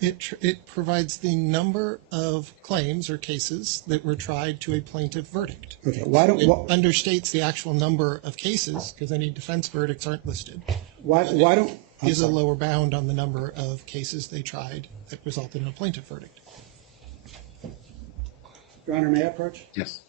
It provides the number of claims or cases that were tried to a plaintiff verdict. Okay, why don't It understates the actual number of cases because any defense verdicts aren't listed. why don't I'm Is a sorry. lower bound on the number of cases they tried that resulted in a plaintiff verdict. Your Honor, may I approach? Yes.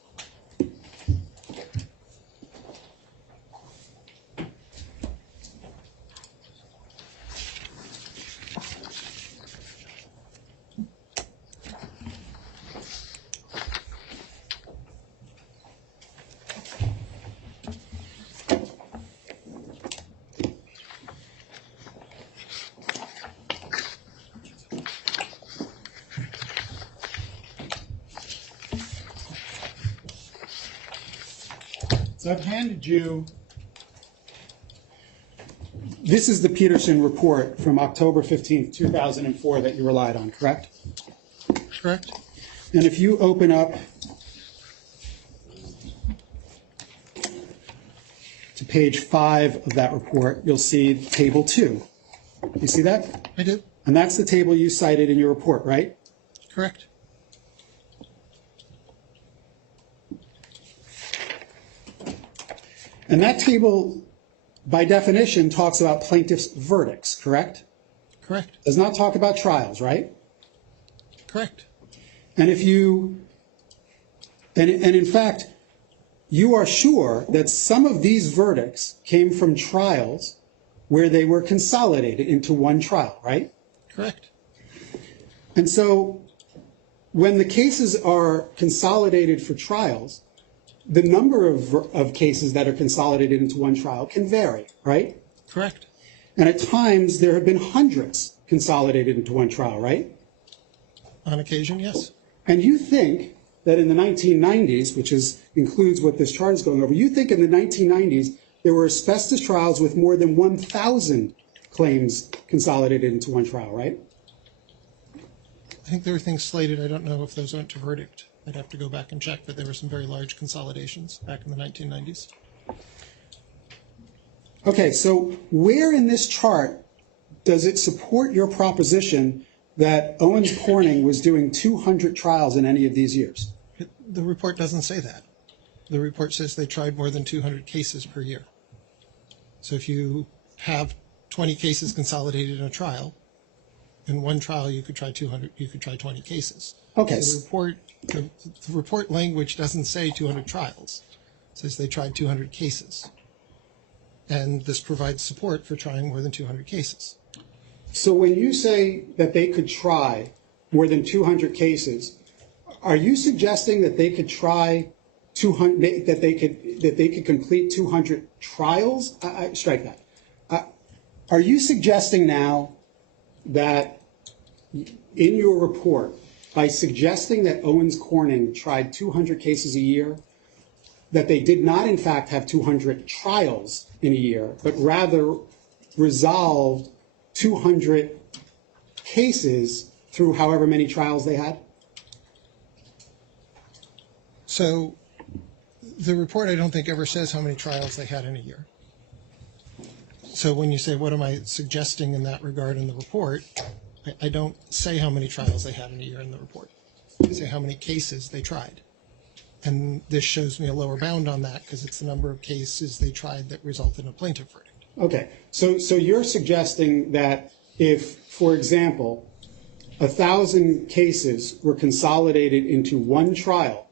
So I've handed you, this is the Peterson report from October 15th, 2004 that you relied on, correct? Correct? And if you open up to page 5 of that report, you'll see table 2. You see that? I do. And that's the table you cited in your report, right? Correct. And that table, by definition, talks about plaintiff's verdicts, correct? Correct. Does not talk about trials, right? Correct. And if you, and in fact, you are sure that some of these verdicts came from trials where they were consolidated into one trial, right? Correct. And so when the cases are consolidated for trials, the number of cases that are consolidated into one trial can vary, right? Correct. And at times, there have been hundreds consolidated into one trial, right? On occasion, yes. And you think that in the 1990s, which includes what this chart is going over, you think in the 1990s, there were asbestos trials with more than 1,000 claims consolidated into one trial, right? I think there were things slated. I don't know if those went to verdict. I'd have to go back and check, but there were some very large consolidations back in the 1990s. Okay, so where in this chart does it support your proposition that Owens Corning was doing 200 trials in any of these years? The report doesn't say that. The report says they tried more than 200 cases per year. So if you have 20 cases consolidated in a trial, in one trial you could try 200, you could try 20 cases. Okay. So the report language doesn't say 200 trials. It says they tried 200 cases. And this provides support for trying more than 200 cases. So when you say that they could try more than 200 cases, are you suggesting that they could try 200, that they could complete 200 trials? Strike that. Are you suggesting now that in your report, by suggesting that Owens Corning tried 200 cases a year, that they did not in fact have 200 trials in a year, but rather resolved 200 cases through however many trials they had? So the report, I don't think, ever says how many trials they had in a year. So when you say, what am I suggesting in that regard in the report, I don't say how many trials they had in a year in the report. I say how many cases they tried. And this shows me a lower bound on that because it's the number of cases they tried that resulted in a plaintiff verdict. Okay, so you're suggesting that if, for example, 1,000 cases were consolidated into one trial,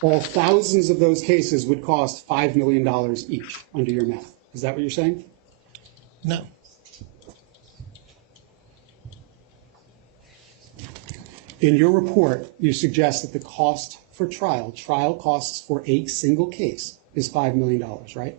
all thousands of those cases would cost $5 million each under your math. Is that what you're saying? No. In your report, you suggest that the cost for trial costs for a single case is $5 million, right?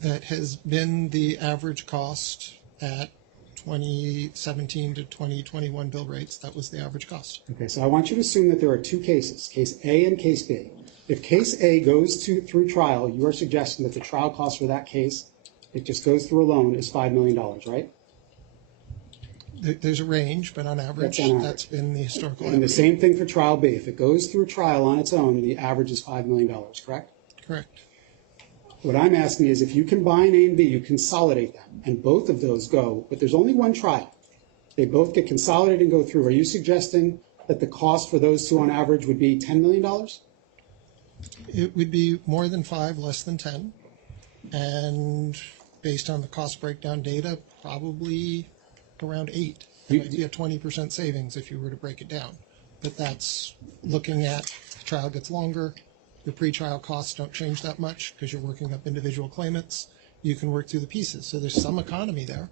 That has been the average cost at 2017 to 2021 bill rates. That was the average cost. Okay, so I want you to assume that there are two cases, case A and case B. If case A goes through trial, you are suggesting that the trial cost for that case, it just goes through alone, is $5 million, right? There's a range, but on average, that's been the historical And the average. same thing for trial B. If it goes through trial on its own, the average is $5 million, correct? Correct. What I'm asking is if you combine A and B, you consolidate them, and both of those go, but there's only one trial. They both get consolidated and go through. Are you suggesting that the cost for those two on average would be $10 million? It would be more than 5, less than 10. And based on the cost breakdown data, probably around 8. It might be a 20% savings if you were to break it down. But that's looking at the trial gets longer. The pretrial costs don't change that much because you're working up individual claimants. You can work through the pieces. So there's some economy there.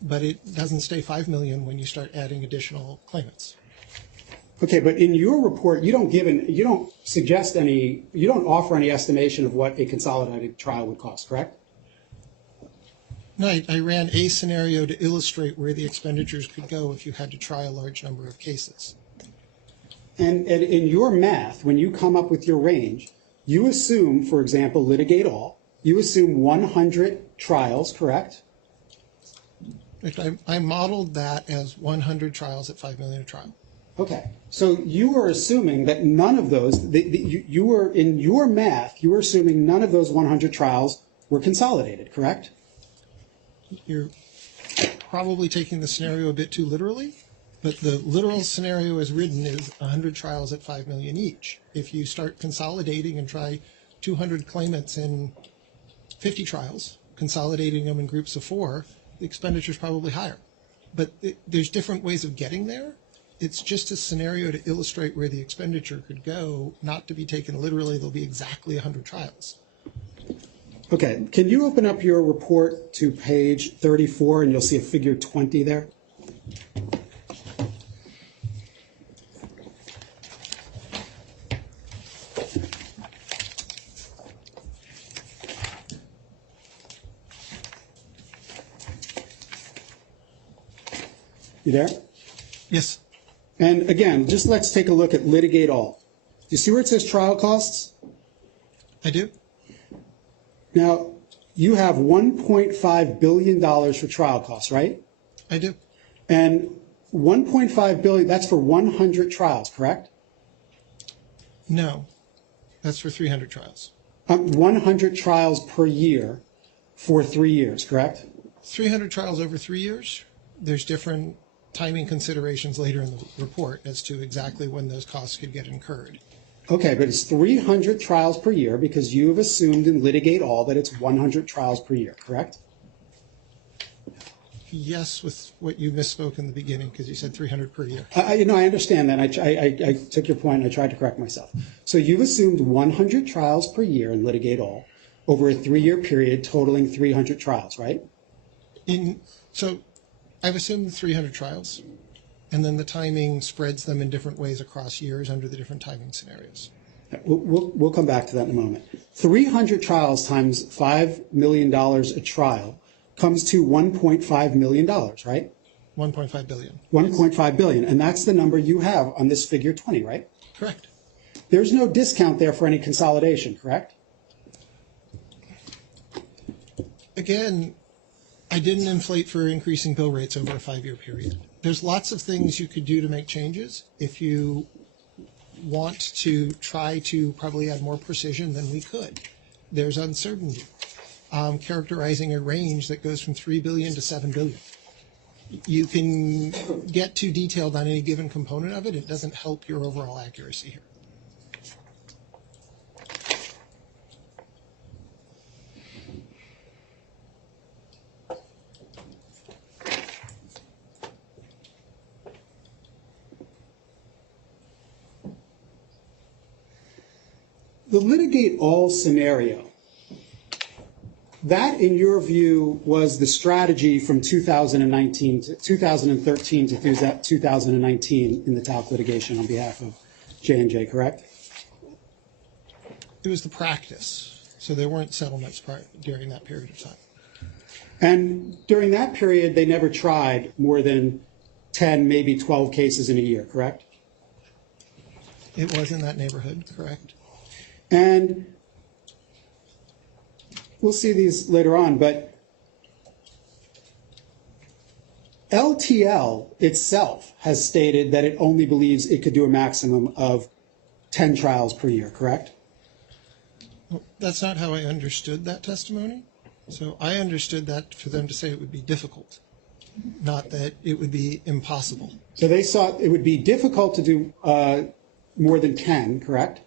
But it doesn't stay $5 million when you start adding additional claimants. Okay, but in your report, you don't suggest any, you don't offer any estimation of what a consolidated trial would cost, correct? No, I ran a scenario to illustrate where the expenditures could go if you had to try a large number of cases. And in your math, when you come up with your range, you assume, for example, litigate all, you assume 100 trials, correct? I modeled that as 100 trials at $5 million a trial. Okay, so you are assuming that none of those, you were, in your math, you were assuming none of those 100 trials were consolidated, correct? You're probably taking the scenario a bit too literally, but the literal scenario as written is 100 trials at $5 million each. If you start consolidating and try 200 claimants in 50 trials, consolidating them in groups of 4, the expenditure is probably higher. But there's different ways of getting there. It's just a scenario to illustrate where the expenditure could go, not to be taken literally. There'll be exactly 100 trials. Okay, can you open up your report to page 34 and you'll see a figure 20 there? You there? Yes, And again, just let's take a look at litigate all. Do you see where it says trial costs? I do. Now, you have $1.5 billion for trial costs, right? I do. And 1.5 billion, that's for 100 trials, correct? No, that's for 300 trials. 100 trials per year for 3 years, correct? 300 trials over 3 years. There's different timing considerations later in the report as to exactly when those costs could get incurred. Okay, but it's 300 trials per year because you have assumed in litigate all that it's 100 trials per year, correct? Yes, with what you misspoke in the beginning because you said 300 per year. I understand that. I took your point and I tried to correct myself. So you've assumed 100 trials per year in litigate all over a 3-year period totaling 300 trials, right? So I've assumed 300 trials, and then the timing spreads them in different ways across years under the different timing scenarios. We'll come back to that in a moment. 300 trials times $5 million a trial comes to $1.5 million, right? 1.5 billion. 1.5 billion, and that's the number you have on this figure 20, right? Correct. There's no discount there for any consolidation, correct? Again, I didn't inflate for increasing bill rates over a 5-year period. There's lots of things you could do to make changes. If you want to try to probably add more precision than we could. There's uncertainty. Characterizing a range that goes from 3 billion to 7 billion. You can get too detailed on any given component of it. It doesn't help your overall accuracy here. The litigate all scenario, that in your view was the strategy from 2013 to 2019 in the talc litigation on behalf of J&J, correct? It was the practice. So there weren't settlements during that period of time. And during that period, they never tried more than 10, maybe 12 cases in a year, correct? It was in that neighborhood, correct? And we'll see these later on, but LTL itself has stated that it only believes it could do a maximum of 10 trials per year, correct? Well, that's not how I understood that testimony. So I understood that for them to say it would be difficult, not that it would be impossible. So they thought it would be difficult to do more than 10, correct?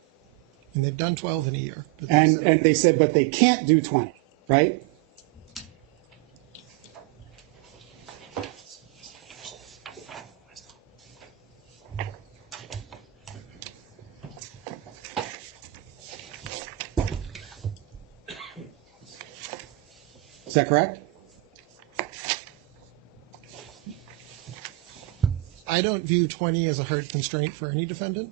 And they've done 12 in a year. And they said, but they can't do 20, right? Is that correct? I don't view 20 as a hard constraint for any defendant.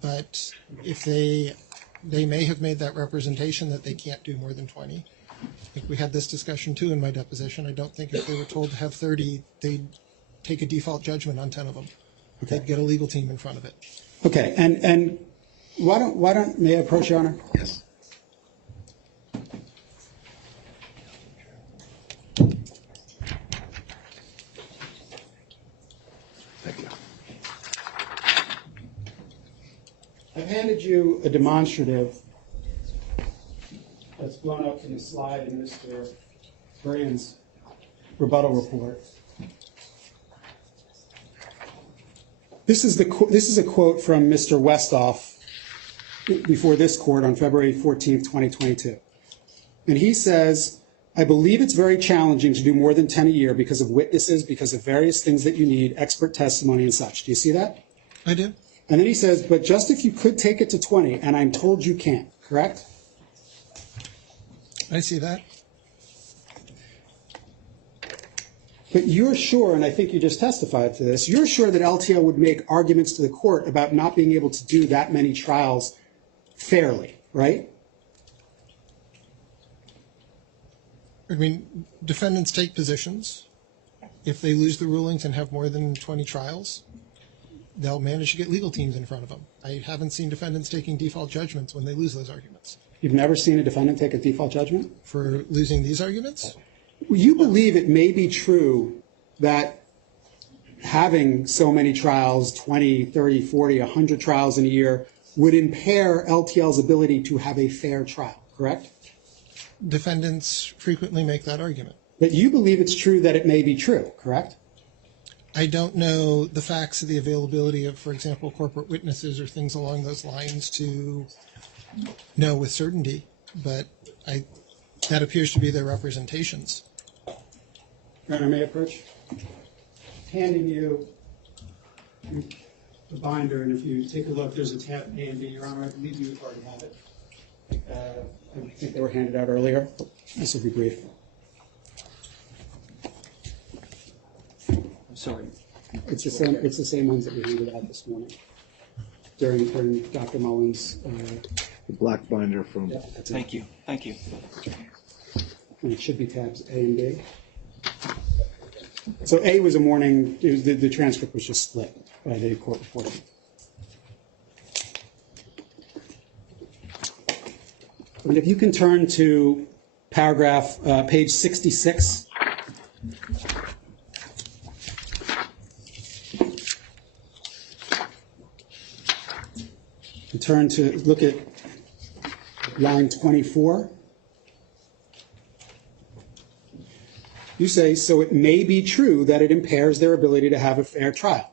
But if they may have made that representation that they can't do more than 20. I think we had this discussion too in my deposition. I don't think if they were told to have 30, they'd take a default judgment on 10 of them. Okay. They'd get a legal team in front of it. Okay, and may I approach, Your Honor? Yes. Thank you. I've handed you a demonstrative that's blown up from the slide in Mr. Brand's rebuttal report. This is a quote from Mr. Westhoff before this court on February 14th, 2022. And he says, I believe it's very challenging to do more than 10 a year because of witnesses, because of various things that you need, expert testimony and such. Do you see that? I do. And then he says, but just if you could take it to 20, and I'm told you can't, correct? I see that. But you're sure, and I think you just testified to this, you're sure that LTL would make arguments to the court about not being able to do that many trials fairly, right? I mean, defendants take positions. If they lose the rulings and have more than 20 trials, they'll manage to get legal teams in front of them. I haven't seen defendants taking default judgments when they lose those arguments. You've never seen a defendant take a default judgment? For losing these arguments? You believe it may be true that having so many trials, 20, 30, 40, 100 trials in a year, would impair LTL's ability to have a fair trial, correct? Defendants frequently make that argument. But you believe it's true that it may be true, correct? I don't know the facts of the availability of, for example, corporate witnesses or things along those lines to know with certainty, but that appears to be their representations. Your Honor, may I approach? Handing you the binder, and if you take a look, there's a tab A and B. Your Honor, I believe you already have it. I think they were handed out earlier. This will be brief. I'm sorry. It's the same ones that we handed out this morning during Dr. Mullins. The black binder from. Yeah, that's it. Thank you. Thank you. And it should be tabs A and B. So A was a morning, the transcript was just split by the court reporter. And if you can turn to paragraph, page 66. And turn to, look at line 24. You say, so it may be true that it impairs their ability to have a fair trial.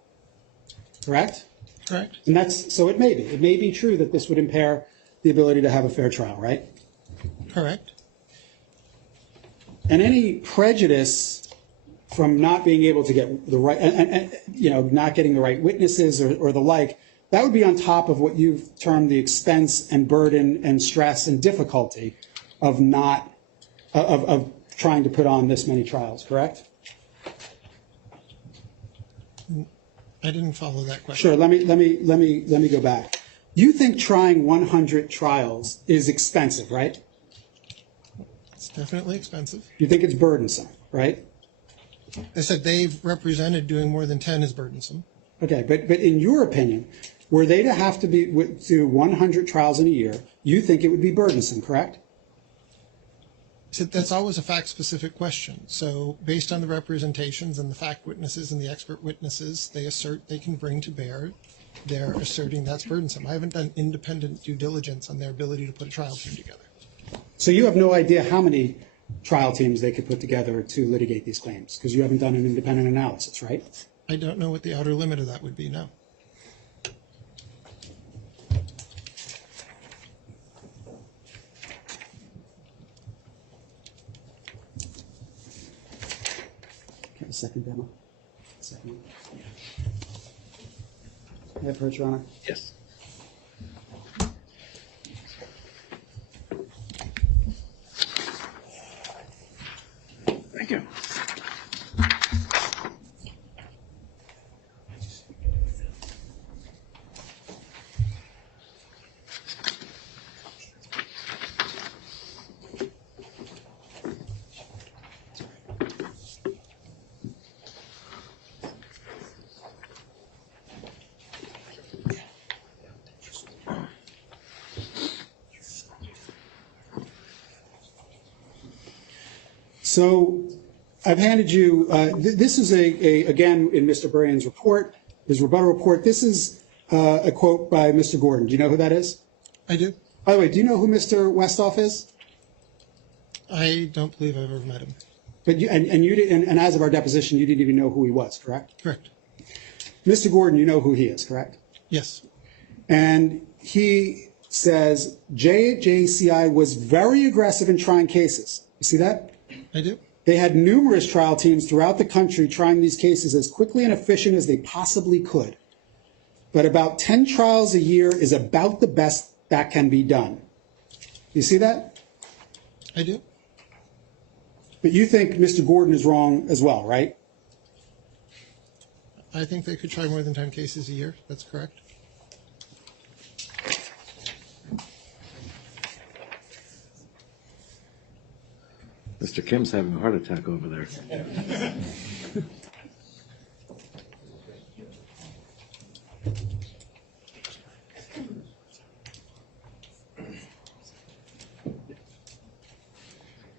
Correct? Correct. And that's, so it may be. It may be true that this would impair the ability to have a fair trial, right? Correct. And any prejudice from not being able to get the right, and not getting the right witnesses or the like, that would be on top of what you've termed the expense and burden and stress and difficulty of trying to put on this many trials, correct? I didn't follow that question. Sure. Let me go back. You think trying 100 trials is expensive, right? It's definitely expensive. You think it's burdensome, right? I said they've represented doing more than 10 is burdensome. Okay, but in your opinion, were they to have to do 100 trials in a year, you think it would be burdensome, correct? So that's always a fact-specific question. So based on the representations and the fact witnesses and the expert witnesses they assert they can bring to bear, they're asserting that's burdensome. I haven't done independent due diligence on their ability to put a trial team together. So you have no idea how many trial teams they could put together to litigate these claims, because you haven't done an independent analysis, right? I don't know what the outer limit of that would be, no. Okay, second demo. Second one. May I approach, Your Honor? Yes. Thank you. So I've handed you, this is again, in Mr. Brian's report, his rebuttal report. This is a quote by Mr. Gordon. Do you know who that is? I do. By the way, do you know who Mr. Westhoff is? I don't believe I've ever met him. But you, and you did, and as of our deposition, you didn't even know who he was, correct? Correct. Mr. Gordon, you know who he is, correct? Yes. And he says JJCI was very aggressive in trying cases. You see that? I do. They had numerous trial teams throughout the country trying these cases as quickly and efficient as they possibly could. But about 10 trials a year is about the best that can be done. You see that? I do. But you think Mr. Gordon is wrong as well, right? I think they could try more than 10 cases a year. That's correct. Mr. Kim's having a heart attack over there.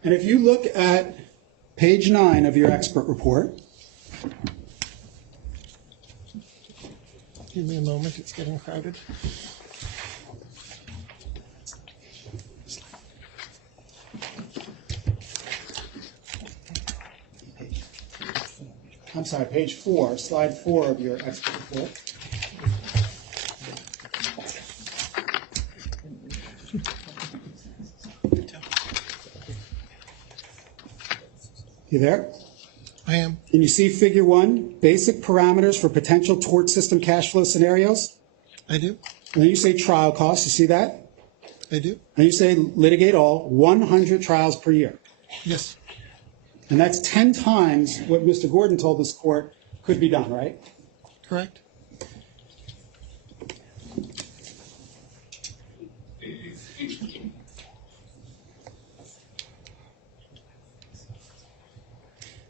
And if you look at page 9 of your expert report, Give me a moment. It's getting crowded. I'm sorry, page 4, slide 4 of your expert report. You there? I am. Can you see figure 1, basic parameters for potential tort system cash flow scenarios? I do. And then you say trial costs, you see that? I do. And you say litigate all, 100 trials per year. Yes. And that's 10 times what Mr. Gordon told this court could be done, right? Correct.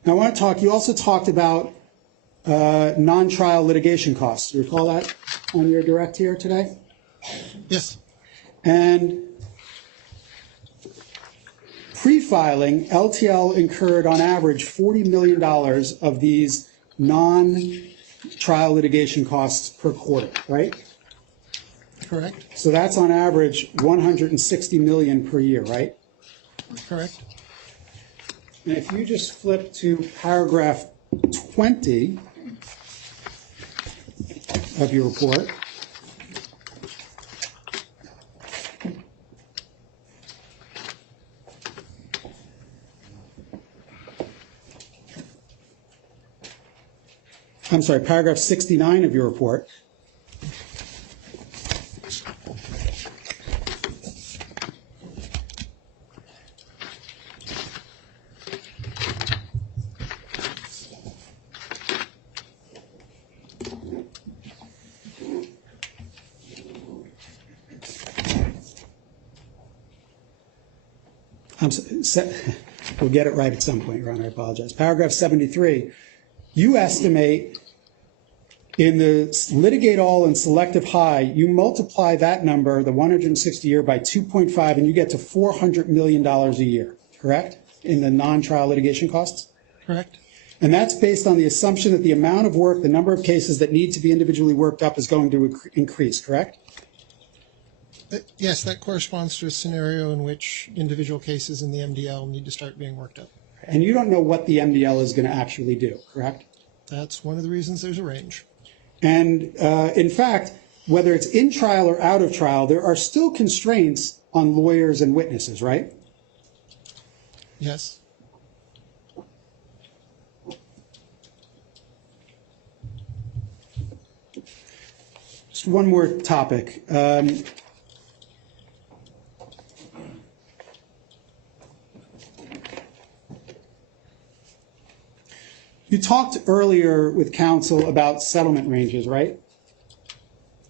Now I want to talk, you also talked about non-trial litigation costs. You recall that on your direct here today? Yes. And pre-filing, LTL incurred on average $40 million of these non-trial litigation costs per quarter, right? Correct. So that's on average $160 million per year, right? Correct. And if you just flip to paragraph 20 of your report, I'm sorry, paragraph 69 of your report, we'll get it right at some point, Your Honor, I apologize. Paragraph 73, you estimate in the litigate all and selective high, you multiply that number, the 160 year, by 2.5, and you get to $400 million a year, correct? In the non-trial litigation costs? Correct. And that's based on the assumption that the amount of work, the number of cases that need to be individually worked up is going to increase, correct? Yes, that corresponds to a scenario in which individual cases in the MDL need to start being worked up. And you don't know what the MDL is going to actually do, correct? That's one of the reasons there's a range. And in fact, whether it's in trial or out of trial, there are still constraints on lawyers and witnesses, right? Yes. Just one more topic. You talked earlier with counsel about settlement ranges, right?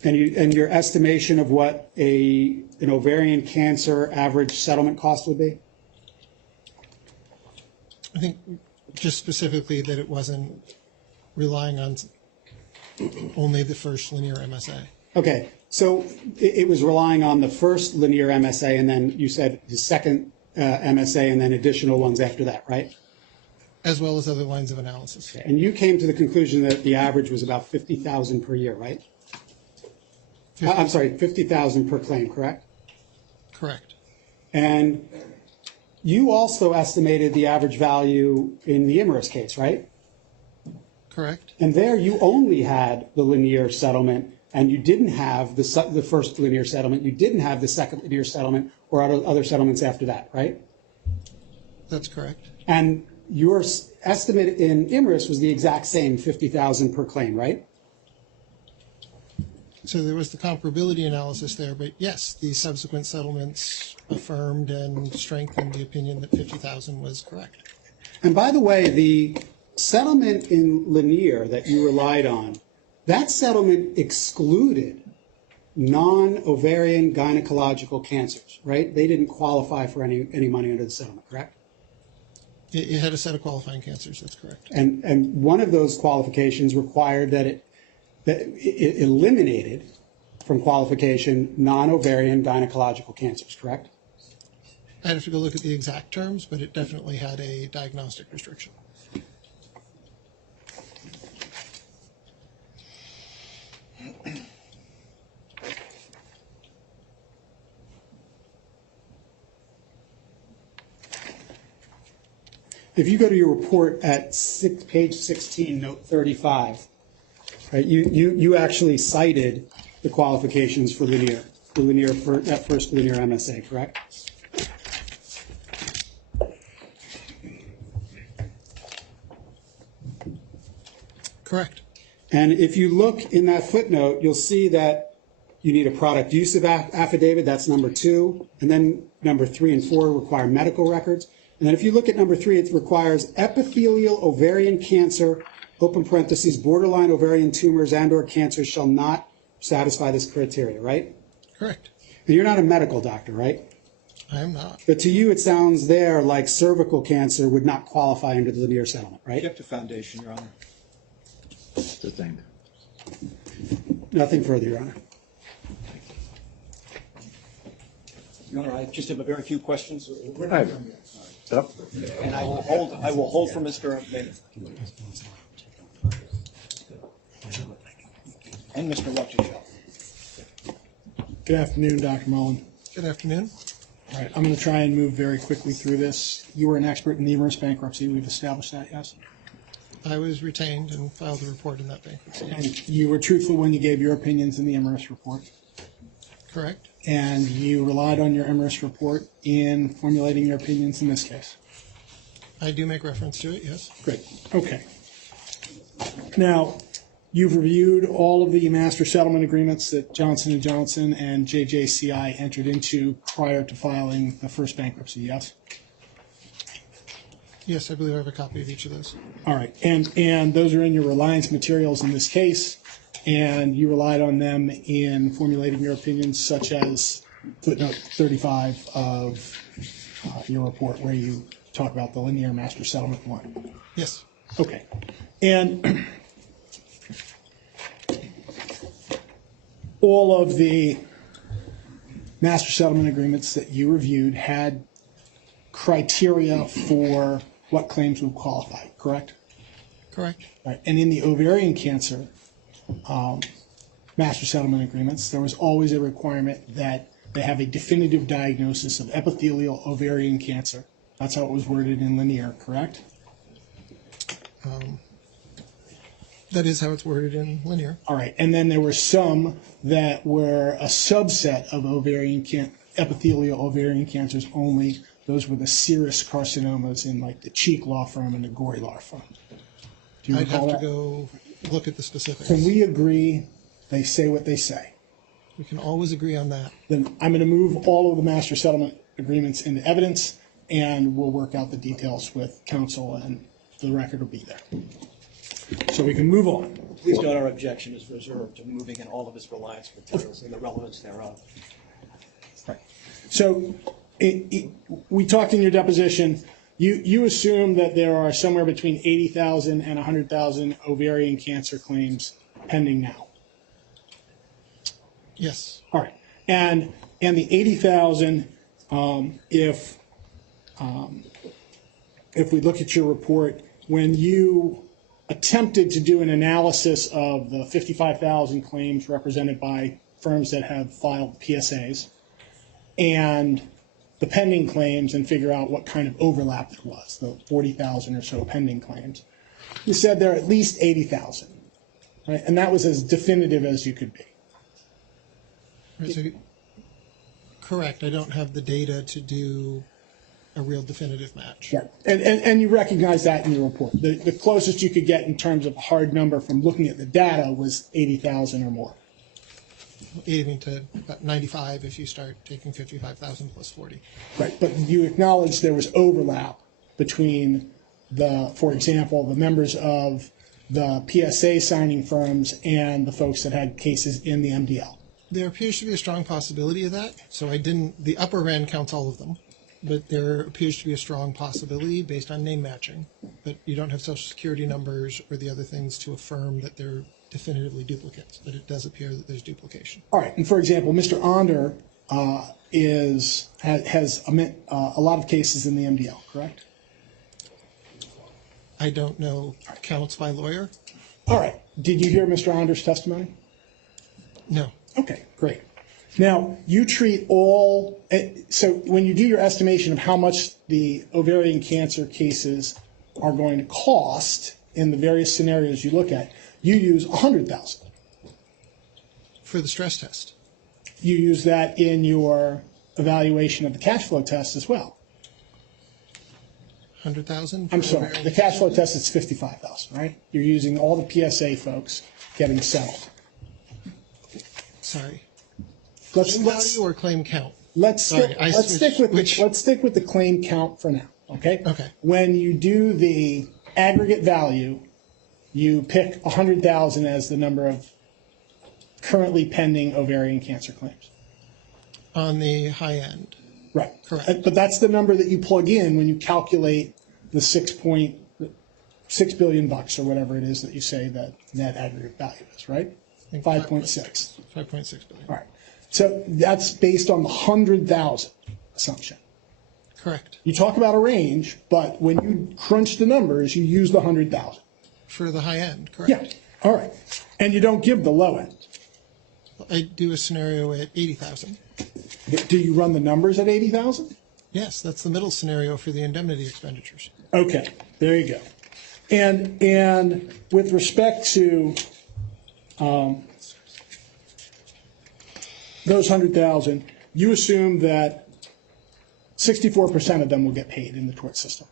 And your estimation of what an ovarian cancer average settlement cost would be? I think just specifically that it wasn't relying on only the first linear MSA. Okay, so it was relying on the first linear MSA, and then you said the second MSA, and then additional ones after that, right? as well as other lines of analysis. And you came to the conclusion that the average was about 50,000 per year, right? I'm sorry, 50,000 per claim, correct? Correct. And you also estimated the average value in the Imerus case, right? Correct. And there you only had the linear settlement, and you didn't have the first linear settlement, you didn't have the second linear settlement or other settlements after that, right? That's correct. And your estimate in Imerus was the exact same, 50,000 per claim, right? So there was the comparability analysis there, but yes, the subsequent settlements affirmed and strengthened the opinion that 50,000 was correct. And by the way, the settlement in Lanier that you relied on, that settlement excluded non-ovarian gynecological cancers, right? They didn't qualify for any money under the settlement, correct? It had a set of qualifying cancers, that's correct. And one of those qualifications required that it eliminated from qualification non-ovarian gynecological cancers, correct? I'd have to go look at the exact terms, but it definitely had a diagnostic restriction. If you go to your report at page 16, note 35, right, you actually cited the qualifications for Lanier, for that first Lanier MSA, correct? Correct. And if you look in that footnote, you'll see that you need a product use of affidavit, that's number 2, and then number 3 and 4 require medical records. And then if you look at number 3, it requires epithelial ovarian cancer, open parentheses, borderline ovarian tumors and or cancers shall not satisfy this criteria, right? Correct. And you're not a medical doctor, right? I am not. But to you, it sounds there like cervical cancer would not qualify under the Lanier settlement, right? Kept a foundation, Your Honor. It's the thing. Nothing further, Your Honor. Your Honor, I just have a very few questions. Right. Yep. And I will hold for Mr. Bennett. And Mr. Rutherford. Good afternoon, Dr. Mullen. Good afternoon. All right, I'm going to try and move very quickly through this. You were an expert in the Imerus bankruptcy. We've established that, yes? I was retained and filed a report in that bankruptcy. And you were truthful when you gave your opinions in the Imerus report. Correct. And you relied on your Imerus report in formulating your opinions in this case. I do make reference to it, yes. Great. Okay. Now, you've reviewed all of the master settlement agreements that Johnson & Johnson and JJCI entered into prior to filing the first bankruptcy, yes? Yes, I believe I have a copy of each of those. All right. And those are in your reliance materials in this case, and you relied on them in formulating your opinions, such as footnote 35 of your report where you talk about the linear master settlement one. Yes. Okay. And all of the master settlement agreements that you reviewed had criteria for what claims would qualify, correct? Correct. Right. And in the ovarian cancer master settlement agreements, there was always a requirement that they have a definitive diagnosis of epithelial ovarian cancer. That's how it was worded in Lanier, correct? That is how it's worded in Lanier. All right. And then there were some that were a subset of epithelial ovarian cancers only. Those were the serous carcinomas in like the Cheek law firm and the Gorey law firm. Do you I'd recall have to that? go look at the specifics. Can we agree they say what they say? We can always agree on that. Then I'm going to move all of the master settlement agreements into evidence, and we'll work out the details with counsel, and the record will be there. So we can move on. Please note our objection is reserved to moving in all of his reliance materials and the relevance thereof. Right. So we talked in your deposition, you assume that there are somewhere between 80,000 and 100,000 ovarian cancer claims pending now. Yes. All right. And the 80,000, if we look at your report, when you attempted to do an analysis of the 55,000 claims represented by firms that have filed PSAs and the pending claims and figure out what kind of overlap there was, the 40,000 or so pending claims, you said there are at least 80,000, right? And that was as definitive as you could be. Right, so, correct. I don't have the data to do a real definitive match. Right. And you recognize that in your report. The closest you could get in terms of a hard number from looking at the data was 80,000 or more. Even to about 95 if you start taking 55,000 plus 40. Right, but you acknowledge there was overlap between for example, the members of the PSA signing firms and the folks that had cases in the MDL. There appears to be a strong possibility of that. So the upper end counts all of them, but there appears to be a strong possibility based on name matching. But you don't have social security numbers or the other things to affirm that they're definitively duplicates, but it does appear that there's duplication. All right, and for example, Mr. Onder has a lot of cases in the MDL, correct? I don't know counts by lawyer. All right, did you hear Mr. Onder's testimony? No. Okay, great. Now, you treat so when you do your estimation of how much the ovarian cancer cases are going to cost in the various scenarios you look at, you use 100,000. For the stress test. You use that in your evaluation of the cash flow test as well. 100,000? I'm sorry, the cash flow test is 55,000, right? You're using all the PSA folks getting settled. Sorry. Let's value or claim count? Let's stick with the claim count for now. Okay. Okay. When you do the aggregate value, you pick 100,000 as the number of currently pending ovarian cancer claims. On the high end. Right. Correct. But that's the number that you plug in when you calculate the $6 billion or whatever it is that you say that net aggregate value is, right? 5.6. 5.6 billion. All right. So that's based on the 100,000 assumption. Correct. You talk about a range, but when you crunch the numbers, you use the 100,000. For the high end, correct. Yeah. All right. And you don't give the low end. I do a scenario at 80,000. Do you run the numbers at 80,000? Yes, that's the middle scenario for the indemnity expenditures. Okay. There you go. And with respect to those 100,000, you assume that 64% of them will get paid in the tort system.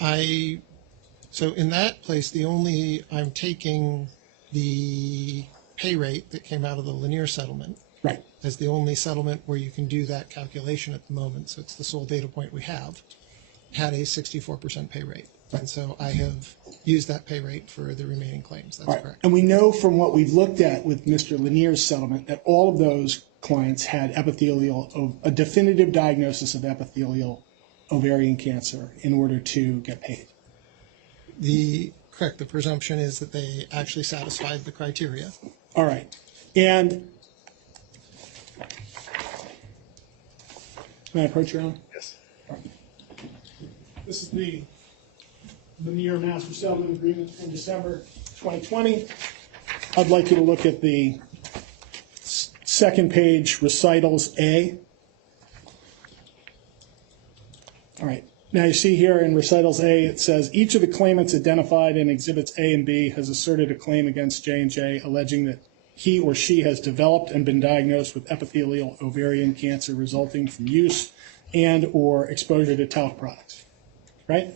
So in that place, I'm taking the pay rate that came out of the Lanier settlement. Right. As the only settlement where you can do that calculation at the moment. So it's the sole data point we have. Had a 64% pay rate. Right. And so I have used that pay rate for the remaining claims. That's correct. And we know from what we've looked at with Mr. Lanier's settlement that all of those clients had a definitive diagnosis of epithelial ovarian cancer in order to get paid. Correct. The presumption is that they actually satisfied the criteria. All right. And can I approach your own? Yes. All right. This is the Lanier Master Settlement Agreement from December 2020. I'd like you to look at the second page, recitals A. All right. Now you see here in recitals A, it says, each of the claimants identified in exhibits A and B has asserted a claim against J&J alleging that he or she has developed and been diagnosed with epithelial ovarian cancer resulting from use and or exposure to talc products. Right?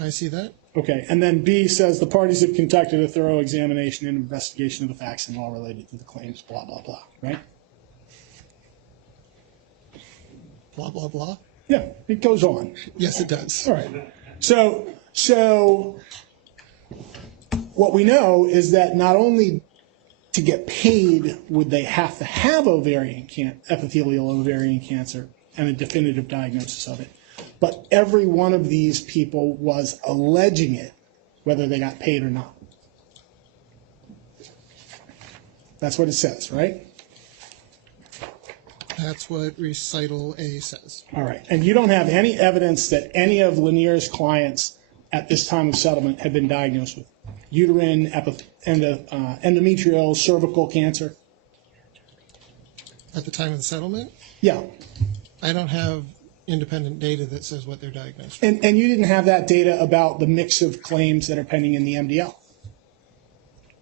I see that. Okay. And then B says the parties have conducted a thorough examination and investigation of the facts and law related to the claims, blah, blah, blah. Right? Blah, blah, blah. Yeah, it goes on. Yes, it does. All right. So what we know is that not only to get paid would they have to have epithelial ovarian cancer and a definitive diagnosis of it, but every one of these people was alleging it, whether they got paid or not. That's what it says, right? That's what recital A says. All right. And you don't have any evidence that any of Lanier's clients at this time of settlement had been diagnosed with uterine, endometrial, cervical cancer? At the time of the settlement, Yeah. I don't have independent data that says what they're diagnosed with. And you didn't have that data about the mix of claims that are pending in the MDL?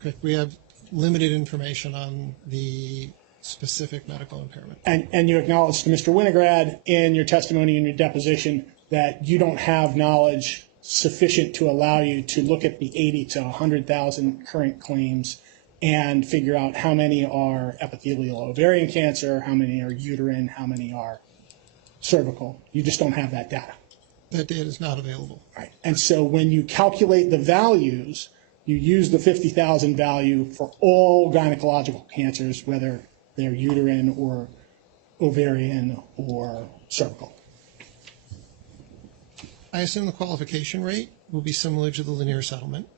Correct. We have limited information on the specific medical impairment. And you acknowledged to Mr. Winograd in your testimony in your deposition that you don't have knowledge sufficient to allow you to look at the 80 to 100,000 current claims and figure out how many are epithelial ovarian cancer, how many are uterine, how many are cervical. You just don't have that data. That data is not available. Right. And so when you calculate the values, you use the 50,000 value for all gynecological cancers, whether they're uterine or ovarian or cervical. I assume the qualification rate will be similar to the linear settlement.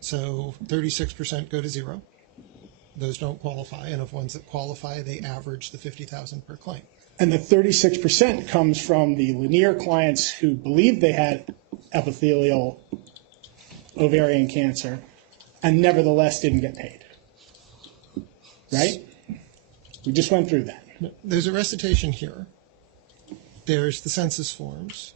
So 36% go to zero. Those don't qualify, and of ones that qualify, they average the 50,000 per claim. And the 36% comes from the linear clients who believed they had epithelial ovarian cancer and nevertheless didn't get paid. Right? We just went through that. There's a recitation here. There's the census forms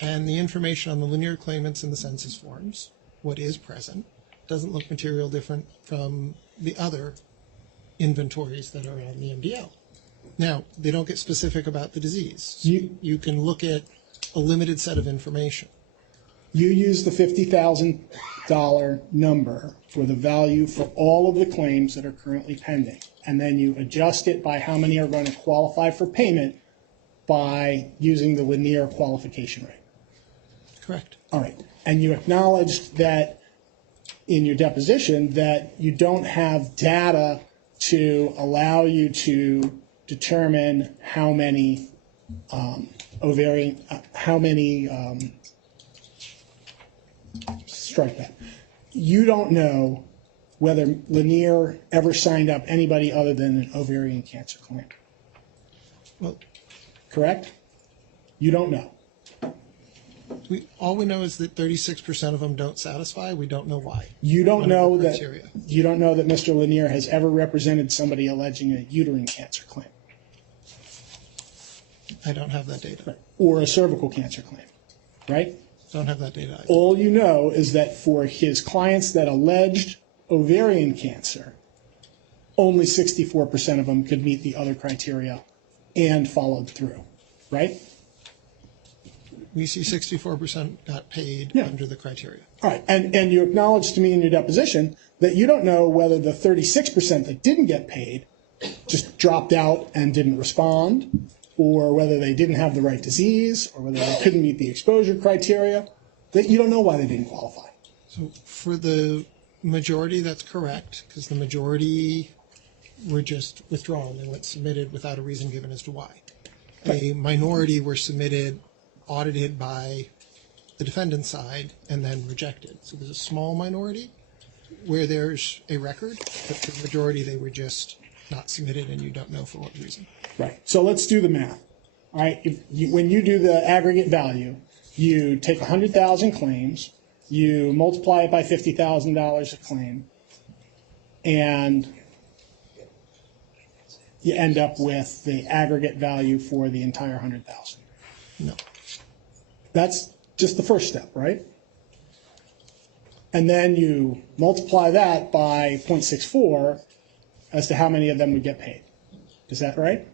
and the information on the linear claimants in the census forms. What is present doesn't look material different from the other inventories that are on the MDL. Now, they don't get specific about the disease. You can look at a limited set of information. You use the $50,000 number for the value for all of the claims that are currently pending, and then you adjust it by how many are going to qualify for payment by using the linear qualification rate. Correct. All right. And you acknowledged that in your deposition that you don't have data to allow you to determine how many strike that. You don't know whether Lanier ever signed up anybody other than an ovarian cancer claim. Well, correct? You don't know. All we know is that 36% of them don't satisfy. We don't know why. You don't know that criteria. you don't know that Mr. Lanier has ever represented somebody alleging a uterine cancer claim. I don't have that data. Right. Or a cervical cancer claim, right? Don't have that data either. All you know is that for his clients that alleged ovarian cancer, only 64% of them could meet the other criteria and followed through, right? We see 64% got paid under the criteria. All right, and you acknowledged to me in your deposition that you don't know whether the 36% that didn't get paid just dropped out and didn't respond, or whether they didn't have the right disease, or whether they couldn't meet the exposure criteria. That you don't know why they didn't qualify. So for the majority, that's correct, because the majority were just withdrawn and went submitted without a reason given as to why. A minority were submitted, audited by the defendant's side, and then rejected. So there's a small minority where there's a record, but for the majority they were just not submitted and you don't know for what reason. Right. So let's do the math. All right. When you do the aggregate value, you take 100,000 claims, you multiply it by $50,000 a claim, and you end up with the aggregate value for the entire 100,000. No. That's just the first step, right? And then you multiply that by 0.64 as to how many of them would get paid. Is that right?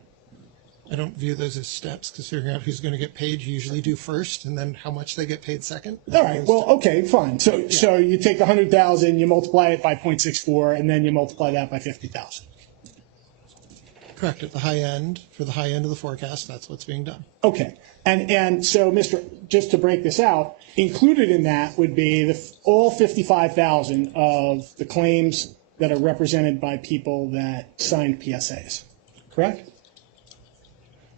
I don't view those as steps, because figuring out who's going to get paid you usually do first, and then how much they get paid second. All right. Well, okay, fine. So you take 100,000, you multiply it by 0.64, and then you multiply that by 50,000. Correct. At the high end, for the high end of the forecast, that's what's being done. Okay. And so, just to break this out, included in that would be all 55,000 of the claims that are represented by people that signed PSAs. Correct?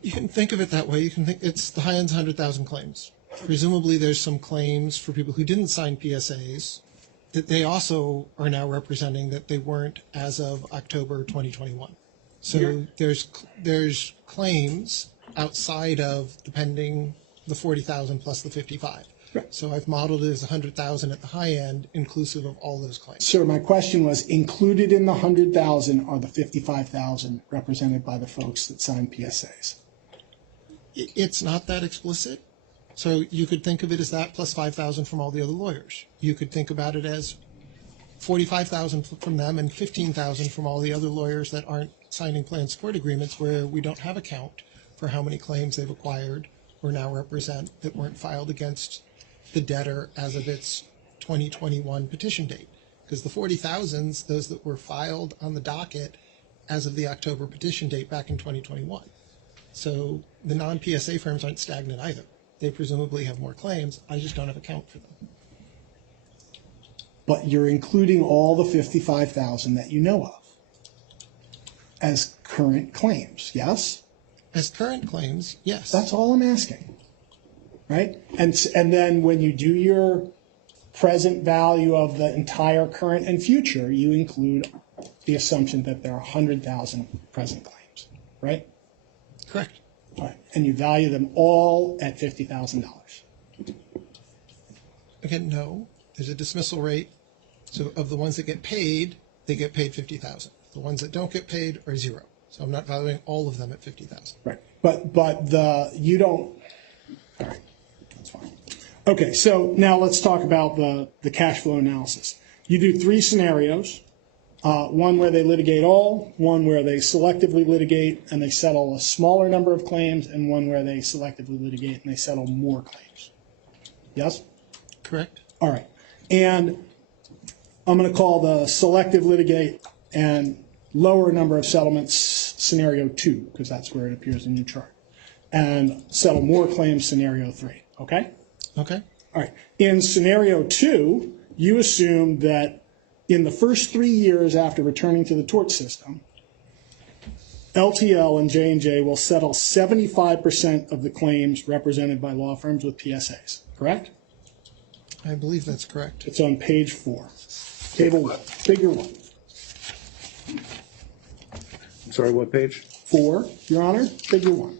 You can think of it that way. You can think it's the high end's 100,000 claims. Presumably there's some claims for people who didn't sign PSAs that they also are now representing that they weren't as of October 2021. So there's claims outside of the pending, the 40,000 plus the 55. So I've modeled it as 100,000 at the high end, inclusive of all those claims. Sir, my question was, included in the 100,000 are the 55,000 represented by the folks that signed PSAs? It's not that explicit. So you could think of it as that plus 5,000 from all the other lawyers. You could think about it as 45,000 from them and 15,000 from all the other lawyers that aren't signing plan support agreements, where we don't have a count for how many claims they've acquired or now represent that weren't filed against the debtor as of its 2021 petition date. Because the 40,000's, those that were filed on the docket as of the October petition date back in 2021. So the non-PSA firms aren't stagnant either. They presumably have more claims. I just don't have a count for them. But you're including all the 55,000 that you know of as current claims, yes? As current claims, yes. That's all I'm asking, right? And then when you do your present value of the entire current and future, you include the assumption that there are 100,000 present claims, right? Correct. All right. And you value them all at $50,000. Again, no. There's a dismissal rate. So of the ones that get paid, they get paid 50,000. The ones that don't get paid are zero. So I'm not valuing all of them at 50,000. Right. But you don't. All right. That's fine. Okay. So now let's talk about the cash flow analysis. You do 3 scenarios. One where they litigate all, one where they selectively litigate and they settle a smaller number of claims, and one where they selectively litigate and they settle more claims. Yes? Correct. All right. And I'm going to call the selective litigate and lower number of settlements scenario 2, because that's where it appears in your chart. And settle more claims scenario 3. Okay? Okay. All right. In scenario 2, you assume that in the first 3 years after returning to the tort system, LTL and J&J will settle 75% of the claims represented by law firms with PSAs, correct? I believe that's correct. It's on page 4, table 1, figure 1. I'm sorry, what page? 4, Your Honor, figure 1.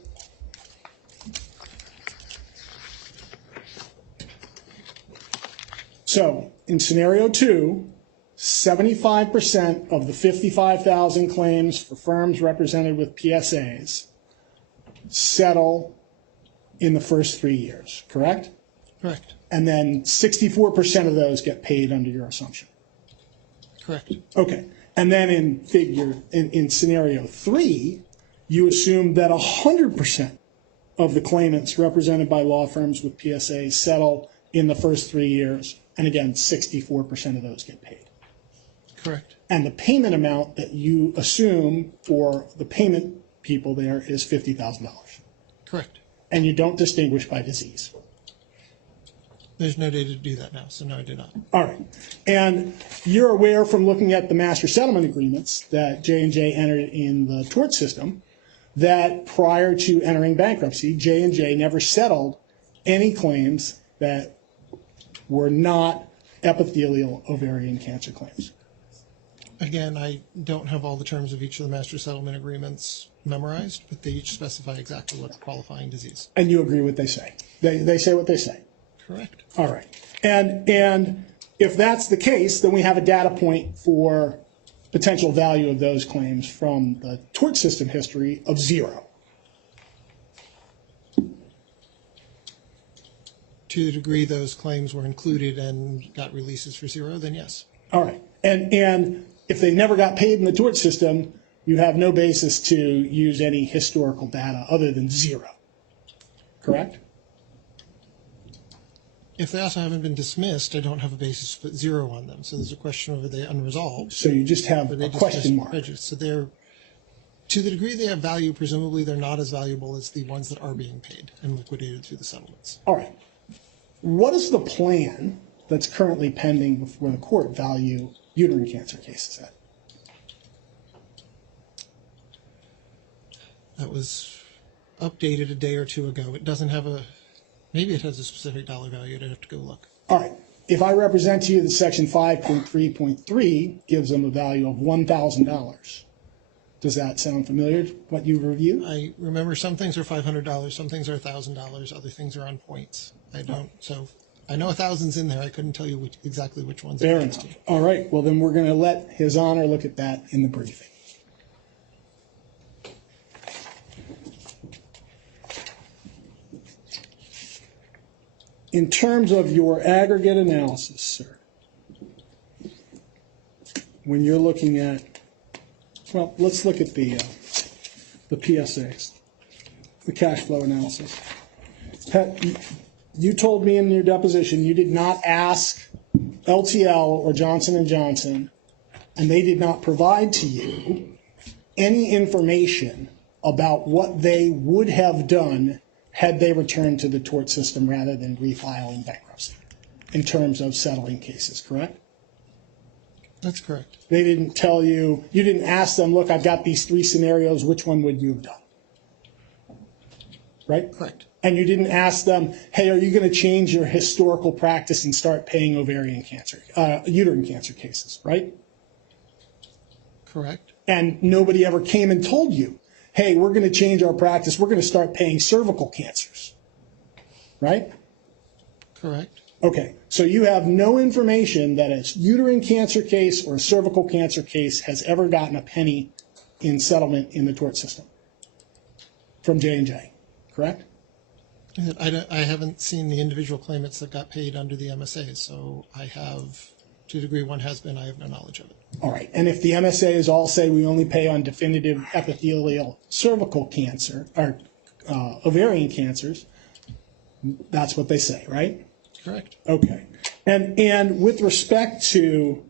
So in scenario 2, 75% of the 55,000 claims for firms represented with PSAs settle in the first 3 years, correct? Correct. And then 64% of those get paid under your assumption. Correct. Okay. And then in scenario 3, you assume that 100% of the claimants represented by law firms with PSAs settle in the first 3 years, and again, 64% of those get paid. Correct. And the payment amount that you assume for the payment people there is $50,000. Correct. And you don't distinguish by disease. There's no data to do that now, so no, I do not. All right. And you're aware from looking at the master settlement agreements that J&J entered in the tort system that prior to entering bankruptcy, J&J never settled any claims that were not epithelial ovarian cancer claims. Again, I don't have all the terms of each of the master settlement agreements memorized, but they each specify exactly what's qualifying disease. And you agree what they say. They say what they say. Correct. All right. And if that's the case, then we have a data point for potential value of those claims from the tort system history of 0. To the degree those claims were included and got releases for 0, then yes. All right. And if they never got paid in the tort system, you have no basis to use any historical data other than 0. Correct? If they also haven't been dismissed, I don't have a basis to put 0 on them. So there's a question over the unresolved. So you just have Or they a just question mark. prejudice. So they're, to the degree they have value, presumably they're not as valuable as the ones that are being paid and liquidated through the settlements. All right. What is the plan that's currently pending before the court value uterine cancer cases at? That was updated a day or 2 ago. It doesn't have a, maybe it has a specific dollar value. I'd have to go look. All right. If I represent to you that section 5.3.3 gives them a value of $1,000, does that sound familiar to what you reviewed? I remember some things are $500, some things are $1,000, other things are on points. I don't, so I know 1,000's in there. I couldn't tell you exactly which ones. Fair it relates enough. All right, well, then we're going to let His Honor look at that in the briefing. In terms of your aggregate analysis, sir, when you're looking at, well, let's look at the PSAs, the cash flow analysis. You told me in your deposition you did not ask LTL or Johnson & Johnson, and they did not provide to you any information about what they would have done had they returned to the tort system rather than refiling bankruptcy in terms of settling cases, correct? That's correct. They didn't tell you, you didn't ask them, look, I've got these 3 scenarios, which one would you have done? Right? Correct. And you didn't ask them, hey, are you going to change your historical practice and start paying uterine cancer cases, right? Correct. And nobody ever came and told you, hey, we're going to change our practice. We're going to start paying cervical cancers, right? Correct. Okay, so you have no information that a uterine cancer case or a cervical cancer case has ever gotten a penny in settlement in the tort system from J&J, correct? I haven't seen the individual claimants that got paid under the MSAs, so I have, to a degree one has been, I have no knowledge of it. All right, and if the MSAs all say we only pay on definitive epithelial cervical cancer or ovarian cancers, that's what they say, right? Correct. Okay, and with respect to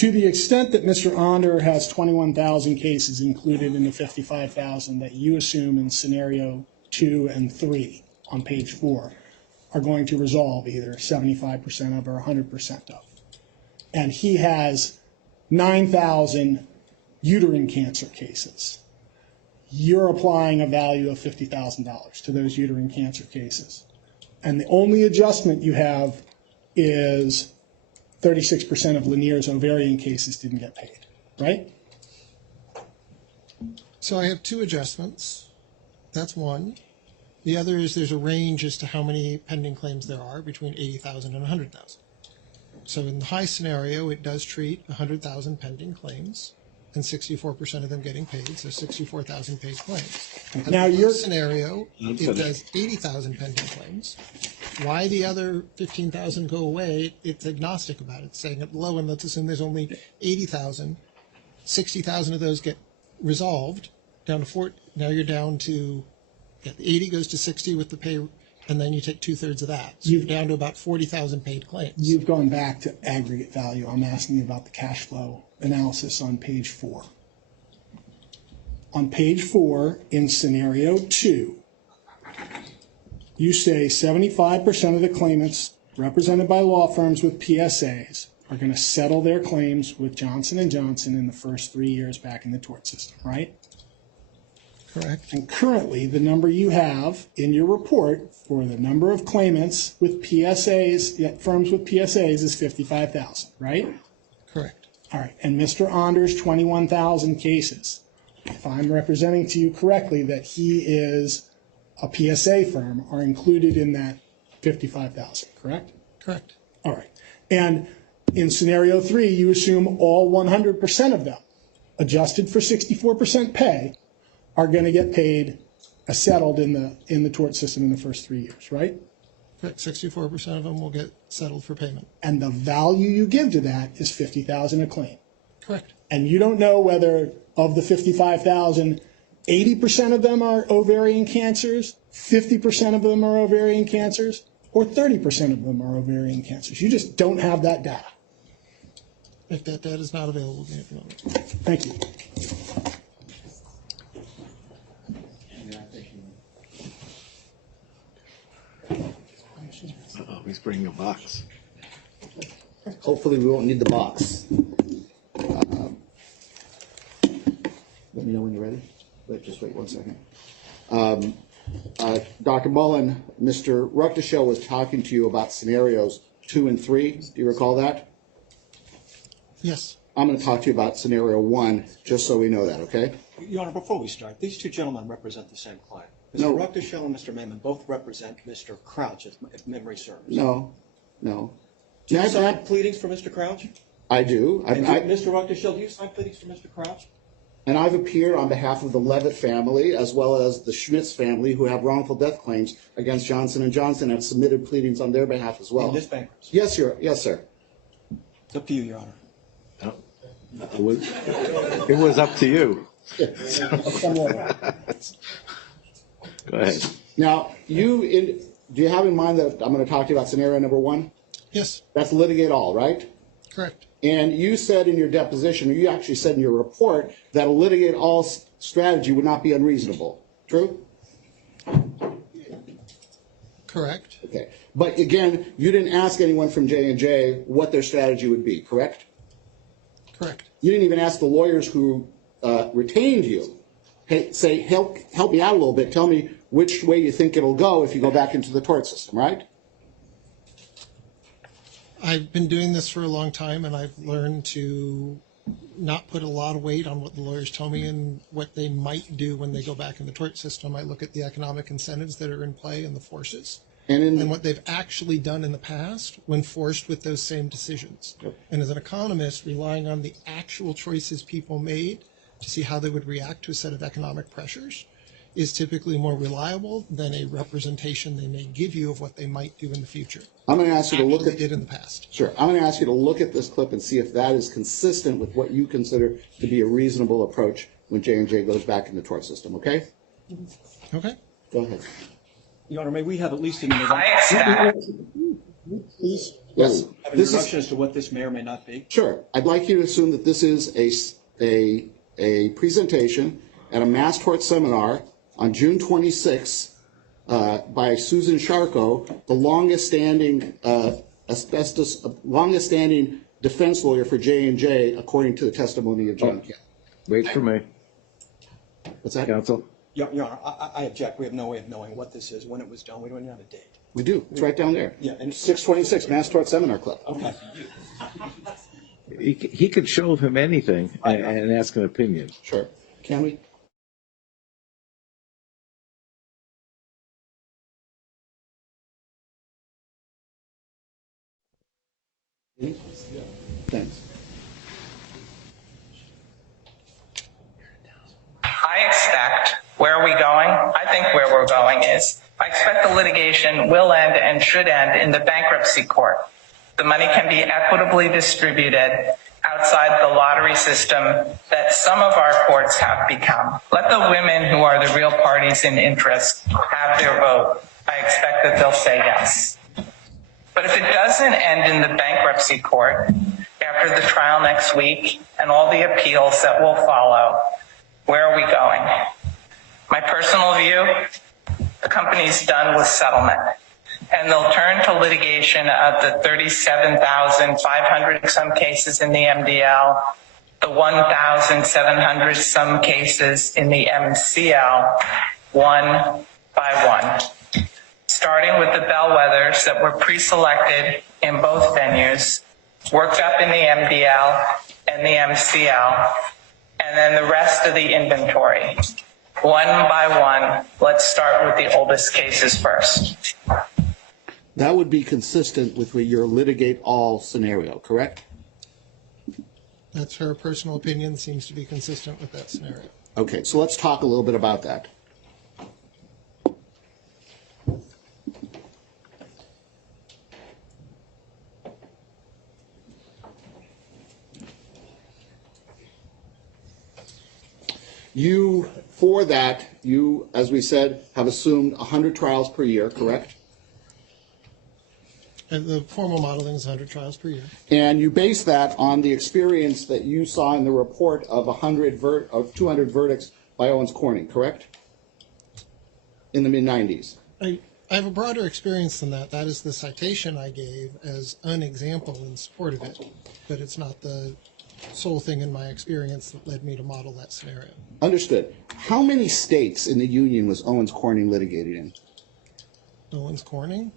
the extent that Mr. Onder has 21,000 cases included in the 55,000 that you assume in scenario 2 and 3 on page 4 are going to resolve either 75% of or 100% of. And he has 9,000 uterine cancer cases. You're applying a value of $50,000 to those uterine cancer cases. And the only adjustment you have is 36% of Lanier's ovarian cases didn't get paid, right? So I have 2 adjustments. That's one. The other is there's a range as to how many pending claims there are between 80,000 and 100,000. So in the high scenario, it does treat 100,000 pending claims and 64% of them getting paid, so 64,000 paid claims. Now in the your low scenario, it does 80,000 pending claims. Why the other 15,000 go away, it's agnostic about it. It's saying at the low end, let's assume there's only 80,000, 60,000 of those get resolved, down to 40. Now you're down to, the 80 goes to 60 with the pay, and then you take 2/3 of that. So you're down to about 40,000 paid claims. You've gone back to aggregate value. I'm asking you about the cash flow analysis on page 4. On page 4, in scenario 2, you say 75% of the claimants represented by law firms with PSAs are going to settle their claims with Johnson & Johnson in the first 3 years back in the tort system, right? Correct. And currently, the number you have in your report for the number of claimants with PSAs, firms with PSAs, is 55,000, right? Correct. All right, and Mr. Onder's 21,000 cases, if I'm representing to you correctly that he is a PSA firm, are included in that 55,000, correct? Correct. All right, and in scenario 3, you assume all 100% of them, adjusted for 64% pay, are going to get paid, settled in the tort system in the first 3 years, right? Correct. 64% of them will get settled for payment. And the value you give to that is $50,000 a claim. Correct. And you don't know whether of the 55,000, 80% of them are ovarian cancers, 50% of them are ovarian cancers, or 30% of them are ovarian cancers. You just don't have that data. If that data is not available, then it's not. Thank you. Uh-oh, he's bringing a box. Hopefully we won't need the box. Let me know when you're ready. Just wait 1 second. Dr. Mullen, Mr. Ruckdashell was talking to you about scenarios 2 and 3. Do you recall that? Yes. I'm going to talk to you about scenario 1, just so we know that, okay? Your Honor, before we start, these two gentlemen represent the same client. Mr. No. Ruckteschell and Mr. Maimon both represent Mr. Crouch, if memory serves. No. Do you sign pleadings for Mr. Crouch? I do. Mr. Ruckteschell, do you sign pleadings for Mr. Crouch? And I've appeared on behalf of the Levitt family as well as the Schmitz family who have wrongful death claims against Johnson & Johnson and have submitted pleadings on their behalf as well. In this bankruptcy? Yes, sir. It's up to you, Your Honor. It was up to you. Go ahead. Now, do you have in mind that I'm going to talk to you about scenario number 1? Yes. That's litigate all, right? Correct. And you said in your deposition, or you actually said in your report, that a litigate all strategy would not be unreasonable. True? Correct. Okay. But again, you didn't ask anyone from J&J what their strategy would be, correct? Correct. You didn't even ask the lawyers who retained you. Hey, say, help me out a little bit. Tell me which way you think it'll go if you go back into the tort system, right? I've been doing this for a long time, and I've learned to not put a lot of weight on what the lawyers tell me and what they might do when they go back in the tort system. I look at the economic incentives that are in play and the forces, and what they've actually done in the past when forced with those same decisions. Yep. And as an economist, relying on the actual choices people made to see how they would react to a set of economic pressures is typically more reliable than a representation they may give you of what they might do in the future. I'm going to ask you to look at did in the past. Sure. I'm going to ask you to look at this clip and see if that is consistent with what you consider to be a reasonable approach when J&J goes back in the tort system, okay? Okay. Go ahead. Your Honor, may we have at least an Please. Yes. Have an introduction as to what this may or may not be? Sure. I'd like you to assume that this is a presentation at a mass tort seminar on June 26th by Susan Sharko, the longest-standing defense lawyer for J&J, according to the testimony of John Kemp. Wait for me. What's that? Counsel? Your Honor, I object. We have no way of knowing what this is, when it was done. We don't even have a date. We do. It's right down there. Yeah, and 626, mass tort seminar clip. okay. He could show him anything and ask an opinion. Sure. Can we? Thanks. I expect, where are we going? I think where we're going is, I expect the litigation will end and should end in the bankruptcy court. The money can be equitably distributed outside the lottery system that some of our courts have become. Let the women who are the real parties in interest have their vote. I expect that they'll say yes. But if it doesn't end in the bankruptcy court after the trial next week and all the appeals that will follow, where are we going? My personal view, the company's done with settlement, and they'll turn to litigation of the 37,500 some cases in the MDL, the 1,700 some cases in the MCL, one by one. Starting with the bellwethers that were pre-selected in both venues, worked up in the MDL and the MCL, and then the rest of the inventory. One by one, let's start with the oldest cases first. That would be consistent with your litigate all scenario, correct? That's her personal opinion, seems to be consistent with that scenario. Okay, so let's talk a little bit about that. For that, you, as we said, have assumed 100 trials per year, correct? And the formal modeling is 100 trials per year. And you base that on the experience that you saw in the report of 200 verdicts by Owens Corning, correct? In the mid-90s. I have a broader experience than that. That is the citation I gave as an example in support of it, but it's not the sole thing in my experience that led me to model that scenario. Understood. How many states in the Union was Owens Corning litigated in? Owens Corning?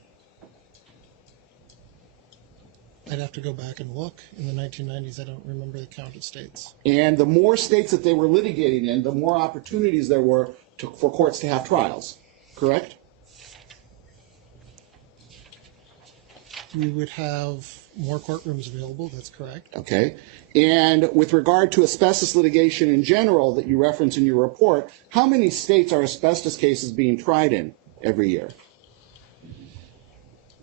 I'd have to go back and look. In the 1990s, I don't remember the count of states. And the more states that they were litigating in, the more opportunities there were for courts to have trials, correct? We would have more courtrooms available, that's correct. Okay. And with regard to asbestos litigation in general that you reference in your report, how many states are asbestos cases being tried in every year?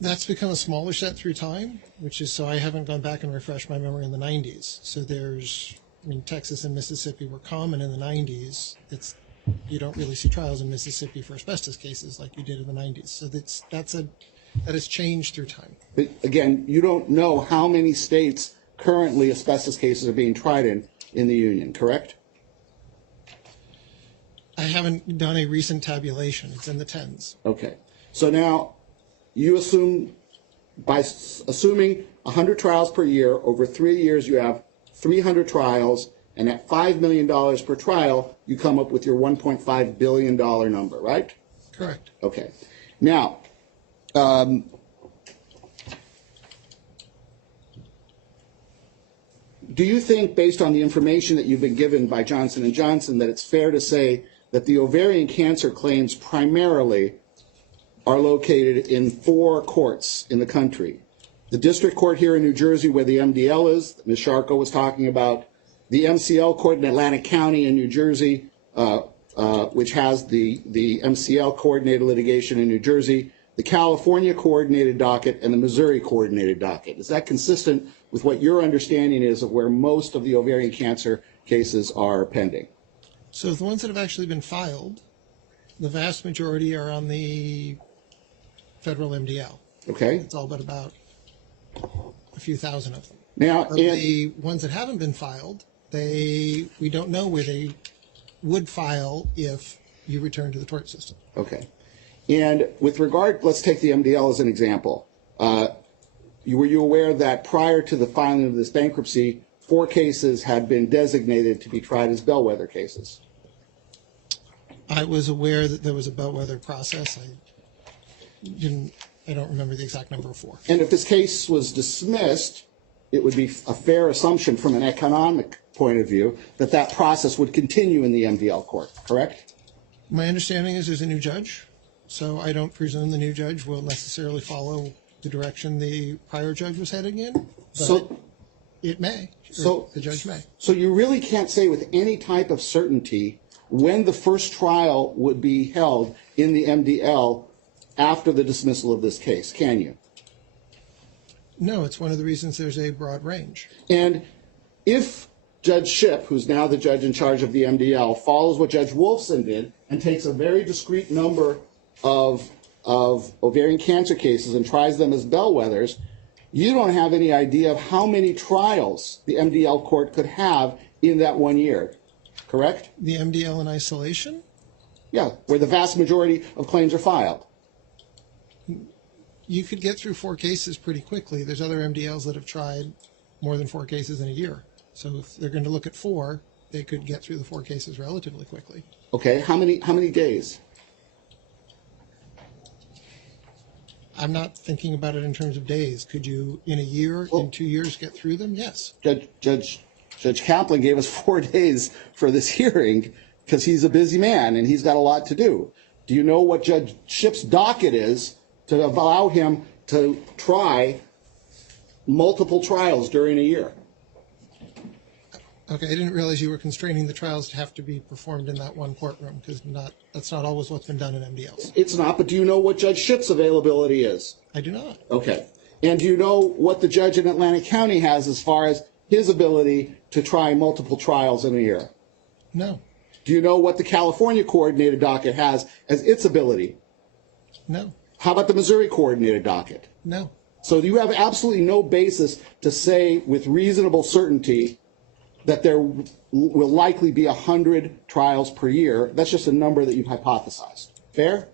That's become a smaller set through time, which is, so I haven't gone back and refreshed my memory in the 90s. So there's, I mean, Texas and Mississippi were common in the 90s. You don't really see trials in Mississippi for asbestos cases like you did in the 90s. So that has changed through time. But again, you don't know how many states currently asbestos cases are being tried in the union, correct? I haven't done a recent tabulation. It's in the tens. Okay. So now you assume, by assuming 100 trials per year, over 3 years you have 300 trials, and at $5 million per trial, you come up with your $1.5 billion number, right? Correct. Okay. Now, do you think, based on the information that you've been given by Johnson & Johnson, that it's fair to say that the ovarian cancer claims primarily are located in 4 courts in the country? The district court here in New Jersey, where the MDL is, that Ms. Sharko was talking about, the MCL court in Atlantic County in New Jersey, which has the MCL coordinated litigation in New Jersey, the California coordinated docket, and the Missouri coordinated docket. Is that consistent with what your understanding is of where most of the ovarian cancer cases are pending? So the ones that have actually been filed, the vast majority are on the federal MDL. Okay. It's all but about a few thousand of them. Now, of the ones that haven't been filed, we don't know where they would file if you return to the tort system. Okay. And with regard, let's take the MDL as an example. Were you aware that prior to the filing of this bankruptcy, 4 cases had been designated to be tried as bellwether cases? I was aware that there was a bellwether process. I don't remember the exact number of 4. And if this case was dismissed, it would be a fair assumption from an economic point of view that that process would continue in the MDL court, correct? My understanding is there's a new judge, so I don't presume the new judge will necessarily follow the direction the prior judge was heading in, but so it may. The judge may. So you really can't say with any type of certainty when the first trial would be held in the MDL after the dismissal of this case, can you? No, it's one of the reasons there's a broad range. And if Judge Shipp, who's now the judge in charge of the MDL, follows what Judge Wolfson did and takes a very discrete number of ovarian cancer cases and tries them as bellwethers, you don't have any idea of how many trials the MDL court could have in that 1 year, correct? The MDL in isolation? Yeah, where the vast majority of claims are filed. You could get through 4 cases pretty quickly. There's other MDLs that have tried more than 4 cases in a year. So if they're going to look at 4, they could get through the 4 cases relatively quickly. Okay, how many days? I'm not thinking about it in terms of days. Could you, in a year, in 2 years, get through them? Yes. Judge Kaplan gave us 4 days for this hearing because he's a busy man and he's got a lot to do. Do you know what Judge Shipp's docket is to allow him to try multiple trials during a year? Okay, I didn't realize you were constraining the trials to have to be performed in that one courtroom, because that's not always what's been done in MDLs. It's not, but do you know what Judge Shipp's availability is? I do not. Okay. And do you know what the judge in Atlantic County has as far as his ability to try multiple trials in a year? No. Do you know what the California coordinated docket has as its ability? No. How about the Missouri coordinated docket? No. So you have absolutely no basis to say with reasonable certainty that there will likely be 100 trials per year. That's just a number that you've hypothesized. Fair?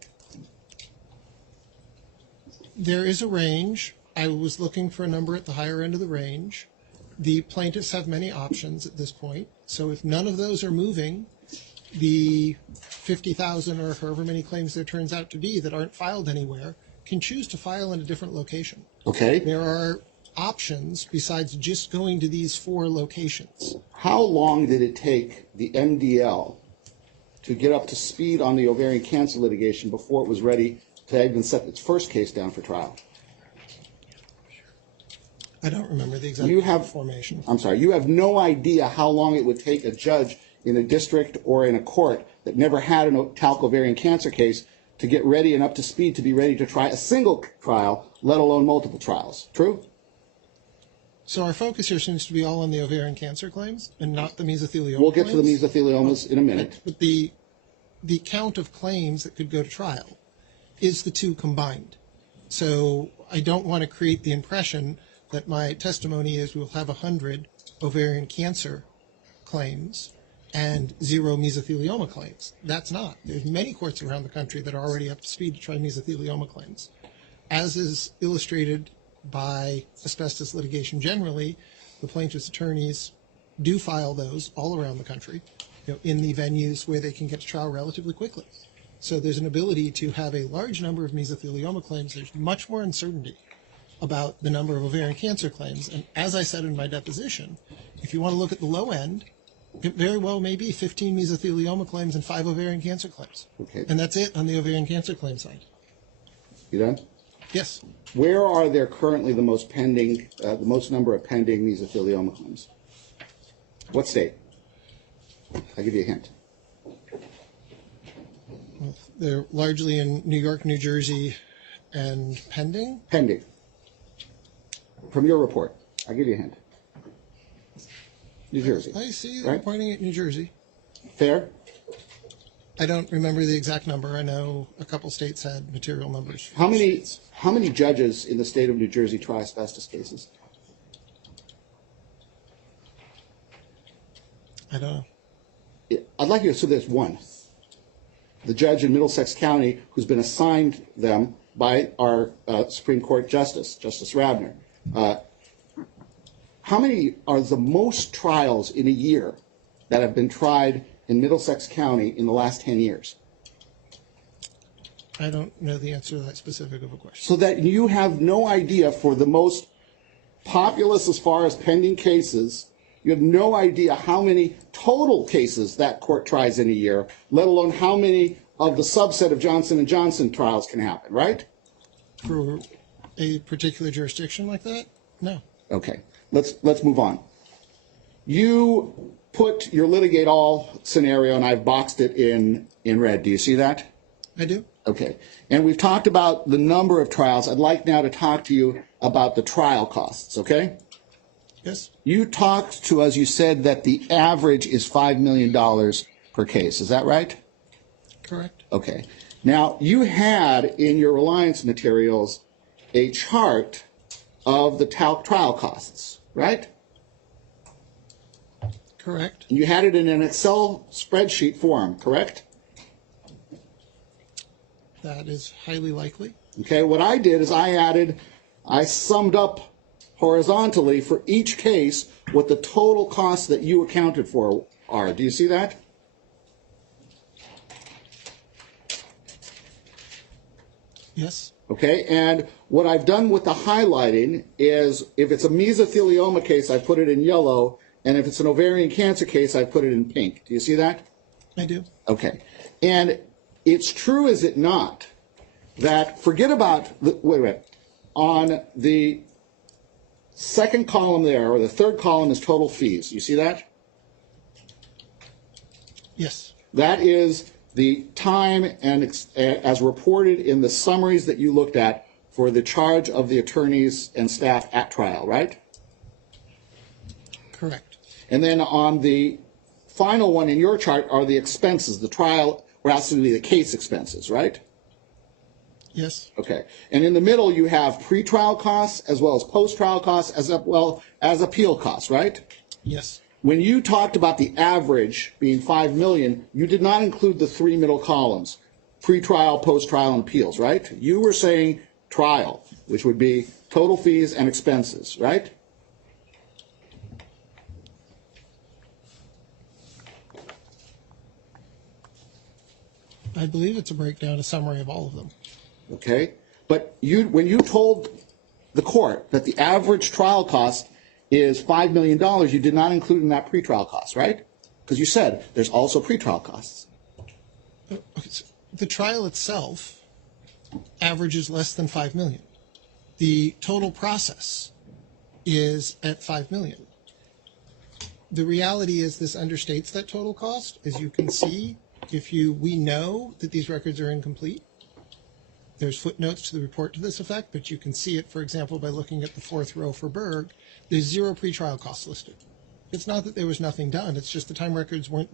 There is a range. I was looking for a number at the higher end of the range. The plaintiffs have many options at this point. So if none of those are moving, the 50,000 or however many claims there turns out to be that aren't filed anywhere can choose to file in a different location. Okay. There are options besides just going to these 4 locations. How long did it take the MDL to get up to speed on the ovarian cancer litigation before it was ready to even set its first case down for trial? I don't remember the exact formation. I'm sorry, you have no idea how long it would take a judge in a district or in a court that never had a talc ovarian cancer case to get ready and up to speed to be ready to try a single trial, let alone multiple trials. True? So our focus here seems to be all on the ovarian cancer claims and not the mesothelioma We'll get claims. to the mesotheliomas in a minute. But the count of claims that could go to trial is the 2 combined. So I don't want to create the impression that my testimony is we'll have 100 ovarian cancer claims and 0 mesothelioma claims. That's not. There's many courts around the country that are already up to speed to try mesothelioma claims. As is illustrated by asbestos litigation generally, the plaintiff's attorneys do file those all around the country, in the venues where they can get to trial relatively quickly. So there's an ability to have a large number of mesothelioma claims. There's much more uncertainty about the number of ovarian cancer claims. And as I said in my deposition, if you want to look at the low end, it very well may be 15 mesothelioma claims and 5 ovarian cancer claims. Okay. And that's it on the ovarian cancer claim side. You done? Yes. Where are there currently the most number of pending mesothelioma claims? What state? I'll give you a hint. Well, they're largely in New York, New Jersey, and pending. Pending. From your report, I'll give you a hint. New Jersey. I see right? they're pointing at New Jersey. Fair? I don't remember the exact number. I know a couple states had material numbers. How many judges in the state of New Jersey try asbestos cases? I don't know. I'd like you to assume there's one. The judge in Middlesex County who's been assigned them by our Supreme Court Justice Rabner. How many are the most trials in a year that have been tried in Middlesex County in the last 10 years? I don't know the answer to that specific of a question. So that you have no idea for the most populous as far as pending cases, you have no idea how many total cases that court tries in a year, let alone how many of the subset of Johnson & Johnson trials can happen, right? For a particular jurisdiction like that? No. Okay, let's move on. You put your litigate all scenario, and I've boxed it in red. Do you see that? I do. Okay, and we've talked about the number of trials. I'd like now to talk to you about the trial costs, okay? Yes. You talked to us, you said that the average is $5 million per case. Is that right? Correct. Okay. Now, you had in your reliance materials a chart of the trial costs, right? Correct. You had it in an Excel spreadsheet form, correct? That is highly likely. Okay, what I did is I summed up horizontally for each case what the total costs that you accounted for are. Do you see that? Yes. Okay, and what I've done with the highlighting is if it's a mesothelioma case, I put it in yellow, and if it's an ovarian cancer case, I put it in pink. Do you see that? I do. Okay, and it's true, is it not, that forget about, wait a minute, on the second column there, or the third column is total fees. You see that? Yes. That is the time and as reported in the summaries that you looked at for the charge of the attorneys and staff at trial, right? Correct. And then on the final one in your chart are the expenses, the trial, or actually the case expenses, right? Yes. Okay. And in the middle you have pre-trial costs as well as post-trial costs as well as appeal costs, right? Yes. When you talked about the average being $5 million, you did not include the 3 middle columns, pre-trial, post-trial, and appeals, right? You were saying trial, which would be total fees and expenses, right? I believe it's a breakdown, a summary of all of them. Okay. But when you told the court that the average trial cost is $5 million, you did not include in that pretrial cost, right? Because you said there's also pretrial costs. The trial itself averages less than 5 million. The total process is at 5 million. The reality is this understates that total cost. As you can see, we know that these records are incomplete. There's footnotes to the report to this effect, but you can see it, for example, by looking at the fourth row for Berg. There's 0 pretrial costs listed. It's not that there was nothing done. It's just the time records weren't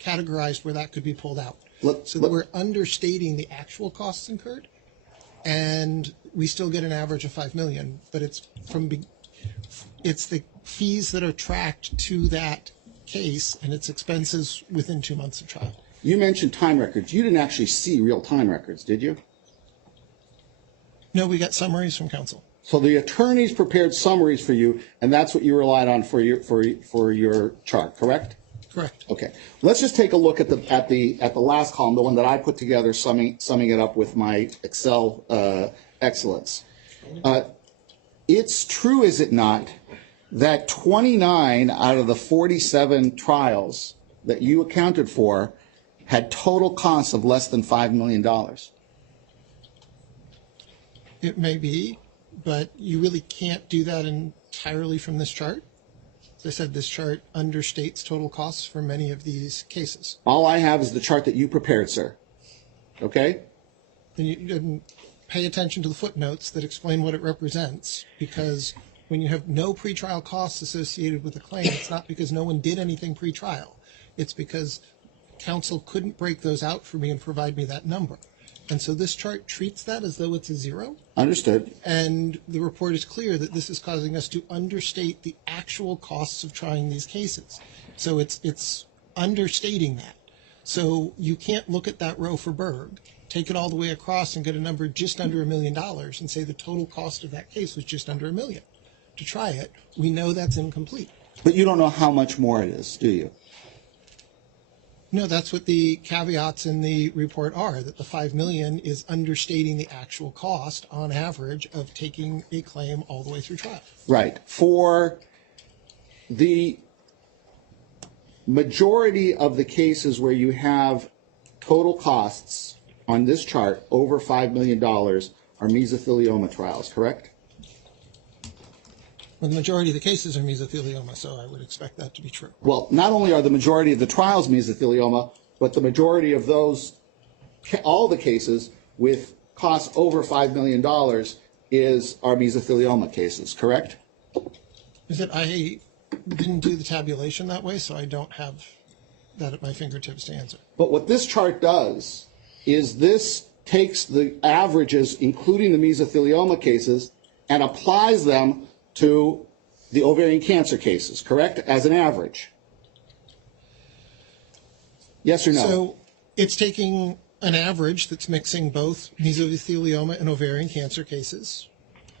categorized where that could be pulled out. So that we're understating the actual costs incurred, and we still get an average of 5 million, but it's the fees that are tracked to that case and its expenses within 2 months of trial. You mentioned time records. You didn't actually see real time records, did you? No, we got summaries from counsel. So the attorneys prepared summaries for you, and that's what you relied on for your chart, correct? Correct. Okay. Let's just take a look at the last column, the one that I put together, summing it up with my Excel excellence. It's true, is it not, that 29 out of the 47 trials that you accounted for had total costs of less than $5 million? It may be, but you really can't do that entirely from this chart. As I said, this chart understates total costs for many of these cases. All I have is the chart that you prepared, sir. Okay? Then you didn't pay attention to the footnotes that explain what it represents, because when you have no pretrial costs associated with a claim, it's not because no one did anything pretrial. It's because counsel couldn't break those out for me and provide me that number. And so this chart treats that as though it's a 0. Understood. And the report is clear that this is causing us to understate the actual costs of trying these cases. So it's understating that. So you can't look at that row for Berg, take it all the way across and get a number just under $1 million and say the total cost of that case was just under $1 million. To try it, we know that's incomplete. But you don't know how much more it is, do you? No, that's what the caveats in the report are, that the 5 million is understating the actual cost on average of taking a claim all the way through trial. Right. For the majority of the cases where you have total costs on this chart over $5 million are mesothelioma trials, correct? Well, the majority of the cases are mesothelioma, so I would expect that to be true. Well, not only are the majority of the trials mesothelioma, but the majority of those, all the cases with costs over $5 million are mesothelioma cases, correct? Is it? I didn't do the tabulation that way, so I don't have that at my fingertips to answer. But what this chart does is this takes the averages, including the mesothelioma cases, and applies them to the ovarian cancer cases, correct, as an average? Yes or no? So it's taking an average that's mixing both mesothelioma and ovarian cancer cases,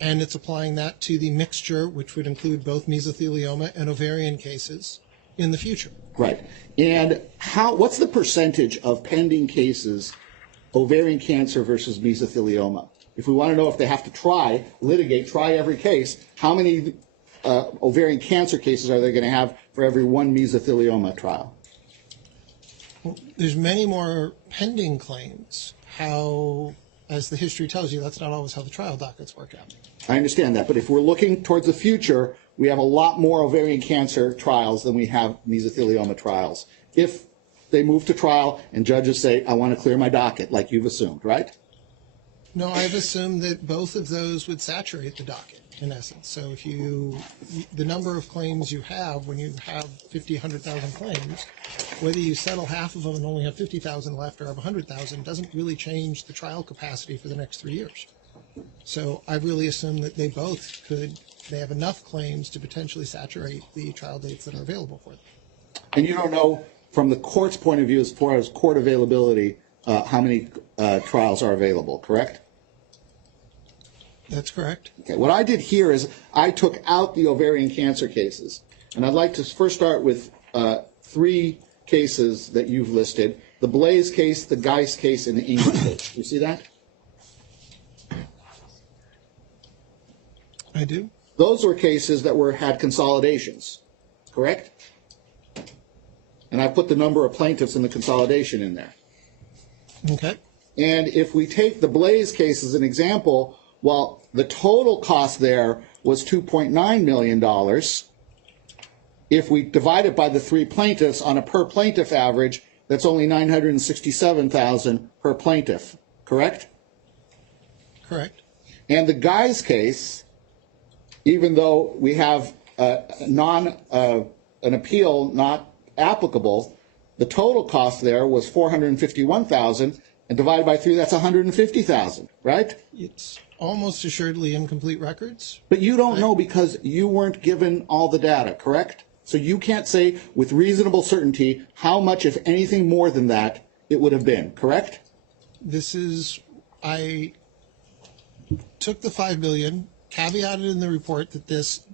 and it's applying that to the mixture, which would include both mesothelioma and ovarian cases in the future. Right. And what's the percentage of pending cases, ovarian cancer versus mesothelioma? If we want to know if they have to try every case, how many ovarian cancer cases are they going to have for every one mesothelioma trial? Well, there's many more pending claims. As the history tells you, that's not always how the trial dockets work out. I understand that, but if we're looking towards the future, we have a lot more ovarian cancer trials than we have mesothelioma trials. If they move to trial and judges say, I want to clear my docket, like you've assumed, right? No, I've assumed that both of those would saturate the docket, in essence. So if the number of claims you have when you have 50, 100,000 claims, whether you settle half of them and only have 50,000 left or have 100,000 doesn't really change the trial capacity for the next 3 years. So I've really assumed that they have enough claims to potentially saturate the trial dates that are available for them. And you don't know, from the court's point of view, as far as court availability, how many trials are available, correct? That's correct. Okay. What I did here is I took out the ovarian cancer cases, and I'd like to first start with 3 cases that you've listed: the Blaze case, the Geist case, and the Ingram case. You see that? I do. Those were cases that had consolidations, correct? And I put the number of plaintiffs in the consolidation in there. Okay. And if we take the Blaze case as an example, well, the total cost there was $2.9 million. If we divide it by the 3 plaintiffs on a per plaintiff average, that's only $967,000 per plaintiff, correct? Correct. And the Guy's case, even though we have an appeal not applicable, the total cost there was $451,000, and divided by 3, that's $150,000, right? It's almost assuredly incomplete records. But you don't know because you weren't given all the data, correct? So you can't say with reasonable certainty how much, if anything more than that, it would have been, correct? I took the $5 million, caveated in the report that this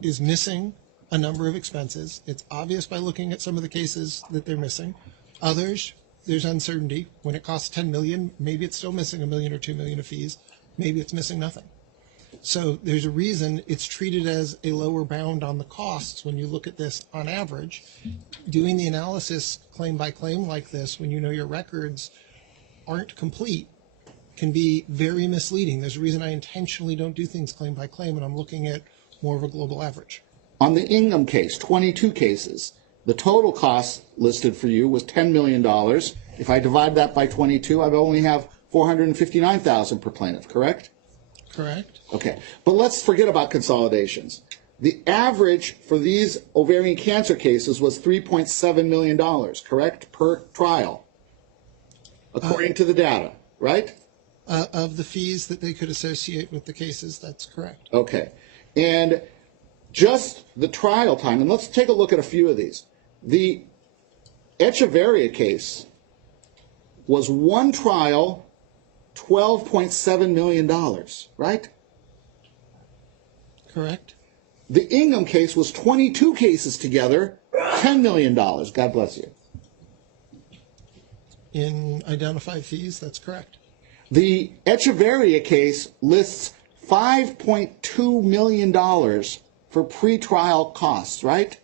is missing a number of expenses. It's obvious by looking at some of the cases that they're missing. Others, there's uncertainty. When it costs $10 million, maybe it's still missing $1 million or $2 million of fees. Maybe it's missing nothing. So there's a reason it's treated as a lower bound on the costs when you look at this on average. Doing the analysis claim by claim like this, when you know your records aren't complete, can be very misleading. There's a reason I intentionally don't do things claim by claim, and I'm looking at more of a global average. On the Ingham case, 22 cases, the total cost listed for you was $10 million. If I divide that by 22, I only have $459,000 per plaintiff, correct? Correct. Okay, but let's forget about consolidations. The average for these ovarian cancer cases was $3.7 million, correct, per trial, according to the data, right? Of the fees that they could associate with the cases, that's correct. Okay, and just the trial time, and let's take a look at a few of these. The Echeverria case was one trial, $12.7 million, right? Correct. The Ingham case was 22 cases together, $10 million. God bless you. In identified fees, that's correct. The Echeverria case lists $5.2 million for pretrial costs, right?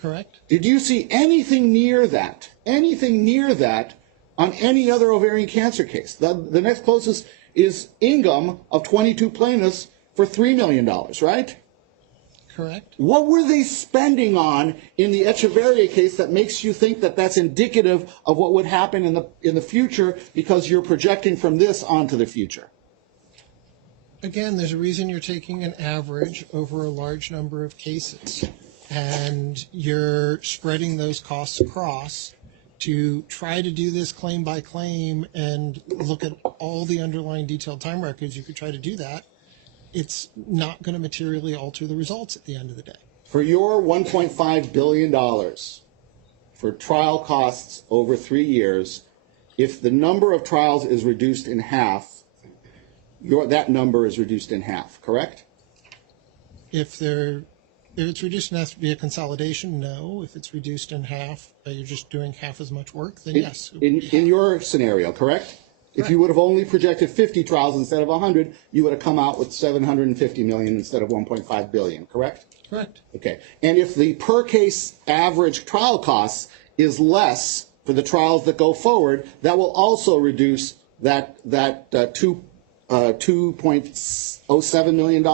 Correct. Did you see anything near that? Anything near that on any other ovarian cancer case? The next closest is Ingham of 22 plaintiffs for $3 million, right? Correct. What were they spending on in the Echeverria case that makes you think that that's indicative of what would happen in the future because you're projecting from this onto the future? Again, there's a reason you're taking an average over a large number of cases, and you're spreading those costs across to try to do this claim by claim and look at all the underlying detailed time records. You could try to do that. It's not going to materially alter the results at the end of the day. For your $1.5 billion for trial costs over 3 years, if the number of trials is reduced in half, that number is reduced in half, correct? If it's reduced in half via consolidation, no. If it's reduced in half, you're just doing half as much work, then yes. In your scenario, correct? If you would have only projected 50 trials instead of 100, you would have come out with $750 million instead of $1.5 billion, correct? Correct. Okay. And if the per case average trial costs is less for the trials that go forward, that will also reduce that $2.07 million,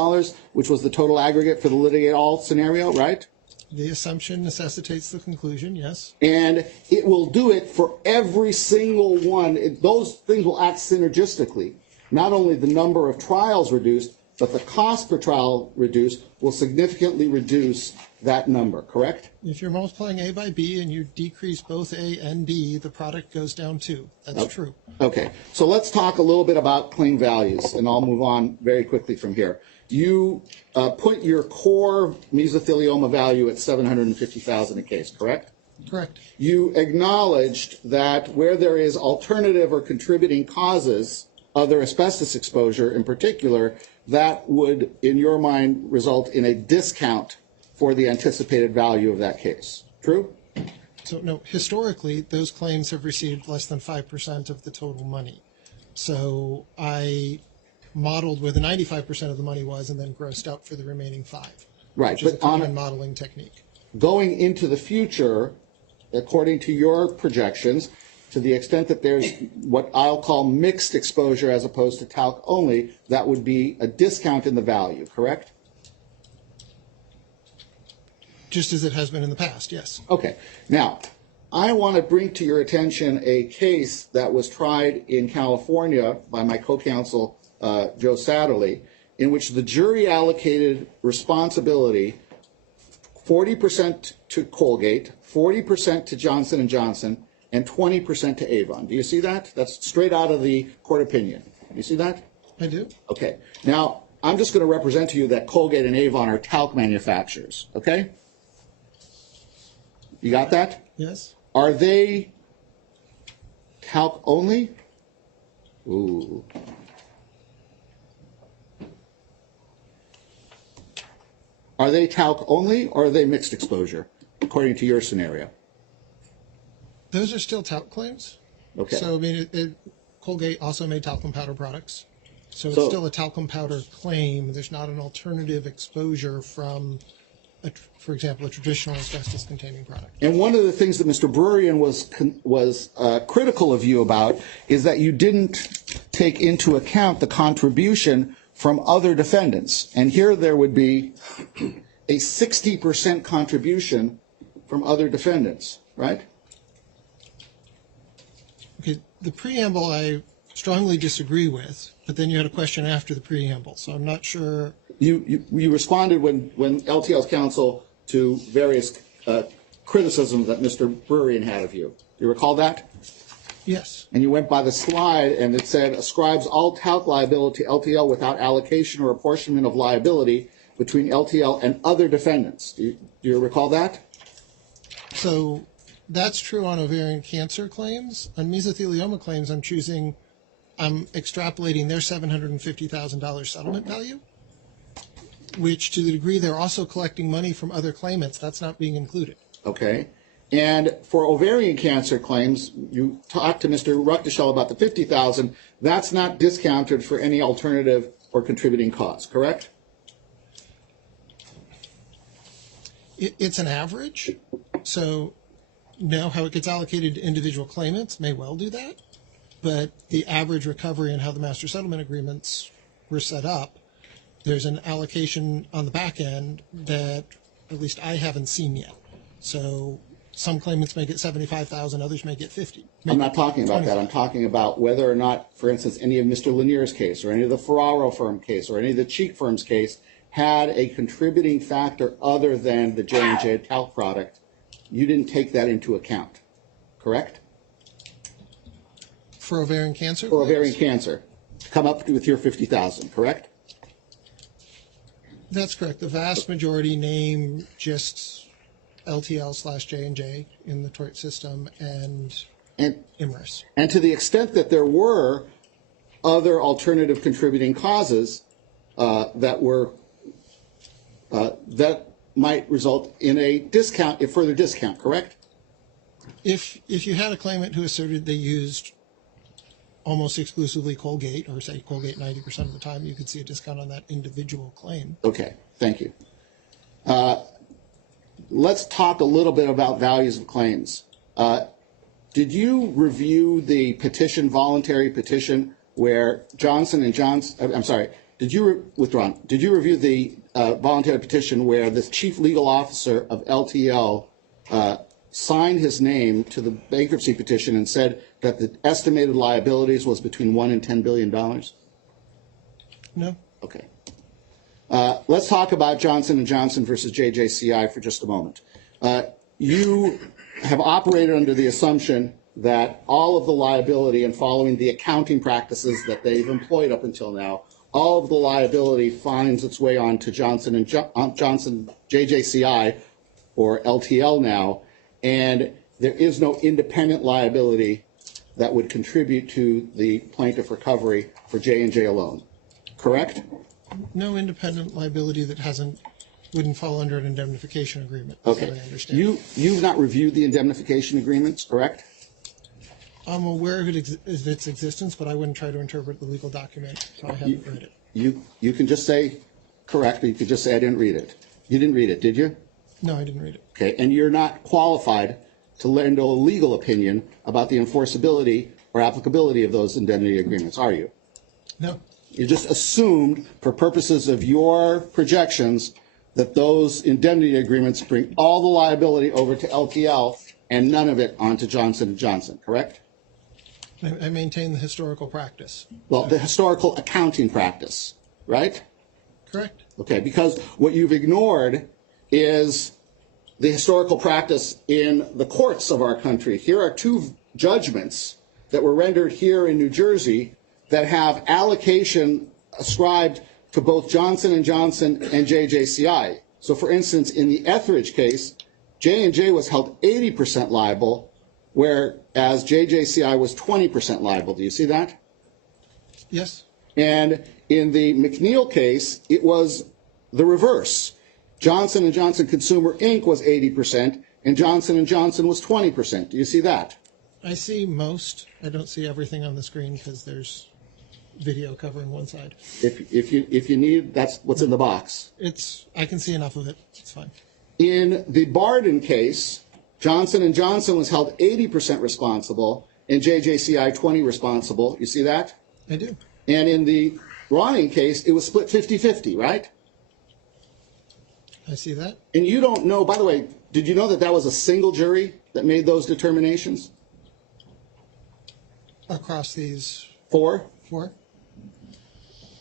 which was the total aggregate for the litigate all scenario, right? The assumption necessitates the conclusion, yes. And it will do it for every single one. Those things will act synergistically. Not only the number of trials reduced, but the cost per trial reduced will significantly reduce that number, correct? If you're multiplying A by B and you decrease both A and B, the product goes down too. That's true. Okay, so let's talk a little bit about claim values, and I'll move on very quickly from here. You put your core mesothelioma value at $750,000 a case, correct? Correct. You acknowledged that where there is alternative or contributing causes of their asbestos exposure in particular, that would, in your mind, result in a discount for the anticipated value of that case. True? So no, historically, those claims have received less than 5% of the total money. So I modeled where the 95% of the money was and then grossed out for the remaining 5. Right, Which is a but on common modeling technique. going into the future, according to your projections, to the extent that there's what I'll call mixed exposure as opposed to talc only, that would be a discount in the value, correct? Just as it has been in the past, yes. Okay. Now, I want to bring to your attention a case that was tried in California by my co-counsel, Joe Satterley, in which the jury allocated responsibility 40% to Colgate, 40% to Johnson & Johnson, and 20% to Avon. Do you see that? That's straight out of the court opinion. Do you see that? I do. Okay. Now, I'm just going to represent to you that Colgate and Avon are talc manufacturers, okay? You got that? Yes. Are they talc only? Ooh. Are they talc only or are they mixed exposure, according to your scenario? Those are still talc claims. Okay. So, I mean, Colgate also made talcum powder products. So it's still a talcum powder claim. There's not an alternative exposure from, for example, a traditional asbestos-containing product. And one of the things that Mr. Brurian was critical of you about is that you didn't take into account the contribution from other defendants. And here there would be a 60% contribution from other defendants, right? Okay, the preamble I strongly disagree with, but then you had a question after the preamble, so I'm not sure. You responded when LTL's counsel to various criticisms that Mr. Brurian had of you. Do you recall that? Yes. And you went by the slide and it said, ascribes all talc liability to LTL without allocation or apportionment of liability between LTL and other defendants. Do you recall that? So that's true on ovarian cancer claims. On mesothelioma claims, I'm extrapolating their $750,000 settlement value, which to the degree they're also collecting money from other claimants, that's not being included. Okay. And for ovarian cancer claims, you talked to Mr. Ruckdeschel about the $50,000. That's not discounted for any alternative or contributing cause, correct? It's an average. So now how it gets allocated to individual claimants may well do that. But the average recovery and how the master settlement agreements were set up, there's an allocation on the back end that at least I haven't seen yet. So some claimants may get $75,000, others may get $50,000. I'm not talking about that. I'm talking about whether or not, for instance, any of Mr. Lanier's case or any of the Ferraro firm case or any of the Cheek firm's case had a contributing factor other than the J&J talc product. You didn't take that into account, correct? For ovarian cancer? For ovarian cancer. Come up with your $50,000, correct? That's correct. The vast majority name just LTL/J&J in the tort system and IMRIS. And to the extent that there were other alternative contributing causes that might result in a discount, a further discount, correct? If you had a claimant who asserted they used almost exclusively Colgate, or say Colgate 90% of the time, you could see a discount on that individual claim. Okay, thank you. Let's talk a little bit about values of claims. Did you review the petition, voluntary petition, where Johnson & Johnson, I'm sorry, did you review the voluntary petition where the chief legal officer of LTL signed his name to the bankruptcy petition and said that the estimated liabilities was between $1 and $10 billion? No. Okay. Let's talk about Johnson & Johnson versus JJCI for just a moment. You have operated under the assumption that all of the liability and following the accounting practices that they've employed up until now, all of the liability finds its way on to Johnson JJCI or LTL now, and there is no independent liability that would contribute to the plaintiff recovery for J&J alone. Correct? No independent liability that wouldn't fall under an indemnification agreement. Okay. I understand. You've not reviewed the indemnification agreements, correct? I'm aware of its existence, but I wouldn't try to interpret the legal document, so I haven't read it. You can just say correct, or you could just say I didn't read it. You didn't read it, did you? No, I didn't read it. Okay, and you're not qualified to lend a legal opinion about the enforceability or applicability of those indemnity agreements, are you? No. You just assumed, for purposes of your projections, that those indemnity agreements bring all the liability over to LTL and none of it onto Johnson & Johnson, correct? I maintain the historical practice. Well, the historical accounting practice, right? Correct. Okay, because what you've ignored is the historical practice in the courts of our country. Here are two judgments that were rendered here in New Jersey that have allocation ascribed to both Johnson & Johnson and JJCI. So for instance, in the Etheridge case, J&J was held 80% liable, whereas JJCI was 20% liable. Do you see that? Yes. And in the McNeil case, it was the reverse. Johnson & Johnson Consumer Inc. was 80%, and Johnson & Johnson was 20%. Do you see that? I see most. I don't see everything on the screen because there's video covering one side. If you need, that's what's in the box. I can see enough of it. It's fine. In the Barden case, Johnson & Johnson was held 80% responsible, and JJCI 20% responsible. You see that? I do. And in the Ronning case, it was split 50-50, right? I see that. And you don't know, by the way, did you know that that was a single jury that made those determinations? Across these Four?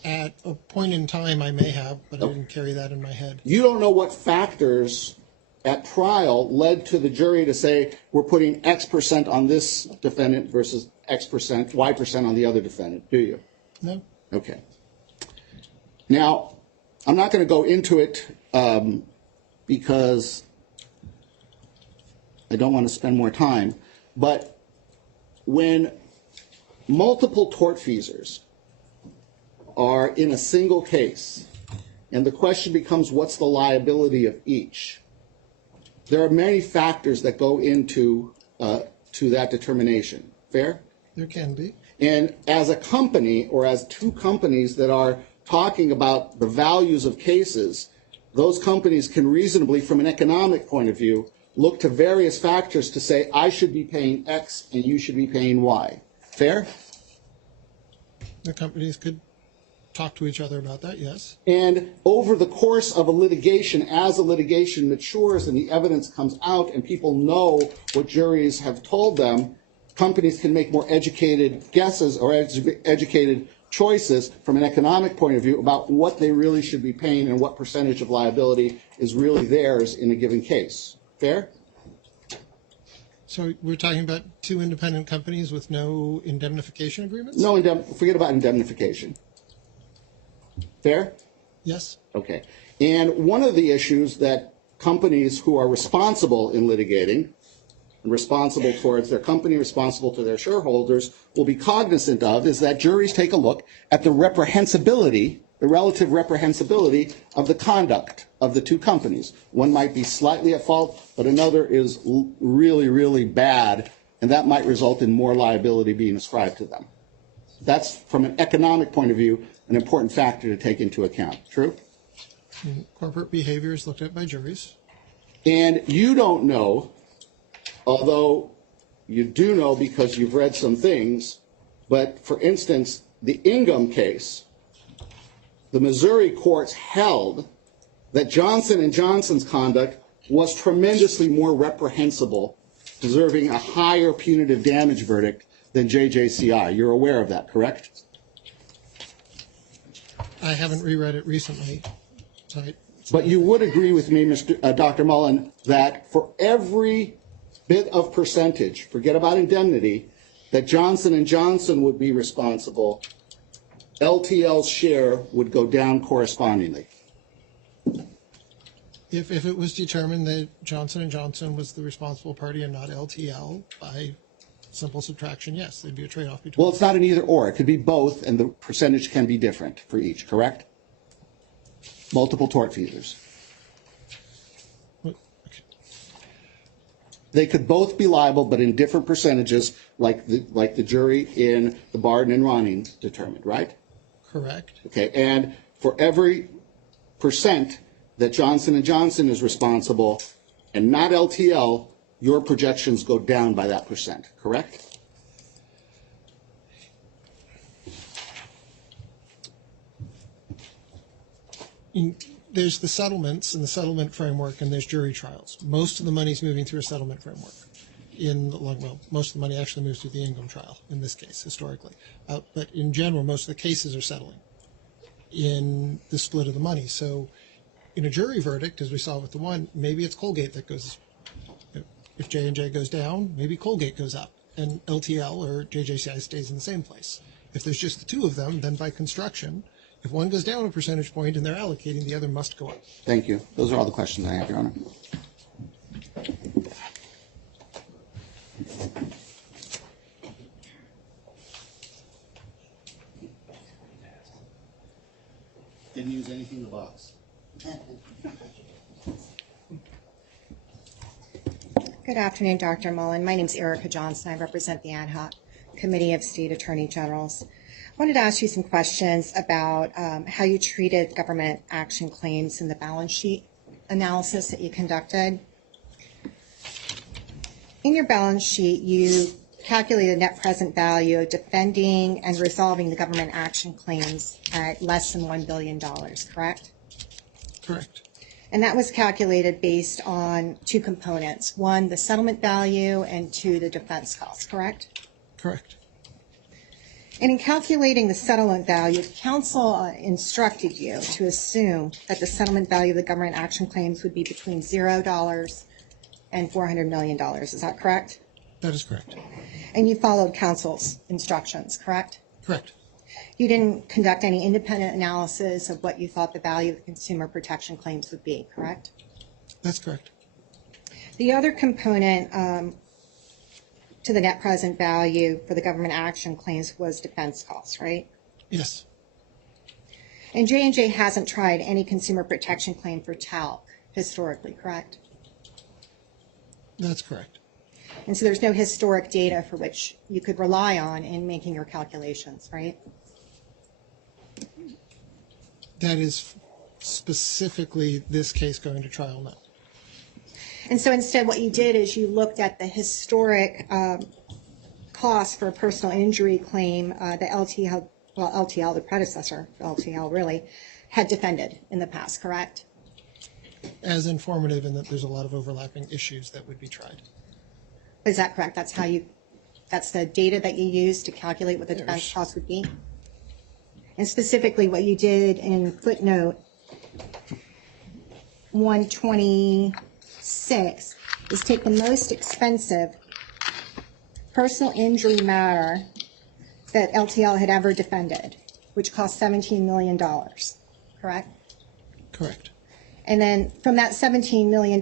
At a point in time, I may have, but I didn't carry that in my head. You don't know what factors at trial led to the jury to say, we're putting X% on this defendant versus X%, Y% on the other defendant, do you? No. Okay. Now, I'm not going to go into it because I don't want to spend more time, but when multiple tortfeasors are in a single case, and the question becomes what's the liability of each, there are many factors that go into to that determination. Fair? There can be. And as a company, or as two companies that are talking about the values of cases, those companies can reasonably, from an economic point of view, look to various factors to say, I should be paying X and you should be paying Y. Fair? The companies could talk to each other about that, yes. And over the course of a litigation, as a litigation matures and the evidence comes out and people know what juries have told them, companies can make more educated guesses or educated choices from an economic point of view about what they really should be paying and what percentage of liability is really theirs in a given case. Fair? So we're talking about two independent companies with no indemnification agreements? No, forget about indemnification. Fair? Yes. Okay. And one of the issues that companies who are responsible in litigating, responsible towards their company, responsible to their shareholders, will be cognizant of is that juries take a look at the reprehensibility, the relative reprehensibility of the conduct of the two companies. One might be slightly at fault, but another is really, really bad, and that might result in more liability being ascribed to them. That's, from an economic point of view, an important factor to take into account. True? Corporate behavior is looked at by juries. And you don't know, although you do know because you've read some things, but for instance, the Ingham case, the Missouri courts held that Johnson & Johnson's conduct was tremendously more reprehensible, deserving a higher punitive damage verdict than JJCI. You're aware of that, correct? I haven't reread it recently. But you would agree with me, Dr. Mullen, that for every bit of percentage, forget about indemnity, that Johnson & Johnson would be responsible, LTL's share would go down correspondingly. If it was determined that Johnson & Johnson was the responsible party and not LTL, by simple subtraction, yes, there'd be a trade-off between. Well, it's not an either or. It could be both, and the percentage can be different for each, correct? Multiple tortfeasors. They could both be liable, but in different percentages, like the jury in the Barden and Ronning determined, right? Correct. Okay, and for every percent that Johnson & Johnson is responsible and not LTL, your projections go down by that percent, correct? There's the settlements and the settlement framework, and there's jury trials. Most of the money is moving through a settlement framework. Most of the money actually moves through the Ingham trial in this case, historically. But in general, most of the cases are settling in the split of the money. So in a jury verdict, as we saw with the one, maybe it's Colgate that goes, if J&J goes down, maybe Colgate goes up, and LTL or JJCI stays in the same place. If there's just the two of them, then by construction, if one goes down a percentage point and they're allocating, the other must go up. Thank you. Those are all the questions I have, Your Honor. Didn't use anything in the box. Good afternoon, Dr. Mullen. My name is Erica Johnson. I represent the Ad Hoc Committee of State Attorney Generals. I wanted to ask you some questions about how you treated government action claims in the balance sheet analysis that you conducted. In your balance sheet, you calculated net present value of defending and resolving the government action claims at less than $1 billion, correct? Correct. And that was calculated based on two components. One, the settlement value, and two, the defense costs, correct? Correct. And in calculating the settlement value, counsel instructed you to assume that the settlement value of the government action claims would be between $0 and $400 million. Is that correct? That is correct. And you followed counsel's instructions, correct? Correct. You didn't conduct any independent analysis of what you thought the value of the consumer protection claims would be, correct? That's correct. The other component to the net present value for the government action claims was defense costs, right? Yes. And J&J hasn't tried any consumer protection claim for talc historically, correct? That's correct. And so there's no historic data for which you could rely on in making your calculations, right? That is specifically this case going to trial now. And so instead what you did is you looked at the historic cost for a personal injury claim that LTL, the predecessor, LTL really, had defended in the past, correct? As informative in that there's a lot of overlapping issues that would be tried. Is that correct? That's the data that you used to calculate what the defense cost would be? And specifically what you did in footnote 126 is take the most expensive personal injury matter that LTL had ever defended, which cost $17 million, correct? Correct. And then from that $17 million,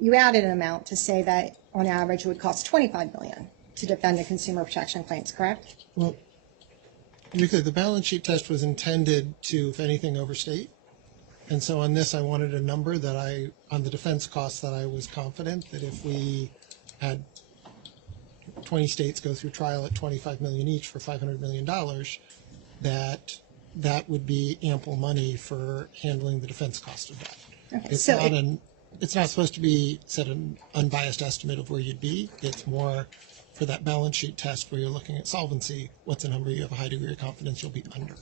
you added an amount to say that on average it would cost $25 million to defend the consumer protection claims, correct? Well, because the balance sheet test was intended to, if anything, overstate. And so on this, I wanted a number that on the defense costs that I was confident that if we had 20 states go through trial at $25 million each for $500 million, that would be ample money for handling the defense cost of that. Okay, It's not supposed to be set an unbiased estimate of where you'd be. It's more for that balance sheet test where you're looking at solvency, what's a number you have a high degree of confidence you'll be under.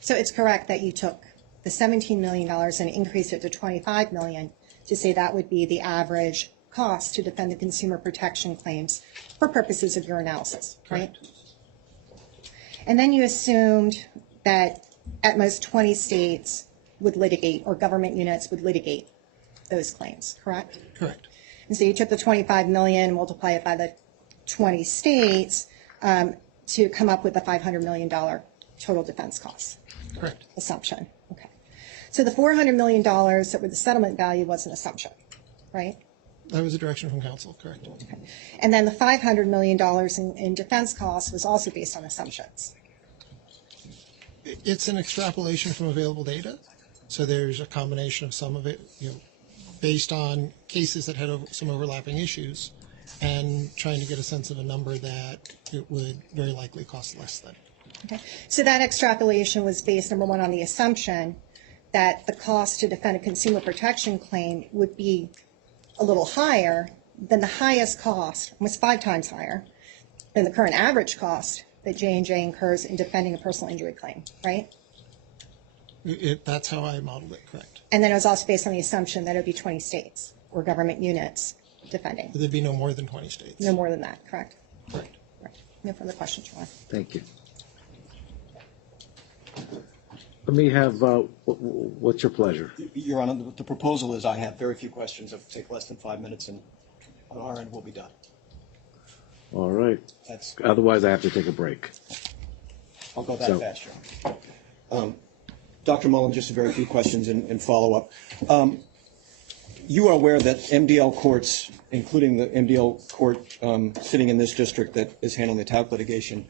So it's correct that you took the $17 million and increased it to $25 million to say that would be the average cost to defend the consumer protection claims for purposes of your analysis, right? Correct. And then you assumed that at most 20 states would litigate, or government units would litigate those claims, correct? Correct. And so you took the $25 million and multiply it by the 20 states to come up with the $500 million total defense costs. Correct. Assumption. Okay. So the $400 million that were the settlement value was an assumption, right? That was a direction from counsel, correct. Okay. And then the $500 million in defense costs was also based on assumptions. It's an extrapolation from available data. So there's a combination of some of it, based on cases that had some overlapping issues. and trying to get a sense of a number that it would very likely cost less than. Okay. So that extrapolation was based, number one, on the assumption that the cost to defend a consumer protection claim would be a little higher than the highest cost, almost 5 times higher than the current average cost that J&J incurs in defending a personal injury claim, right? That's how I modeled it, correct. And then it was also based on the assumption that it would be 20 states or government units defending. There'd be no more than 20 states. No more than that, correct? Correct. Right. No further questions, Your Honor. Thank you. Let me have, what's your pleasure? Your Honor, the proposal is I have very few questions. It'll take less than 5 minutes, and on our end, we'll be done. All right. That's, Otherwise, I have to take a break. I'll go that fast, Your Honor. Dr. Mullen, just a very few questions and follow-up. You are aware that MDL courts, including the MDL court sitting in this district that is handling the talc litigation,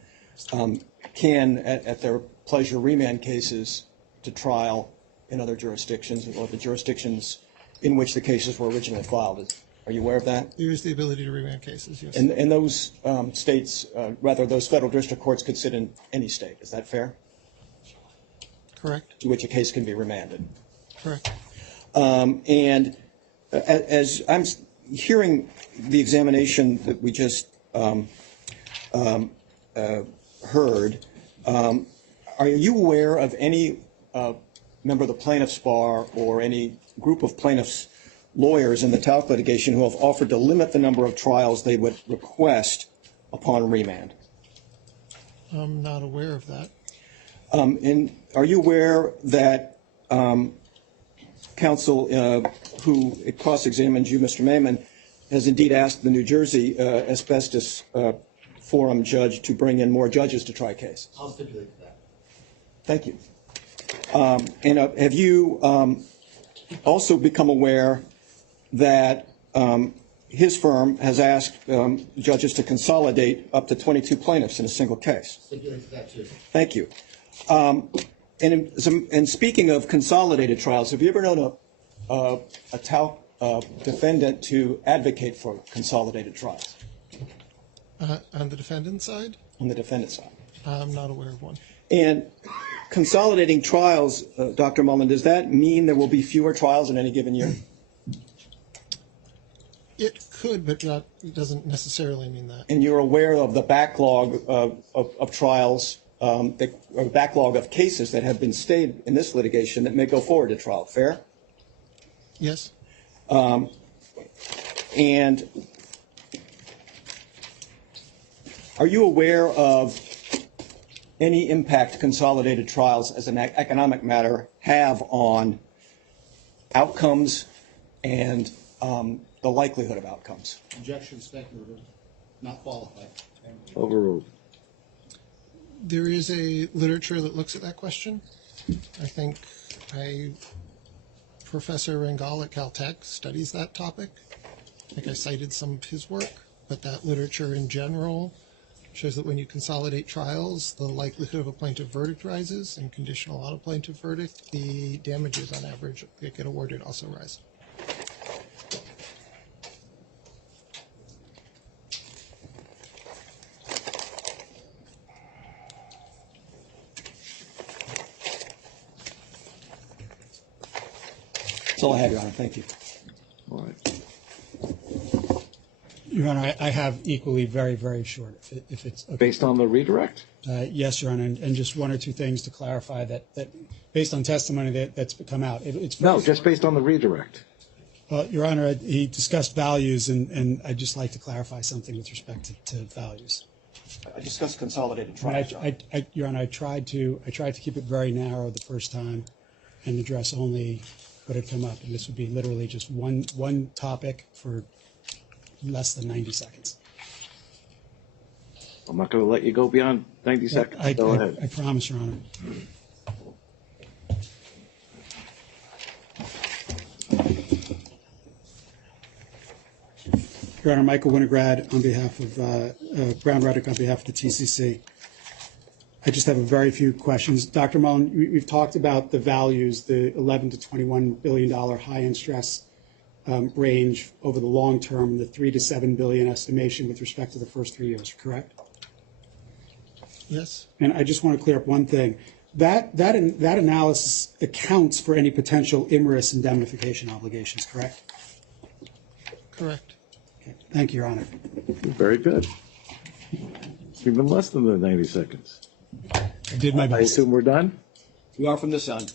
can, at their pleasure, remand cases to trial in other jurisdictions or the jurisdictions in which the cases were originally filed. Are you aware of that? There is the ability to remand cases, yes. And those states, rather, those federal district courts could sit in any state. Is that fair? Correct. To which a case can be remanded. Correct. And as I'm hearing the examination that we just heard, are you aware of any member of the plaintiff's bar or any group of plaintiffs' lawyers in the talc litigation who have offered to limit the number of trials they would request upon remand? I'm not aware of that. And are you aware that counsel who cross-examined you, Mr. Maiman, has indeed asked the New Jersey asbestos forum judge to bring in more judges to try cases? I'll stipulate to that. Thank you. And have you also become aware that his firm has asked judges to consolidate up to 22 plaintiffs in a single case? Stipulate to that too. Thank you. And speaking of consolidated trials, have you ever known a talc defendant to advocate for consolidated trials? On the defendant's side? On the defendant's side. I'm not aware of one. And consolidating trials, Dr. Mullen, does that mean there will be fewer trials in any given year? It could, but that doesn't necessarily mean that. And you're aware of the backlog of trials, or backlog of cases that have been stayed in this litigation that may go forward to trial, fair? Yes. And are you aware of any impact consolidated trials as an economic matter have on outcomes and the likelihood of outcomes? Objection speculative, not qualified. Overruled. There is a literature that looks at that question. I think Professor Rangal at Caltech studies that topic. I think I cited some of his work, but that literature in general shows that when you consolidate trials, the likelihood of a plaintiff verdict rises, and conditional on a plaintiff verdict, the damages on average that get awarded also rise. That's all I have, Your Honor. Thank you. All right. Your Honor, I have equally very, very short, if it's okay. Based on the redirect? Yes, Your Honor, and just one or two things to clarify that based on testimony that's come out. It's No, just based on the redirect. Well, Your Honor, he discussed values, and I'd just like to clarify something with respect to values. I discussed consolidated trials. Your Honor, I tried to keep it very narrow the first time and address only what had come up, and this would be literally just one topic for less than 90 seconds. I'm not going to let you go beyond 90 seconds. Go ahead. I promise, Your Honor. Your Honor, Michael Winograd on behalf of Brown Ruddock on behalf of the TCC. I just have a very few questions. Dr. Mullen, we've talked about the values, the $11 to $21 billion high-end stress range over the long term, the 3 to 7 billion estimation with respect to the first 3 years, correct? Yes. And I just want to clear up one thing. That analysis accounts for any potential IMRIS indemnification obligations, correct? Correct. Okay. Thank you, Your Honor. Very good. Even less than the 90 seconds. I did my I best. assume we're done? We are from the sun.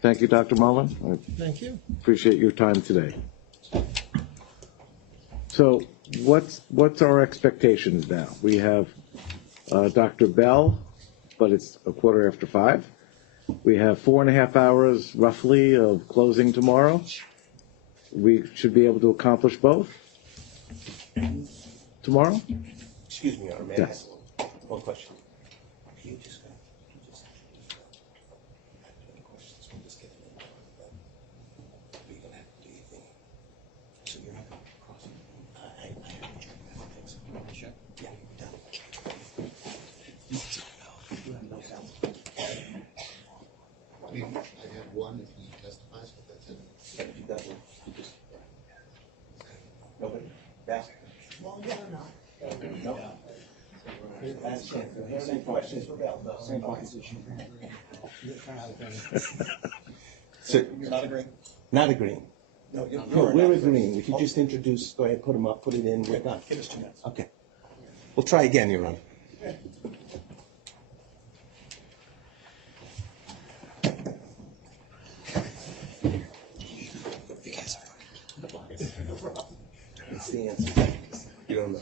Thank you, Dr. Mullen. Thank you. Appreciate your time today. So what's our expectations now? We have Dr. Bell, but it's 5:15. We have 4.5 hours roughly of closing tomorrow. We should be able to accomplish both tomorrow? Excuse me, Your Honor, may I ask one question? You just got, any questions? We'll just get them in. Are you gonna have to do your thing? So you're not gonna cross it? I haven't checked that. Thanks. Sure. Yeah, done. I mean, I had one if he testifies, but that's it. Yeah, you got one. You just, nobody? Yeah. Well, yeah or not? No. Last chance. Same questions for Bell. Same questions. So, You're not agreeing? not agreeing. No, No, we're agreeing. If you just introduce, go ahead, put them up, put it in, we're done. Give us 2 minutes. Okay. We'll try again, Your Honor. It's the answer. You don't know.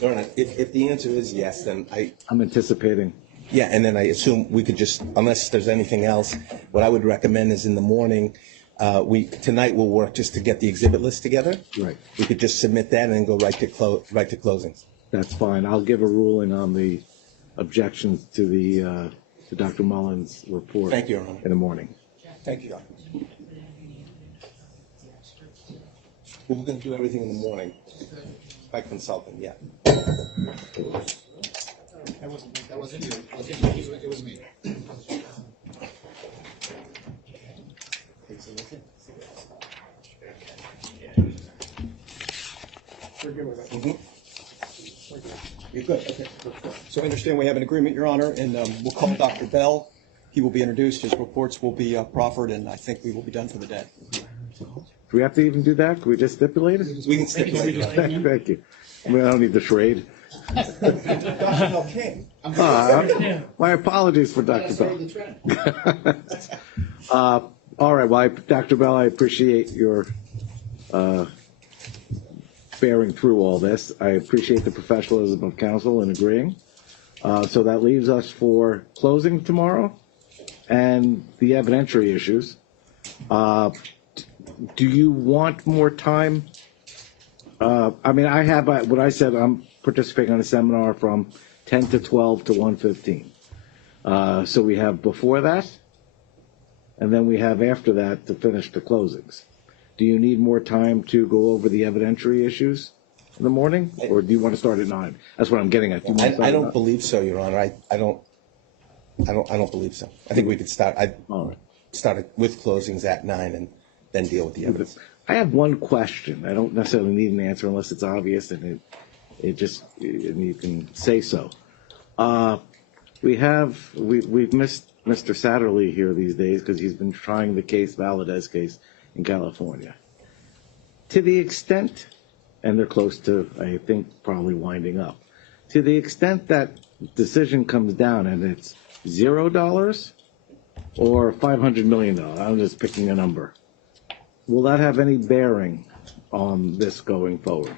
Your Honor, if the answer is yes, then I'm anticipating. yeah, and then I assume we could just, unless there's anything else, what I would recommend is in the morning, tonight we'll work just to get the exhibit list together. Right. We could just submit that and then go right to closings. That's fine. I'll give a ruling on the objections to Dr. Mullen's report. Thank you, Your Honor. In the morning. Thank you, Your Honor. We're going to do everything in the morning by consulting, yeah. That wasn't you. It was me. We're good with it. You're good, okay. So I understand we have an agreement, Your Honor, and we'll call Dr. Bell. He will be introduced, his reports will be proffered, and I think we will be done for the day. Do we have to even do that? Can we just stipulate it? We can stipulate it. Thank you. I mean, I don't need the charade. Dr. Bell came. My apologies for Dr. Bell. All right, well, Dr. Bell, I appreciate your bearing through all this. I appreciate the professionalism of counsel in agreeing. So that leaves us for closing tomorrow and the evidentiary issues. Do you want more time? I mean, I have what I said. I'm participating on a seminar from 10 to 12 to 1:15. So we have before that, and then we have after that to finish the closings. Do you need more time to go over the evidentiary issues in the morning, or do you want to start at 9? That's what I'm getting at. I don't believe so, Your Honor. I don't believe so. I think we could start. Start with closings at 9 and then deal with the evidence. I have one question. I don't necessarily need an answer unless it's obvious, and and you can say so. We've missed Mr. Satterley here these days because he's been trying the Valdez case in California. To the extent, and they're close to, I think, probably winding up. To the extent that decision comes down and it's $0 or $500 million, I'm just picking a number. Will that have any bearing on this going forward?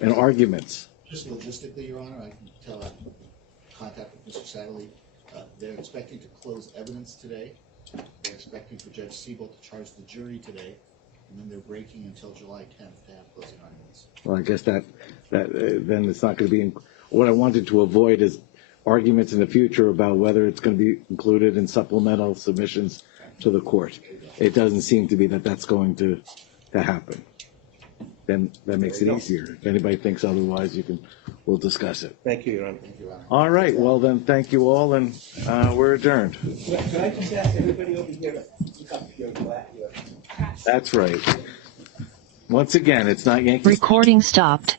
And arguments? Just logistically, Your Honor, I can tell I've contacted Mr. Satterley. They're expecting to close evidence today. They're expecting for Judge Siebel to charge the jury today, and then they're breaking until July 10th to have closing arguments. Well, I guess that then it's not going to be. What I wanted to avoid is arguments in the future about whether it's going to be included in supplemental submissions to the court. It doesn't seem to be that that's going to happen. then that makes it easier. If anybody thinks otherwise, we'll discuss it. Thank you, Your Honor. All right, well then, thank you all, and we're adjourned. Could I just ask everybody over here to pick up your glass? That's right. Once again, it's not Yankee. Recording stopped.